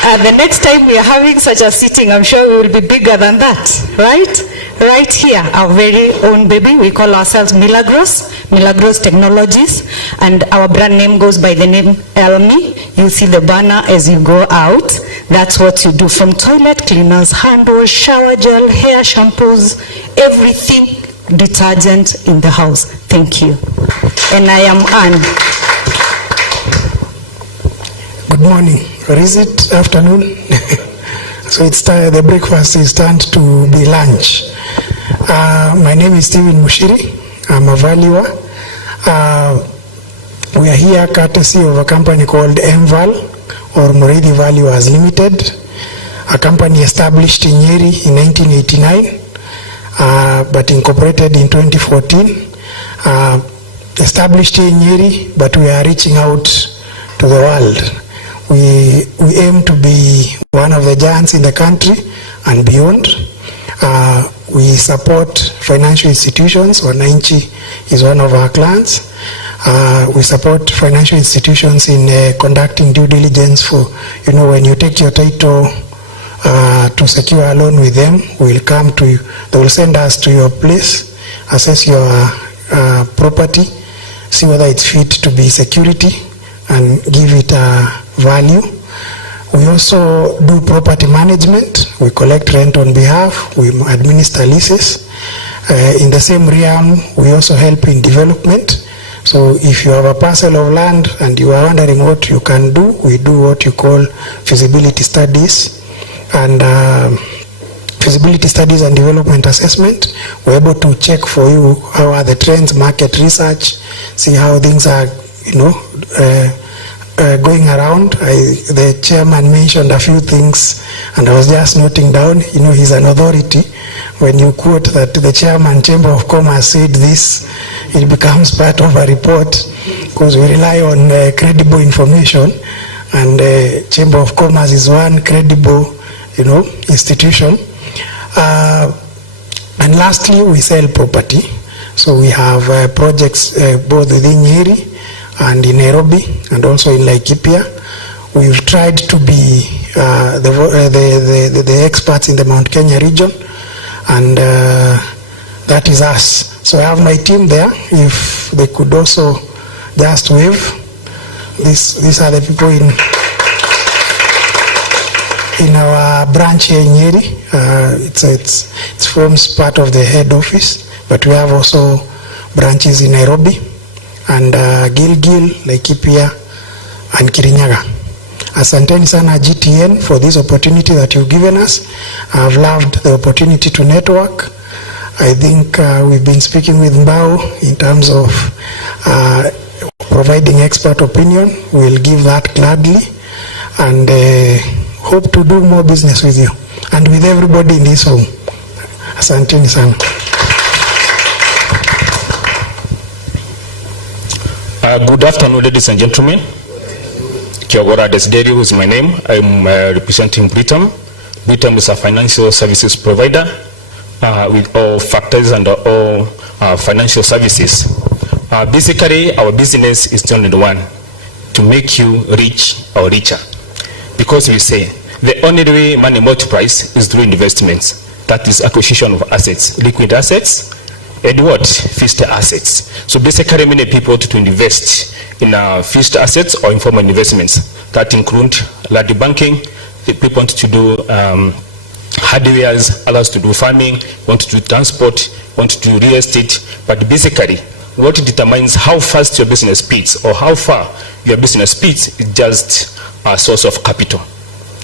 The next time we are having such a sitting, I'm sure we will be bigger than that, right? Right here, our very own baby. We call ourselves Milagros Technologies, and our brand name goes by the name Elmi. You'll see the banner as you go out. That's what you do, from toilet cleaners, hand wash, shower gel, hair shampoos, everything detergent in the house. Thank you. And I am Anne. Good morning, or is it afternoon? So it's time, the breakfast is turned to be lunch. My name is Steven Mushiri. I'm a valuer. We are here courtesy of a company called MVAL, or Murithi Valuers Limited, a company established in Nyeri in 1989, but incorporated in 2014. Established in Nyeri, but we are reaching out to the world. We aim to be one of the giants in the country and beyond. We support financial institutions. Wananchi is one of our clients. We support financial institutions in conducting due diligence for, you know, when you take your title to secure a loan with them, we'll come to you. They will send us to your place, assess your property, see whether it's fit to be security, and give it a value. We also do property management. We collect rent on behalf. We administer leases. In the same realm, we also help in development. So if you have a parcel of land and you are wondering what you can do, we do what you call feasibility studies. And feasibility studies and development assessment. We're able to check for you how are the trends, market research, see how things are, you know, going around. The chairman mentioned a few things and I was just noting down, you know, he's an authority. When you quote that the chairman, Chamber of Commerce said this, it becomes part of a report because we rely on credible information, and Chamber of Commerce is one credible, you know, institution. And lastly, we sell property. So we have projects both within Nyeri and in Nairobi and also in Laikipia. We've tried to be the experts in the Mount Kenya region, and that is us. So I have my team there. If they could also just wave. These are the people in our branch here in Nyeri. It forms part of the head office, but we have also branches in Nairobi and Gilgil, Laikipia and Kirinyaga. Asanteni sana GTN for this opportunity that you've given us. I've loved the opportunity to network. I think we've been speaking with Mbao in terms of providing expert opinion. We'll give that gladly and hope to do more business with you and with everybody in this room. Asanteni sana. Good afternoon, ladies and gentlemen. Kiogora Desderi, who is my name. I'm representing Britam, Britam is a financial services provider with all factors and all financial services. Basically, our business is only one, to make you rich or richer. Because we say, the only way money multiplies is through investments. That is acquisition of assets, liquid assets, and what? Fixed assets. So basically, many people to invest in fixed assets or informal investments. That include land banking, the people want to do hardwares, allows to do farming, want to do transport, want to do real estate. But basically, what determines how fast your business speeds or how far your business speeds is just a source of capital.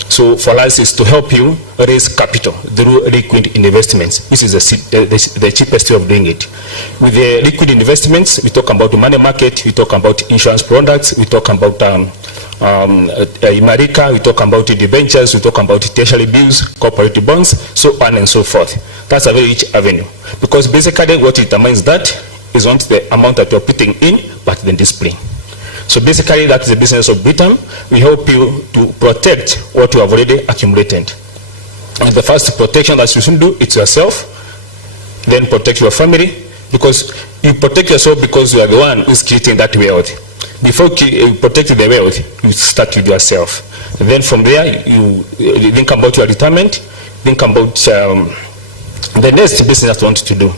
So for us is to help you raise capital through liquid investments. This is the cheapest way of doing it. With the liquid investments, we talk about the money market, we talk about insurance products, we talk about Imarika, we talk about the debentures, we talk about tertiary bills, corporate bonds, so on and so forth. That's a very rich avenue. Because basically what determines that is not the amount that you're putting in, but the display. So basically that is the business of Britam. We help you to protect what you have already accumulated. And the first protection that you should do is yourself, then protect your family, because you protect yourself because you are the one who is creating that wealth. Before you protect the wealth, you start with yourself. And then from there, you think about your retirement, think about the next business you want to do.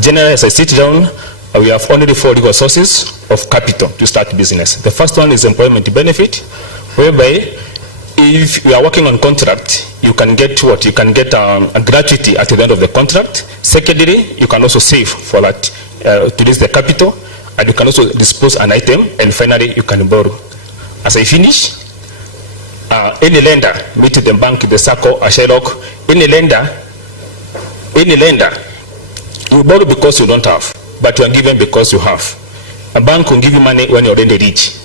Generally, as I sit down, we have only 4 legal sources of capital to start business. The first one is employment benefit, whereby if you are working on contract, you can get what? You can get a gratuity at the end of the contract. Secondly, you can also save for that to raise the capital, and you can also dispose an item, and finally, you can borrow. As I finish, any lender, meet the bank, the SACCO, a Sherlock, any lender, you borrow because you don't have, but you are given because you have. A bank will give you money when you're already rich,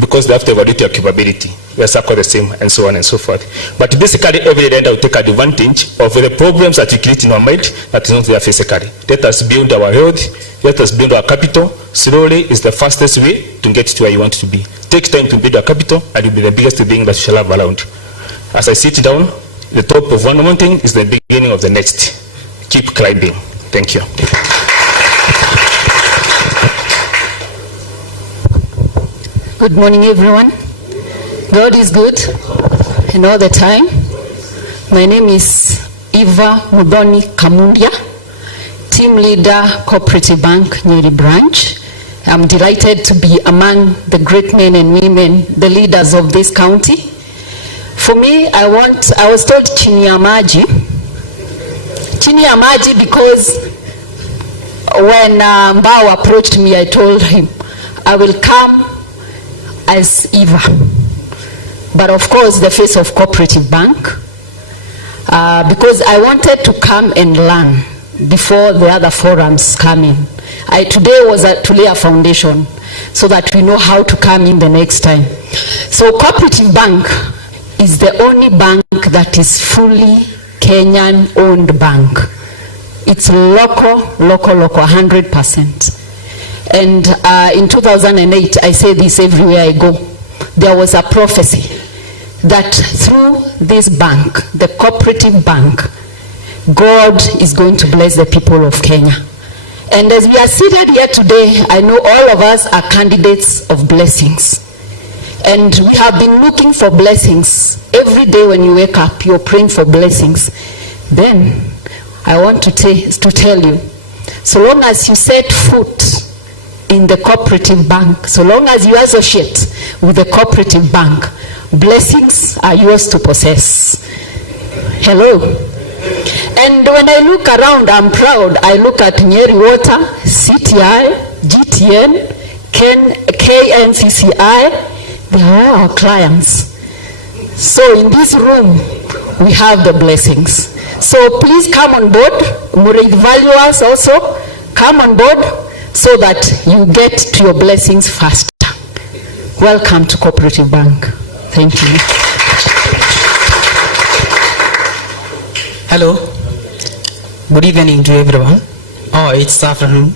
because they have to evaluate your capability. Your SACCO the same, and so on and so forth. But basically, every lender will take advantage of the problems that you create in our mind that is not there physically. Let us build our health, let us build our capital. Slowly is the fastest way to get to where you want to be. Take time to build your capital, and it will be the biggest thing that you shall have around. As I sit down, the top of one mountain is the beginning of the next. Keep climbing. Thank you. Good morning, everyone. God is good, and all the time. My name is Eva Mudoni Kamundia, Team Leader, Cooperative Bank, Nyeri Branch. I'm delighted to be among the great men and women, the leaders of this county. For me, I was told chini ya maji. Chini ya maji because when Mbao approached me, I told him, I will come as Eva, but of course the face of Cooperative Bank, because I wanted to come and learn before the other forums come in. Today was to lay a foundation so that we know how to come in the next time. So Cooperative Bank is the only bank that is fully Kenyan owned bank. It's local, 100%. And in 2008, I say this everywhere I go, there was a prophecy that through this bank, the Cooperative Bank, God is going to bless the people of Kenya. And as we are seated here today, I know all of us are candidates of blessings. And we have been looking for blessings. Every day when you wake up, you're praying for blessings. Then, I want to tell you, so long as you set foot in the Cooperative Bank, so long as you associate with the Cooperative Bank, blessings are yours to possess. Hello. And when I look around, I'm proud. I look at Nyeri Water, CTI, GTN, KNCCI, they are our clients. So in this room, we have the blessings. So please come on board. Murid valuers also, come on board so that you get to your blessings faster. Welcome to Cooperative Bank. Thank you. Hello. Good evening to everyone. Oh, it's afternoon.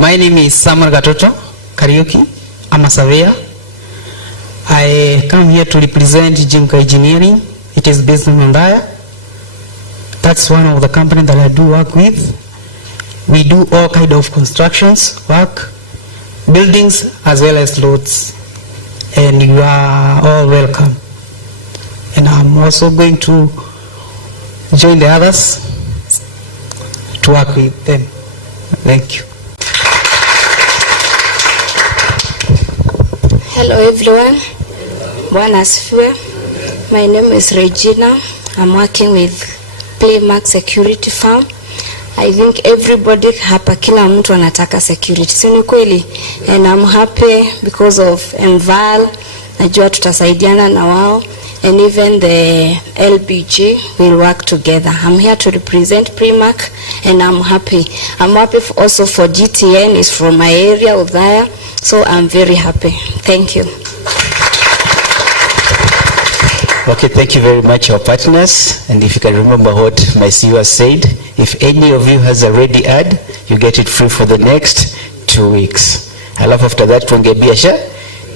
My name is Samar Gatoto Karaoke. I'm a surveyor. I come here to represent Jimka Engineering it is based in Mandaya. That's one of the companies that I do work with. We do all kind of constructions work, buildings as well as loads, and you are all welcome. And I'm also going to join the others to work with them. Thank you. Hello everyone. Bwana asifiwe. My name is Regina. I'm working with Playmark Security Firm. I think everybody hapa, kila mtu anataka security, si ni kweli? And I'm happy because of MVAL. Najua tutasaidiana na wao, and even the LBG will work together. I'm here to represent Playmark, and I'm happy. I'm happy also for GTN, is from my area of there, so I'm very happy. Thank you. Okay, thank you very much, our partners. And if you can remember what my CEO said, if any of you has a ready ad, you get it free for the next 2 weeks. Alafu after that, tuongee biashara,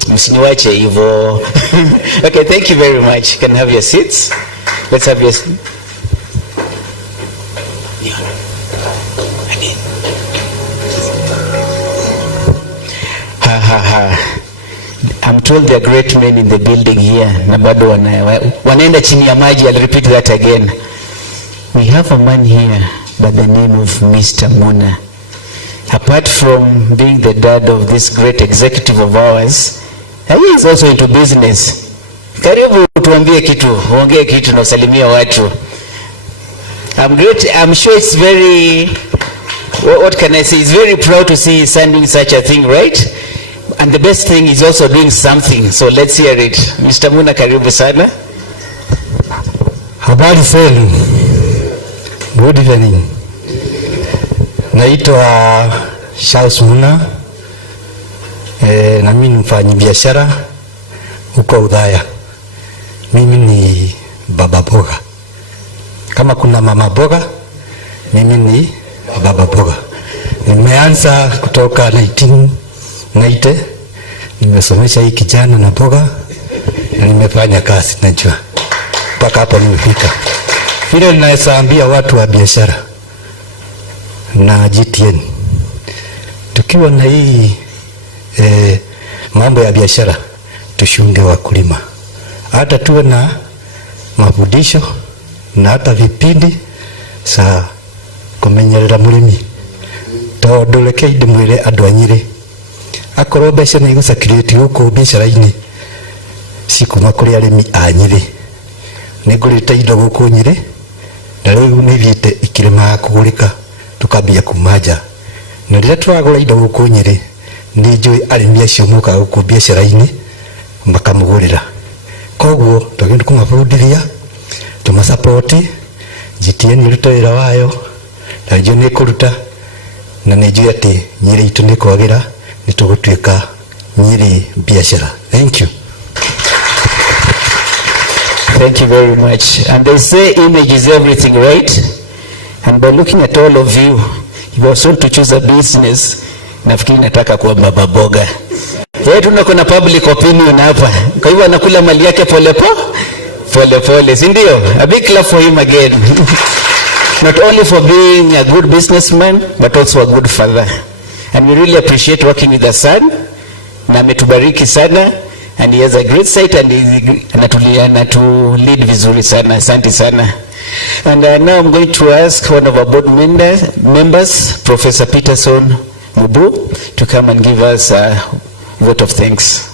msiniwache hivyo. Okay, thank you very much. You can have your seats. Let's have your I'm told there are great men in the building here. Na bado wanaenda chini ya maji. I'll repeat that again. We have a man here by the name of Mr. Muna. Apart from being the dad of this great executive of ours, he is also into business. Karibu tuambie kitu, ongee kitu na usalimia watu. I'm sure it's very, what can I say, he's very proud to see his son doing such a thing, right? And the best thing is also doing something. So let's hear it. Mr. Muna, karibu sana. Habari zenu. Good evening. Naitwa Charles Muna. Na mimi mfanyi biashara huko Udhaya. Mimi ni baba boga. Kama kuna mama boga, mimi ni baba boga. Nimeanza kutoka 1990. Nimesomesha hii kijana na boga na nimefanya kazi, najua mpaka hapo nimefika. Vile ninaweza ambia watu wa biashara na GTN, tukiwa na hii mambo ya biashara, tushunge wakulima, hata tuwe na mafundisho na hata vipindi sa kumenyerera murimi, tondu reke ndimwire andu a Nyeri, akorwo mbeca nĩ igũcakirĩtio gũkũ biacara-inĩ cikuma kũrĩ arĩmi a Nyeri. Nĩ ngũrĩte indo gũkũ Nyeri, na rĩu nĩ ithiĩte ikĩremaga kũgũrĩka, tukambia kuma nja. Na rĩrĩa tũragũra indo gũkũ Nyeri, nĩ njũĩ arĩmi acio mokaga gũkũ biacara-inĩ makamũgũrĩra. Koguo twagĩrĩirwo kũmabundithia, tũmacapoti, GTN ĩrute wĩra wayo, na njũĩ nĩ ĩkũruta, na nĩ njũĩ atĩ Nyeri itũ nĩ ĩkwagĩra, nĩ tũgũtuĩka Nyeri biashara. Thank you. Thank you very much. And they say image is everything, right? And by looking at all of you, if you also to choose a business, nafikiri nataka kuwa baba boga. Yeye tunakona public opinion hapa. Kwa hivyo anakula mali yake pole pole, si ndio? A big clap for him again. Not only for being a good businessman, but also a good father. And we really appreciate working with the son. Na ametubariki sana. And he has a great sight and anatu lead vizuri sana. Asante sana. And now I'm going to ask one of our board members, Professor Peterson Mubu, to come and give us a vote of thanks.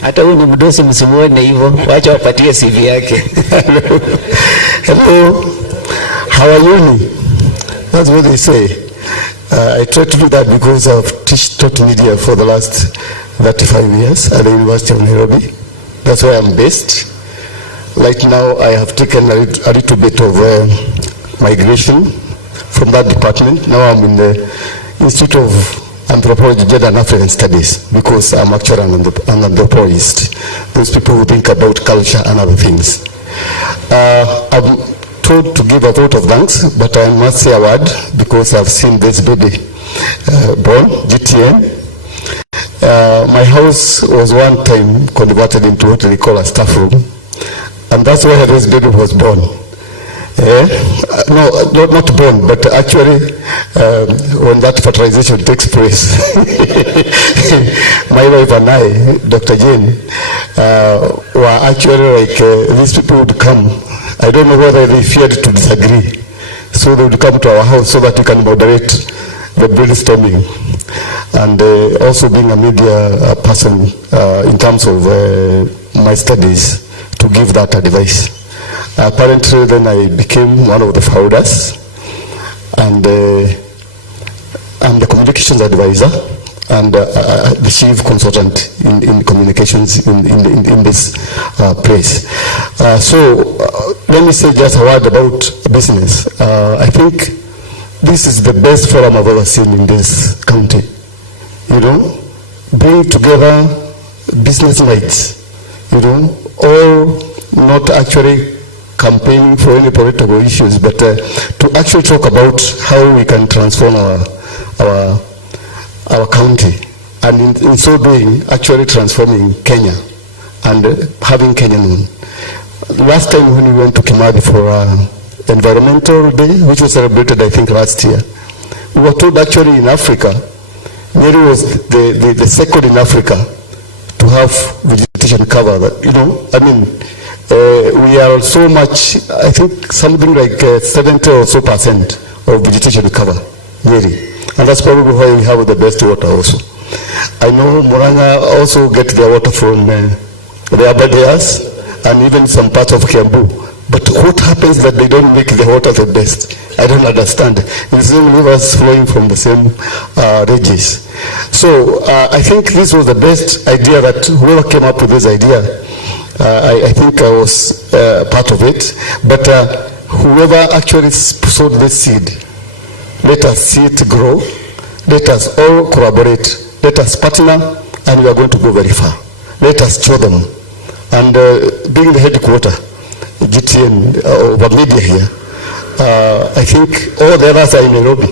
Hata huyu ni mdosi, msimuone hivyo, wacha wapatie CV yake. Hello, how are you? That's what they say. I try to do that because I've taught media for the last 35 years at the University of Nairobi. That's where I'm based. Right now, I have taken a little bit of migration from that department. Now I'm in the Institute of Anthropology, Gender and African Studies because I'm actually an anthropologist. Those people who think about culture and other things. I'm told to give a vote of thanks, but I must say a word because I've seen this baby born, GTN. My house was one time converted into what they call a staff room. and that's where this baby was born. No, not born, but actually when that fertilization takes place, my wife and I, Dr. Jane, were actually like, these people would come. I don't know whether they feared to disagree. So they would come to our house so that we can moderate the brainstorming. And also being a media person in terms of my studies, to give that advice. Apparently then I became one of the founders, and I'm the communications advisor and the chief consultant in communications in this place. So let me say just a word about business. I think this is the best forum I've ever seen in this county. You know, bring together business lights, you know, all not actually campaigning for any political issues, but to actually talk about how we can transform our county, and in so doing, actually transforming Kenya and having Kenya known. Last time when we went to Kimathi for Environmental Day, which was celebrated, I think, last year, we were told actually in Africa, Nyeri was the second in Africa to have vegetation cover. That, you know, I mean, we are so much, I think something like 70 or so % of vegetation cover, Nyeri. And that's probably why we have the best water also. I know Muranga also get their water from the Abadeas and even some parts of Kiambu. But what happens that they don't make the water the best? I don't understand. The same rivers flowing from the same ridges. So I think this was the best idea that whoever came up with this idea, I think I was part of it. But whoever actually sowed this seed, let us see it grow. Let us all collaborate. Let us partner, and we are going to go very far. Let us show them. And being the headquarters, GTN over media here, I think all the others are in Nairobi.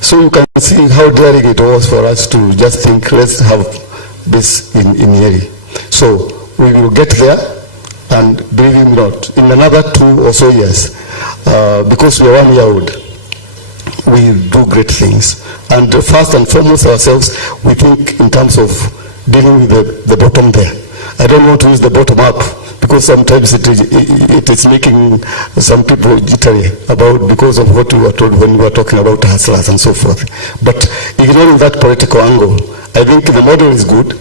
So you can see how daring it was for us to just think, let's have this in Nyeri. So we will get there, and believe me not, in another 2 or so years, because we are 1 year old, we do great things. And first and foremost ourselves, we think in terms of dealing with the bottom there. I don't want to use the bottom up, because sometimes it is making some people jittery about, because of what we were told when we were talking about hustlers and so forth. But ignoring that political angle, I think the model is good,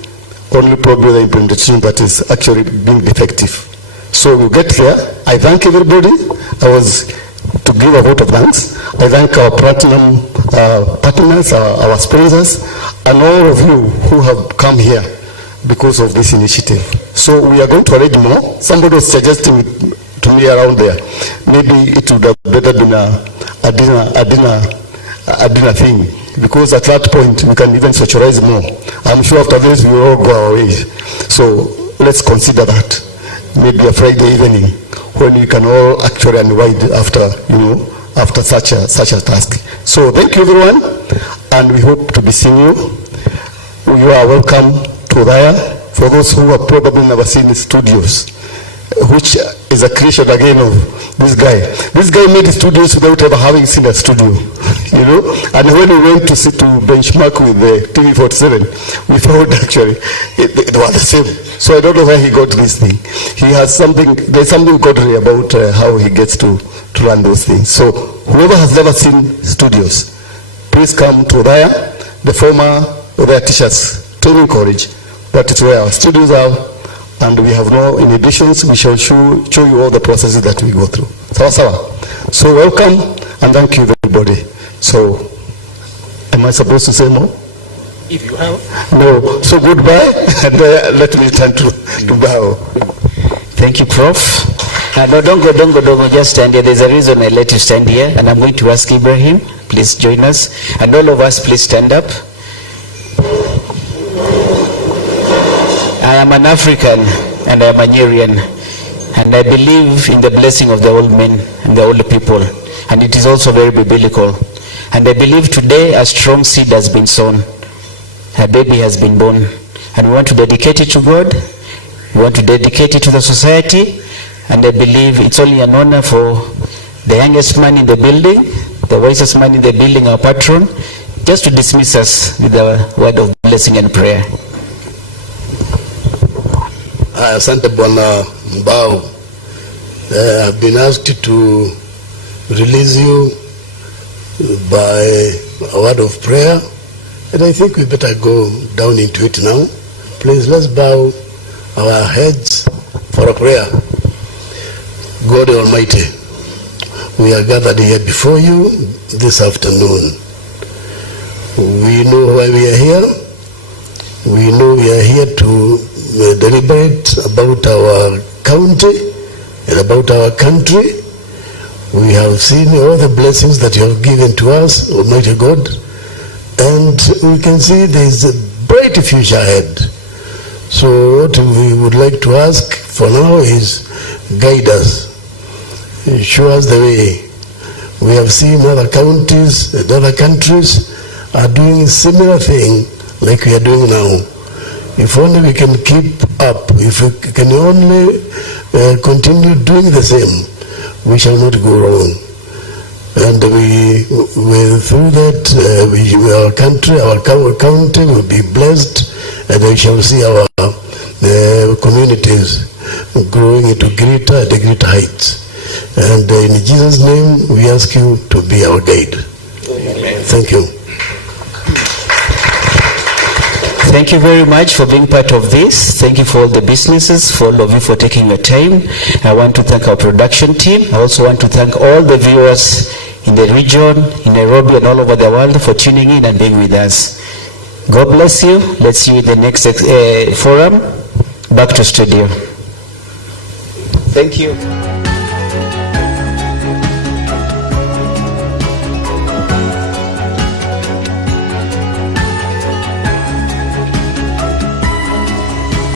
only probably the implementation that is actually being defective. So we get there. I thank everybody. I was to give a vote of thanks. I thank our platinum partners, our sponsors, and all of you who have come here because of this initiative. So we are going to arrange more. Somebody was suggesting to me around there, maybe it would have better been a dinner thing, because at that point we can even socialize more. I'm sure after this we will all go our ways. So let's consider that. Maybe a Friday evening when we can all actually unwind after, you know, after such a task. So thank you everyone, and we hope to be seeing you. You are welcome to Udhaya. For those who have probably never seen the studios, which is a creation again of this guy. This guy made studios without ever having seen a studio, you know. And when we went to benchmark with the TV47, we found actually they were the same. So I don't know where he got this thing. He has something. There's something godly about how he gets to run those things. So whoever has never seen studios, please come to Udhaya, the former Udhaya Teachers Training College. That is where our studios are. And we have no inhibitions. We shall show you all the processes that we go through. Sawa sawa. So welcome, and thank you everybody. So, am I supposed to say more? If you have. No. So goodbye, and let me turn to bow. Thank you, Prof. No, don't go, just stand here. There's a reason I let you stand here, and I'm going to ask Ibrahim, please join us. And all of us, please stand up. I am an African and I am a Nyerian, and I believe in the blessing of the old men and the old people, and it is also very biblical. And I believe today a strong seed has been sown, a baby has been born, and we want to dedicate it to God, we want to dedicate it to the society, and I believe it's only an honor for the youngest man in the building, the wisest man in the building, our patron, just to dismiss us with a word of blessing and prayer. Asante Bwana Mbao. I've been asked to release you by a word of prayer, and I think we better go down into it now. Please, let's bow our heads for a prayer. God Almighty, we are gathered here before you this afternoon. We know why we are here. We know we are here to deliberate about our county and about our country. We have seen all the blessings that you have given to us, Almighty God, and we can see there is a bright future ahead. So what we would like to ask for now is guide us, show us the way. We have seen other counties and other countries are doing a similar thing like we are doing now. If only we can keep up, if we can only continue doing the same, we shall not go wrong. And through that, our country, our county will be blessed, and we shall see our communities growing into greater and greater heights. And in Jesus' name, we ask you to be our guide. Amen. Thank you. Thank you very much for being part of this. Thank you for all the businesses, for all of you for taking your time. I want to thank our production team. I also want to thank all the viewers in the region, in Nairobi and all over the world for tuning in and being with us. God bless you. Let's see you in the next forum. Back to studio. Thank you.